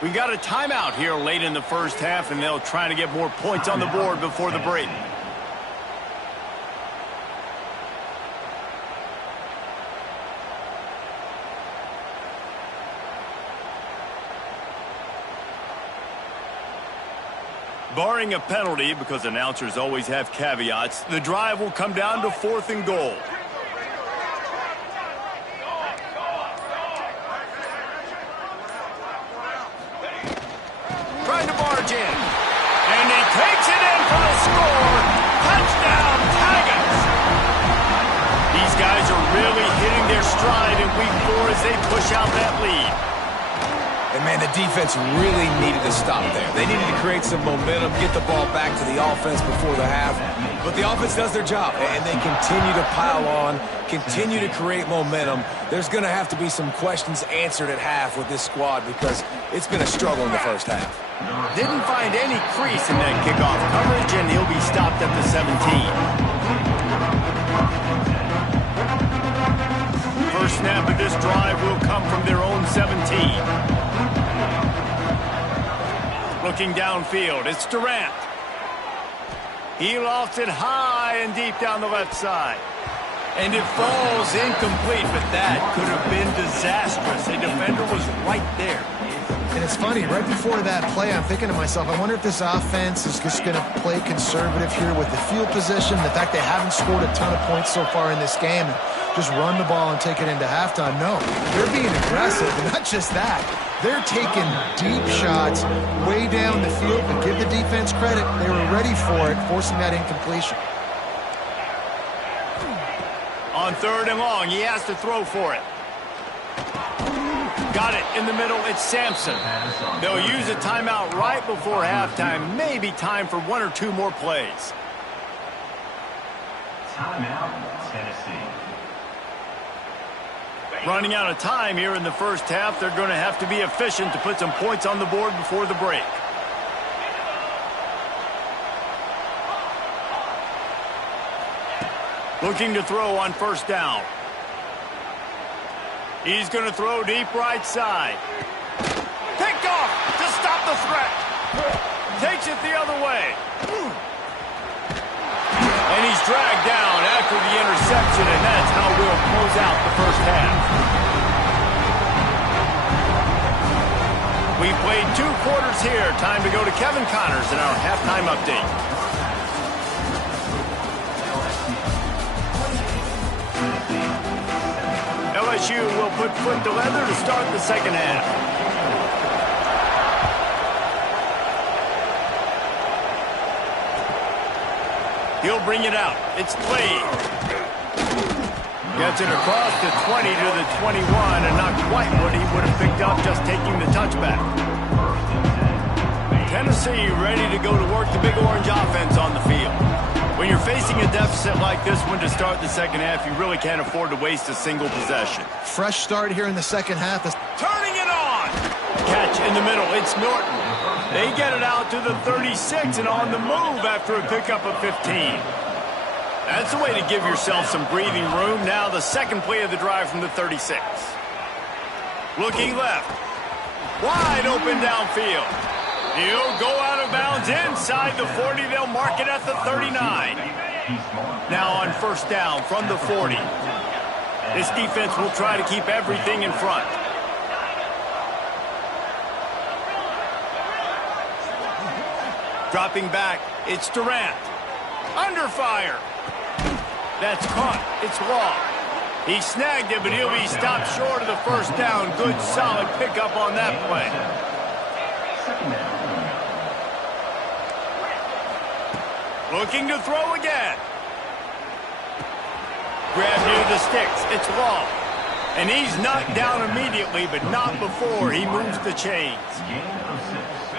We got a timeout here late in the first half, and they'll try to get more points on the board before the break. Barring a penalty, because announcers always have caveats, the drive will come down to 4th and goal. stride in week 4 as they push out that lead. And, man, the defense really needed to stop there. They needed to create some momentum, get the ball back to the offense before the half. But the offense does their job, and they continue to pile on, continue to create momentum. There's going to have to be some questions answered at half with this squad because it's been a struggle in the first half. Didn't find any crease in that kickoff coverage, and he'll be stopped at the 17. First snap of this drive will come from their own 17. Looking downfield, it's Durant. He lofts it high and deep down the left side. And it falls incomplete, but that could have been disastrous. A defender was right there. And it's funny, right before that play, I'm thinking to myself, I wonder if this offense is just going to play conservative here with the field position, the fact they haven't scored a ton of points so far in this game, and just run the ball and take it into halftime. No, they're being aggressive, and not just that. They're taking deep shots way down the field, but give the defense credit. They were ready for it, forcing that incompletion. On 3rd and long, he has to throw for it. Got it in the middle, it's Sampson. They'll use a timeout right before halftime. Maybe time for 1 or 2 more plays. Timeout, Tennessee. Running out of time here in the first half. They're going to have to be efficient to put some points on the board before the break. Looking to throw on 1st down. He's going to throw deep right side. Picked off to stop the threat. Takes it the other way. And he's dragged down after the interception, and that's how we'll close out the first half. We played 2 quarters here. Time to go to Kevin Connors in our halftime update. LSU will put foot to leather to start the second half. He'll bring it out. It's played. Gets it across the 20 to the 21, and not quite what he would have picked up just taking the touchback. Tennessee ready to go to work the Big Orange offense on the field. When you're facing a deficit like this one to start the second half, you really can't afford to waste a single possession. Fresh start here in the second half. Turning it on. Catch in the middle. It's Norton. They get it out to the 36 and on the move after a pickup of 15. That's the way to give yourself some breathing room. Now the second play of the drive from the 36. Looking left. Wide open downfield. He'll go out of bounds inside the 40. They'll mark it at the 39. Now on 1st down from the 40. This defense will try to keep everything in front. Dropping back, it's Durant. Under fire. That's caught. It's Law. He snagged it, but he'll be stopped short of the 1st down. Good, solid pickup on that play. Looking to throw again. Grab near the sticks. It's Law. And he's knocked down immediately, but not before he moves the chains.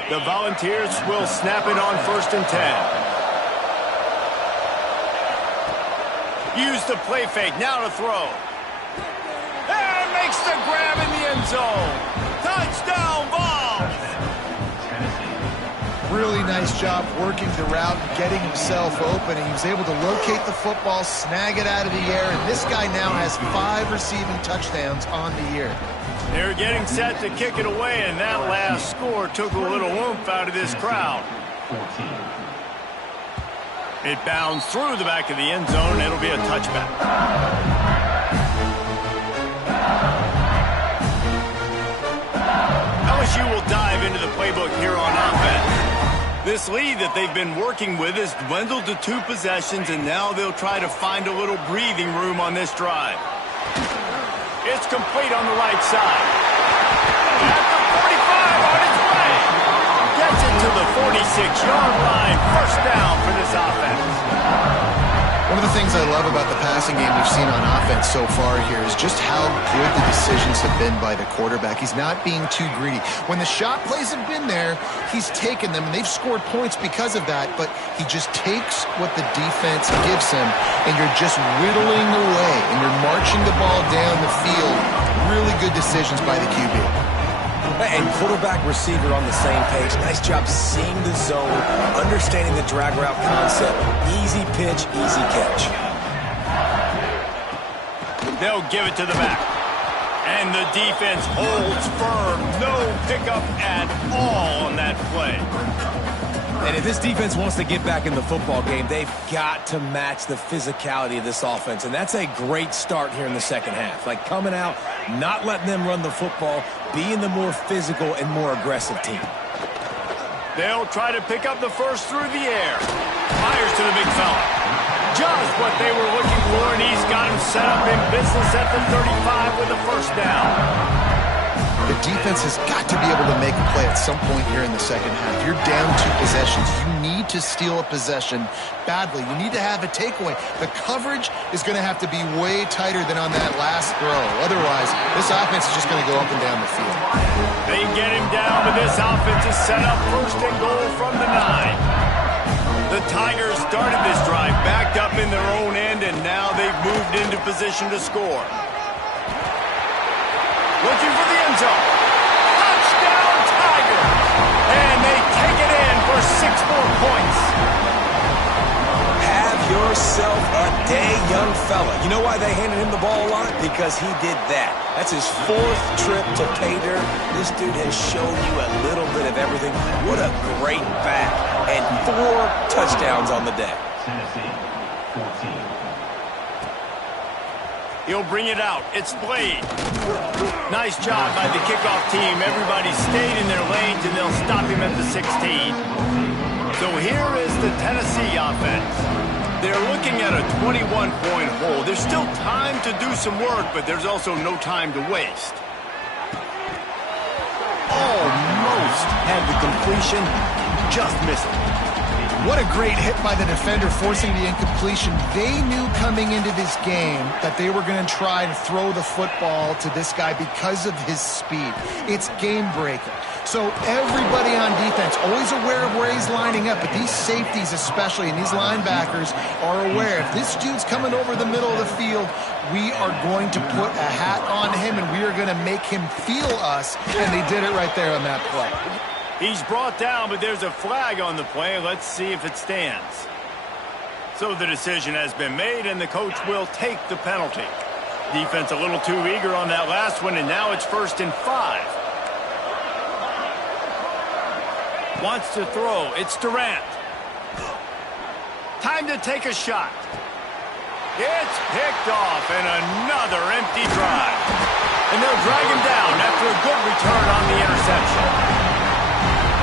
The Volunteers will snap it on 1st and 10. Use the play fake. Now to throw. And makes the grab in the end zone. Touchdown, Vols! Really nice job working the route and getting himself open. And he was able to locate the football, snag it out of the air, and this guy now has 5 receiving touchdowns on the year. They're getting set to kick it away, and that last score took a little oomph out of this crowd. It bounds through the back of the end zone, and it'll be a touchback. LSU will dive into the playbook here on offense. This lead that they've been working with has dwindled to 2 possessions, and now they'll try to find a little breathing room on this drive. It's complete on the right side. At the 45 on its way. Gets it to the 46-yard line. 1st down for this offense. One of the things I love about the passing game we've seen on offense so far here is just how good the decisions have been by the quarterback. He's not being too greedy. When the shot plays have been there, he's taken them, and they've scored points because of that, but he just takes what the defense gives him, and you're just whittling away, and you're marching the ball down the field. Really good decisions by the QB. And quarterback, receiver on the same page. Nice job seeing the zone, understanding the drag route concept. Easy pitch, easy catch. They'll give it to the back. And the defense holds firm. No pickup at all on that play. And if this defense wants to get back in the football game, they've got to match the physicality of this offense. And that's a great start here in the second half. Like coming out, not letting them run the football, being the more physical and more aggressive team. They'll try to pick up the first through the air. Fires to the big fella. Just what they were looking for, and he's got him set up in business at the 35 with a first down. The defense has got to be able to make a play at some point here in the second half. You're down 2 possessions. You need to steal a possession badly. You need to have a takeaway. The coverage is going to have to be way tighter than on that last throw. Otherwise, this offense is just going to go up and down the field. They get him down, but this offense is set up first and goal from the 9. The Tigers started this drive backed up in their own end, and now they've moved into position to score. Looking for the end zone. Touchdown, Tigers! And they take it in for 6 more points. Have yourself a day, young fella. You know why they handed him the ball a lot? Because he did that. That's his 4th trip to pay dirt. This dude has shown you a little bit of everything. What a great back. And 4 touchdowns on the day. Tennessee, 14. He'll bring it out. It's Blade. Nice job by the kickoff team. Everybody stayed in their lanes, and they'll stop him at the 16. So here is the Tennessee offense. They're looking at a 21-point hole. There's still time to do some work, but there's also no time to waste. Almost had the completion, just missed it. What a great hit by the defender, forcing the incompletion. They knew coming into this game that they were going to try to throw the football to this guy because of his speed. It's game breaking. So everybody on defense, always aware of where he's lining up, but these safeties especially, and these linebackers are aware. If this dude's coming over the middle of the field, we are going to put a hat on him, and we are going to make him feel us, and they did it right there on that play. He's brought down, but there's a flag on the play. Let's see if it stands. So the decision has been made, and the coach will take the penalty. Defense a little too eager on that last one, and now it's 1st and 5. Wants to throw. It's Durant. Time to take a shot. It's picked off, and another empty drive. And they'll drag him down after a good return on the interception.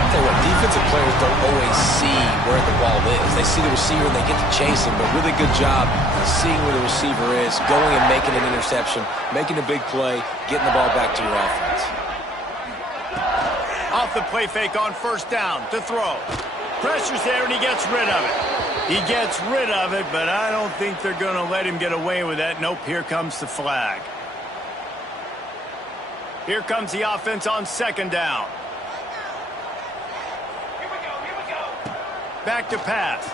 Tell you what, defensive players don't always see where the ball is. They see the receiver and they get to chase him, but really good job seeing where the receiver is, going and making an interception, making a big play, getting the ball back to your offense. Off the play fake on 1st down to throw. Pressure's there and he gets rid of it. He gets rid of it, but I don't think they're going to let him get away with that. Nope, here comes the flag. Here comes the offense on 2nd down. Back to pass.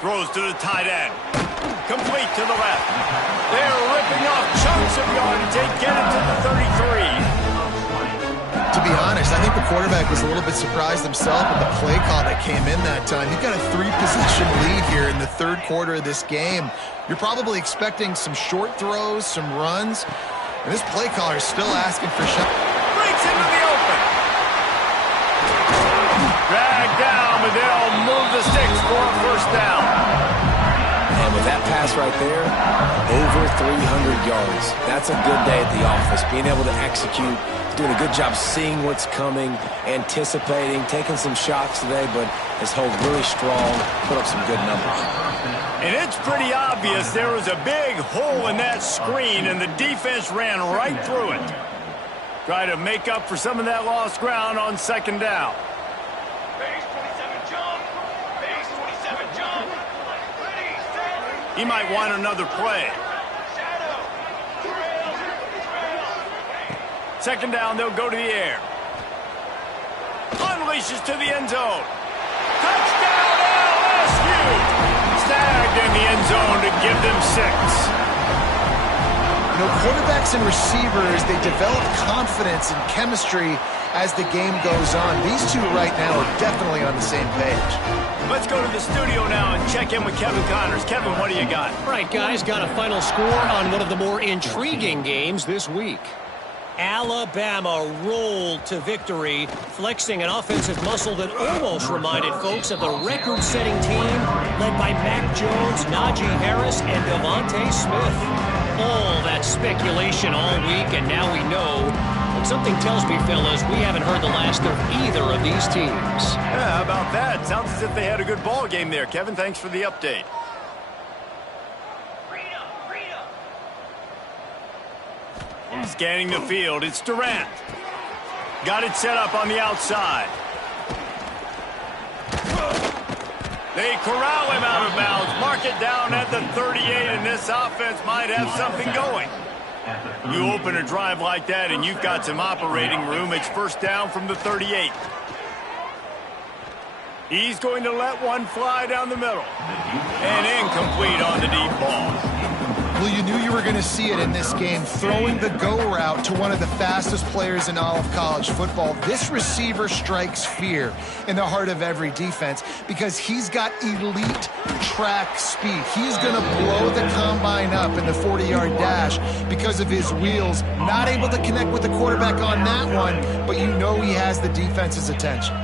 Throws to the tight end. Complete to the left. They're ripping off chunks of yardage. They get it to the 33. To be honest, I think the quarterback was a little bit surprised himself with the play call that came in that time. You've got a 3-possession lead here in the 3rd quarter of this game. You're probably expecting some short throws, some runs, and this play caller is still asking for shots. Breaks into the open. Drag down, but they'll move the sticks for a 1st down. And with that pass right there, over 300 yards. That's a good day at the office. Being able to execute, doing a good job seeing what's coming, anticipating, taking some shots today, but has held really strong, put up some good numbers. And it's pretty obvious there was a big hole in that screen, and the defense ran right through it. Try to make up for some of that lost ground on 2nd down. Base 27 jump. Base 27 jump. Ready. He might want another play. Second down, they'll go to the air. Unleashes to the end zone. Touchdown, LSU! Snagged in the end zone to give them 6. You know, quarterbacks and receivers, they develop confidence and chemistry as the game goes on. These two right now are definitely on the same page. Let's go to the studio now and check in with Kevin Connors. Kevin, what do you got? All right, guys, got a final score on one of the more intriguing games this week. Alabama rolled to victory, flexing an offensive muscle that almost reminded folks of the record-setting team led by Mac Jones, Najee Harris, and Devontae Smith. All that speculation all week, and now we know. But something tells me, fellas, we haven't heard the last of either of these teams. Yeah, how about that? Sounds as if they had a good ball game there. Kevin, thanks for the update. Scanning the field, it's Durant. Got it set up on the outside. They corral him out of bounds. Mark it down at the 38, and this offense might have something going. You open a drive like that, and you've got some operating room. It's first down from the 38. He's going to let one fly down the middle. And incomplete on the deep ball. Well, you knew you were going to see it in this game, throwing the go route to one of the fastest players in all of college football. This receiver strikes fear in the heart of every defense because he's got elite track speed. He's going to blow the combine up in the 40-yard dash because of his wheels. Not able to connect with the quarterback on that one, but you know he has the defense's attention.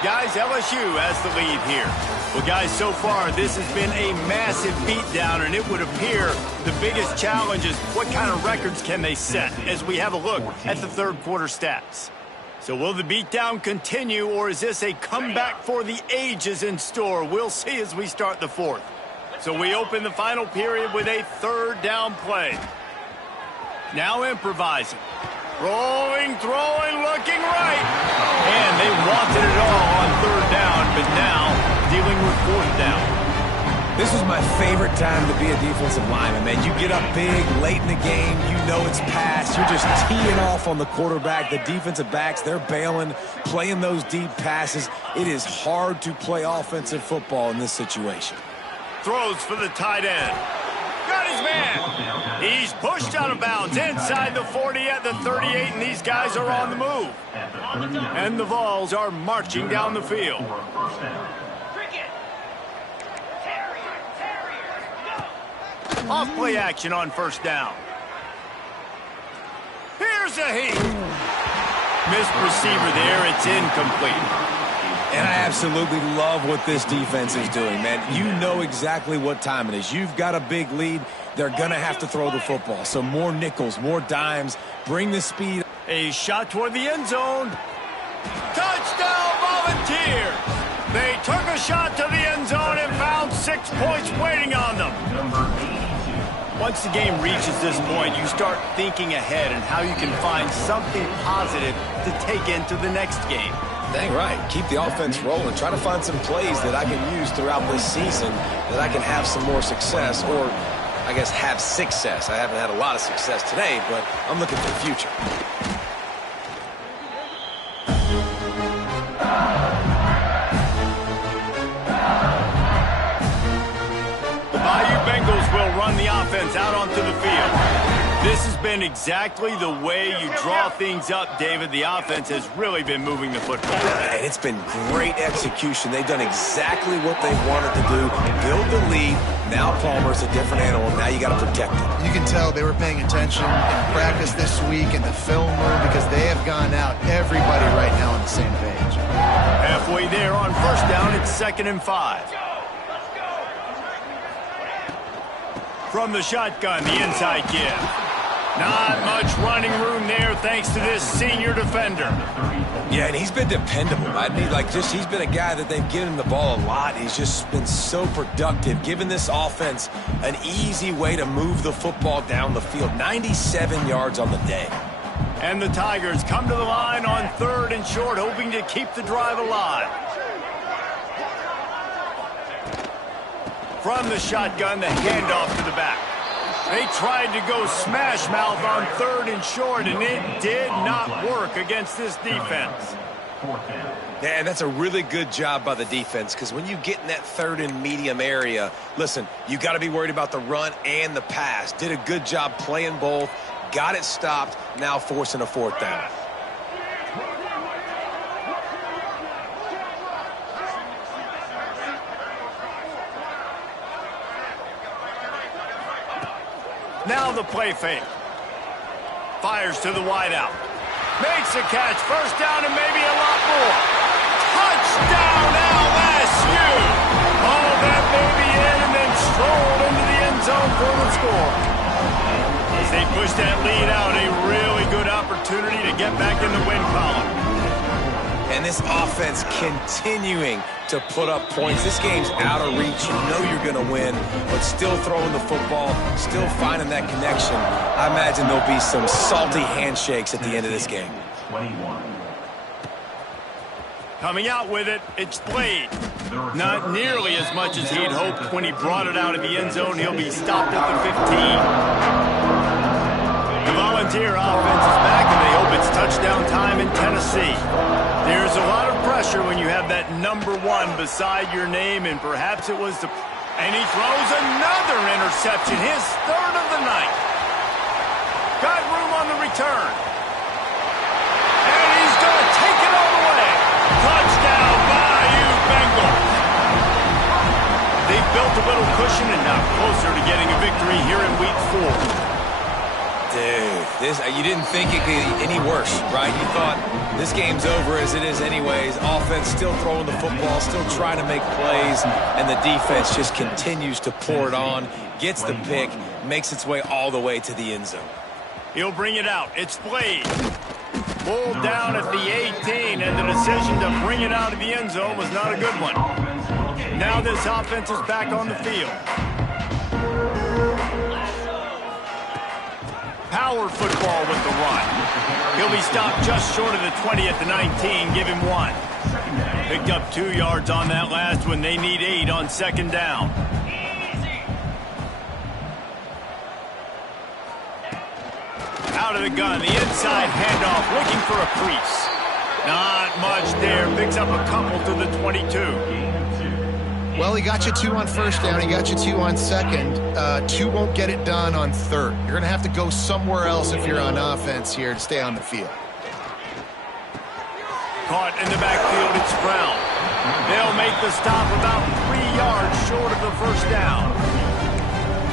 Guys, LSU has the lead here. Well, guys, so far, this has been a massive beatdown, and it would appear the biggest challenge is what kind of records can they set as we have a look at the third quarter stats. So will the beatdown continue, or is this a comeback for the ages in store? We'll see as we start the fourth. So we open the final period with a third down play. Now improvising. Rolling, throwing, looking right. And they wanted it all on third down, but now dealing with fourth down. This is my favorite time to be a defensive lineman, man. You get up big, late in the game, you know it's past. You're just teeing off on the quarterback. The defensive backs, they're bailing, playing those deep passes. It is hard to play offensive football in this situation. Throws for the tight end. Got his man. He's pushed out of bounds inside the 40 at the 38, and these guys are on the move. And the Vols are marching down the field. Off play action on first down. Here's a heat. Missed receiver there. It's incomplete. And I absolutely love what this defense is doing, man. You know exactly what time it is. You've got a big lead. They're going to have to throw the football. So more nickels, more dimes. Bring the speed. A shot toward the end zone. Touchdown, Volunteers. They took a shot to the end zone and found 6 points waiting on them. Once the game reaches this point, you start thinking ahead and how you can find something positive to take into the next game. Dang right. Keep the offense rolling. Try to find some plays that I can use throughout this season that I can have some more success, or I guess have success. I haven't had a lot of success today, but I'm looking for the future. The Bayou Bengals will run the offense out onto the field. This has been exactly the way you draw things up, David. The offense has really been moving the football. And it's been great execution. They've done exactly what they wanted to do. Build the lead. Now Palmer's a different animal. Now you got to protect him. You can tell they were paying attention in practice this week in the film room because they have gone out. Everybody right now on the same page. Halfway there on first down, it's 2nd and 5. From the shotgun, the inside give. Not much running room there thanks to this senior defender. Yeah, and he's been dependable. I mean, he's been a guy that they've given the ball a lot. He's just been so productive, giving this offense an easy way to move the football down the field. 97 yards on the day. And the Tigers come to the line on 3rd and short, hoping to keep the drive alive. From the shotgun, the handoff to the back. They tried to go smash mouth on 3rd and short, and it did not work against this defense. Yeah, and that's a really good job by the defense, because when you get in that 3rd and medium area, listen, you got to be worried about the run and the pass. Did a good job playing both, got it stopped, now forcing a 4th down. Now the play fake. Fires to the wideout. Makes a catch. First down and maybe a lot more. Touchdown LSU. Oh, that baby in and then strolled into the end zone for the score. As they push that lead out, a really good opportunity to get back in the win column. And this offense continuing to put up points. This game's out of reach. You know you're going to win, but still throwing the football, still finding that connection. I imagine there'll be some salty handshakes at the end of this game. 21. Coming out with it, it's Blade. Not nearly as much as he'd hoped when he brought it out of the end zone. He'll be stopped at the 15. The Volunteer offense is back, and they hope it's touchdown time in Tennessee. There's a lot of pressure when you have that number 1 beside your name, and perhaps it was the... And he throws another interception, his 3rd of the night. Got room on the return. And he's going to take it all the way. Touchdown, Bayou Bengals. They've built a little cushion and now closer to getting a victory here in Week 4. Dude, you didn't think it could be any worse, right? You thought this game's over as it is anyways. Offense still throwing the football, still trying to make plays, and the defense just continues to pour it on, gets the pick, makes its way all the way to the end zone. He'll bring it out. It's Blade. Pulled down at the 18, and the decision to bring it out of the end zone was not a good one. Now this offense is back on the field. Power football with the run. He'll be stopped just short of the 20 at the 19. Give him 1. Picked up 2 yards on that last one. They need 8 on 2nd down. Out of the gun. The inside handoff. Looking for a crease. Not much there. Picks up a couple to the 22. Well, he got you 2 on 1st down. He got you 2 on 2nd. 2 won't get it done on 3rd. You're going to have to go somewhere else if you're on offense here to stay on the field. Caught in the backfield, it's Brown. They'll make the stop about 3 yards short of the 1st down.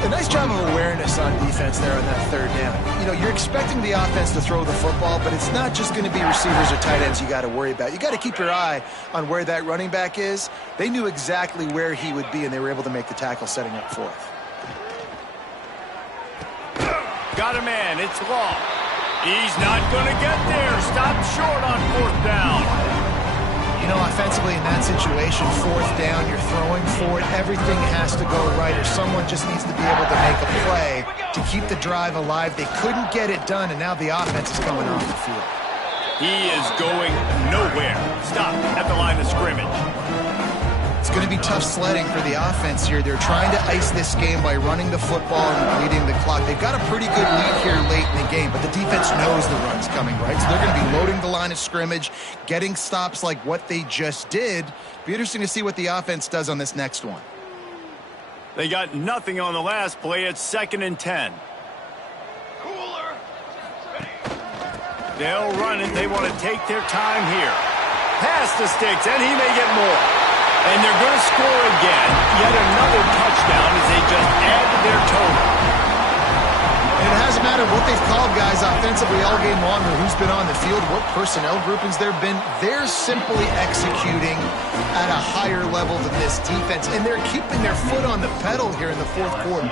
A nice job of awareness on defense there on that 3rd down. You know, you're expecting the offense to throw the football, but it's not just going to be receivers or tight ends you got to worry about. You got to keep your eye on where that running back is. They knew exactly where he would be, and they were able to make the tackle setting up 4th. Got a man, it's Law. He's not going to get there. Stopped short on 4th down. You know, offensively in that situation, 4th down, you're throwing for it. Everything has to go right, or someone just needs to be able to make a play to keep the drive alive. They couldn't get it done, and now the offense is coming off the field. He is going nowhere. Stopped at the line of scrimmage. It's going to be tough sledding for the offense here. They're trying to ice this game by running the football and bleeding the clock. They've got a pretty good lead here late in the game, but the defense knows the run's coming, right? So they're going to be loading the line of scrimmage, getting stops like what they just did. Be interesting to see what the offense does on this next one. They got nothing on the last play. It's 2nd and 10. They'll run it. They want to take their time here. Pass the sticks, and he may get more. And they're going to score again. Yet another touchdown as they just add to their total. And it hasn't mattered what they've called guys offensively all game long or who's been on the field, what personnel groupings there have been. They're simply executing at a higher level than this defense, and they're keeping their foot on the pedal here in the 4th quarter.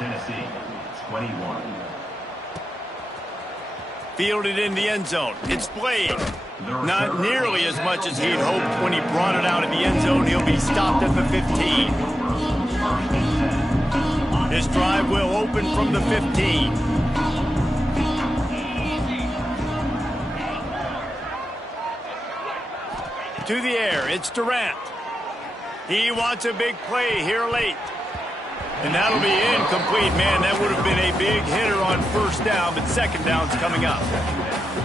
Tennessee, 21. Fielded in the end zone. It's Blade. Not nearly as much as he'd hoped when he brought it out of the end zone. He'll be stopped at the 15. This drive will open from the 15. To the air, it's Durant. He wants a big play here late. And that'll be incomplete, man. That would have been a big hitter on first down, but second down's coming up.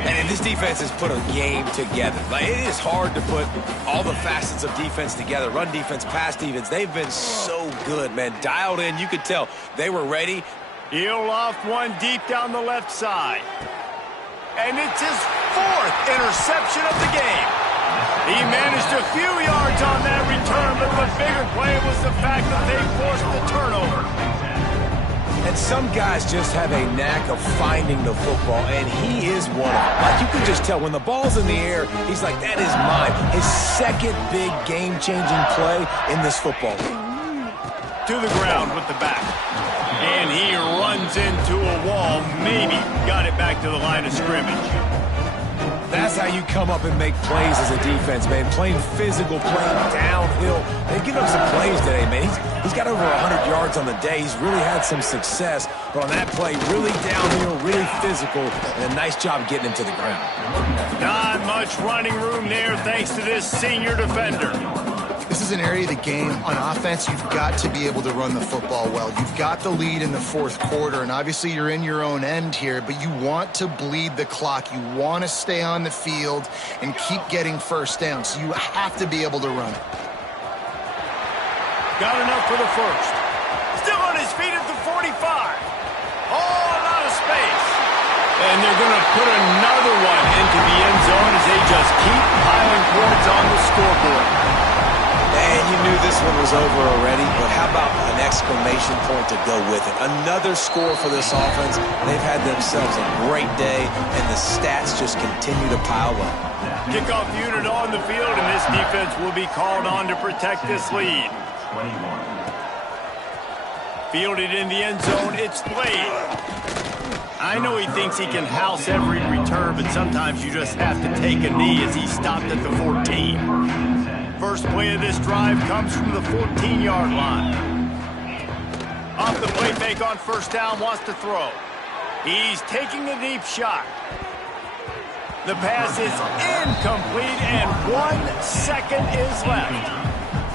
And this defense has put a game together. Like, it is hard to put all the facets of defense together. Run defense, pass defense. They've been so good, man. Dialed in. You could tell they were ready. He'll loft one deep down the left side. And it's his 4th interception of the game. He managed a few yards on that return, but the bigger play was the fact that they forced the turnover. And some guys just have a knack of finding the football, and he is one of them. Like, you can just tell when the ball's in the air, he's like, that is mine. His second big game-changing play in this football game. To the ground with the back. And he runs into a wall. Maybe got it back to the line of scrimmage. That's how you come up and make plays as a defense, man. Playing physical, playing downhill. They've given him some plays today, man. He's got over 100 yards on the day. He's really had some success. But on that play, really downhill, really physical, and a nice job getting him to the ground. Not much running room there thanks to this senior defender. This is an area of the game on offense you've got to be able to run the football well. You've got the lead in the 4th quarter, and obviously you're in your own end here, but you want to bleed the clock. You want to stay on the field and keep getting first down, so you have to be able to run it. Got enough for the first. Still on his feet at the 45. Oh, a lot of space. And they're going to put another one into the end zone as they just keep piling points on the scoreboard. And you knew this one was over already, but how about an exclamation point to go with it? Another score for this offense. They've had themselves a great day, and the stats just continue to pile up. Kickoff unit on the field, and this defense will be called on to protect this lead. 21. Fielded in the end zone, it's Blade. I know he thinks he can house every return, but sometimes you just have to take a knee as he stopped at the 14. First play of this drive comes from the 14-yard line. Off the play fake on first down, wants to throw. He's taking a deep shot. The pass is incomplete, and 1 second is left.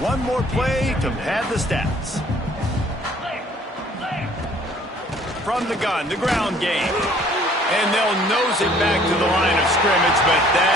One more play to pad the stats. From the gun, the ground game. And they'll nose it back to the line of scrimmage, but that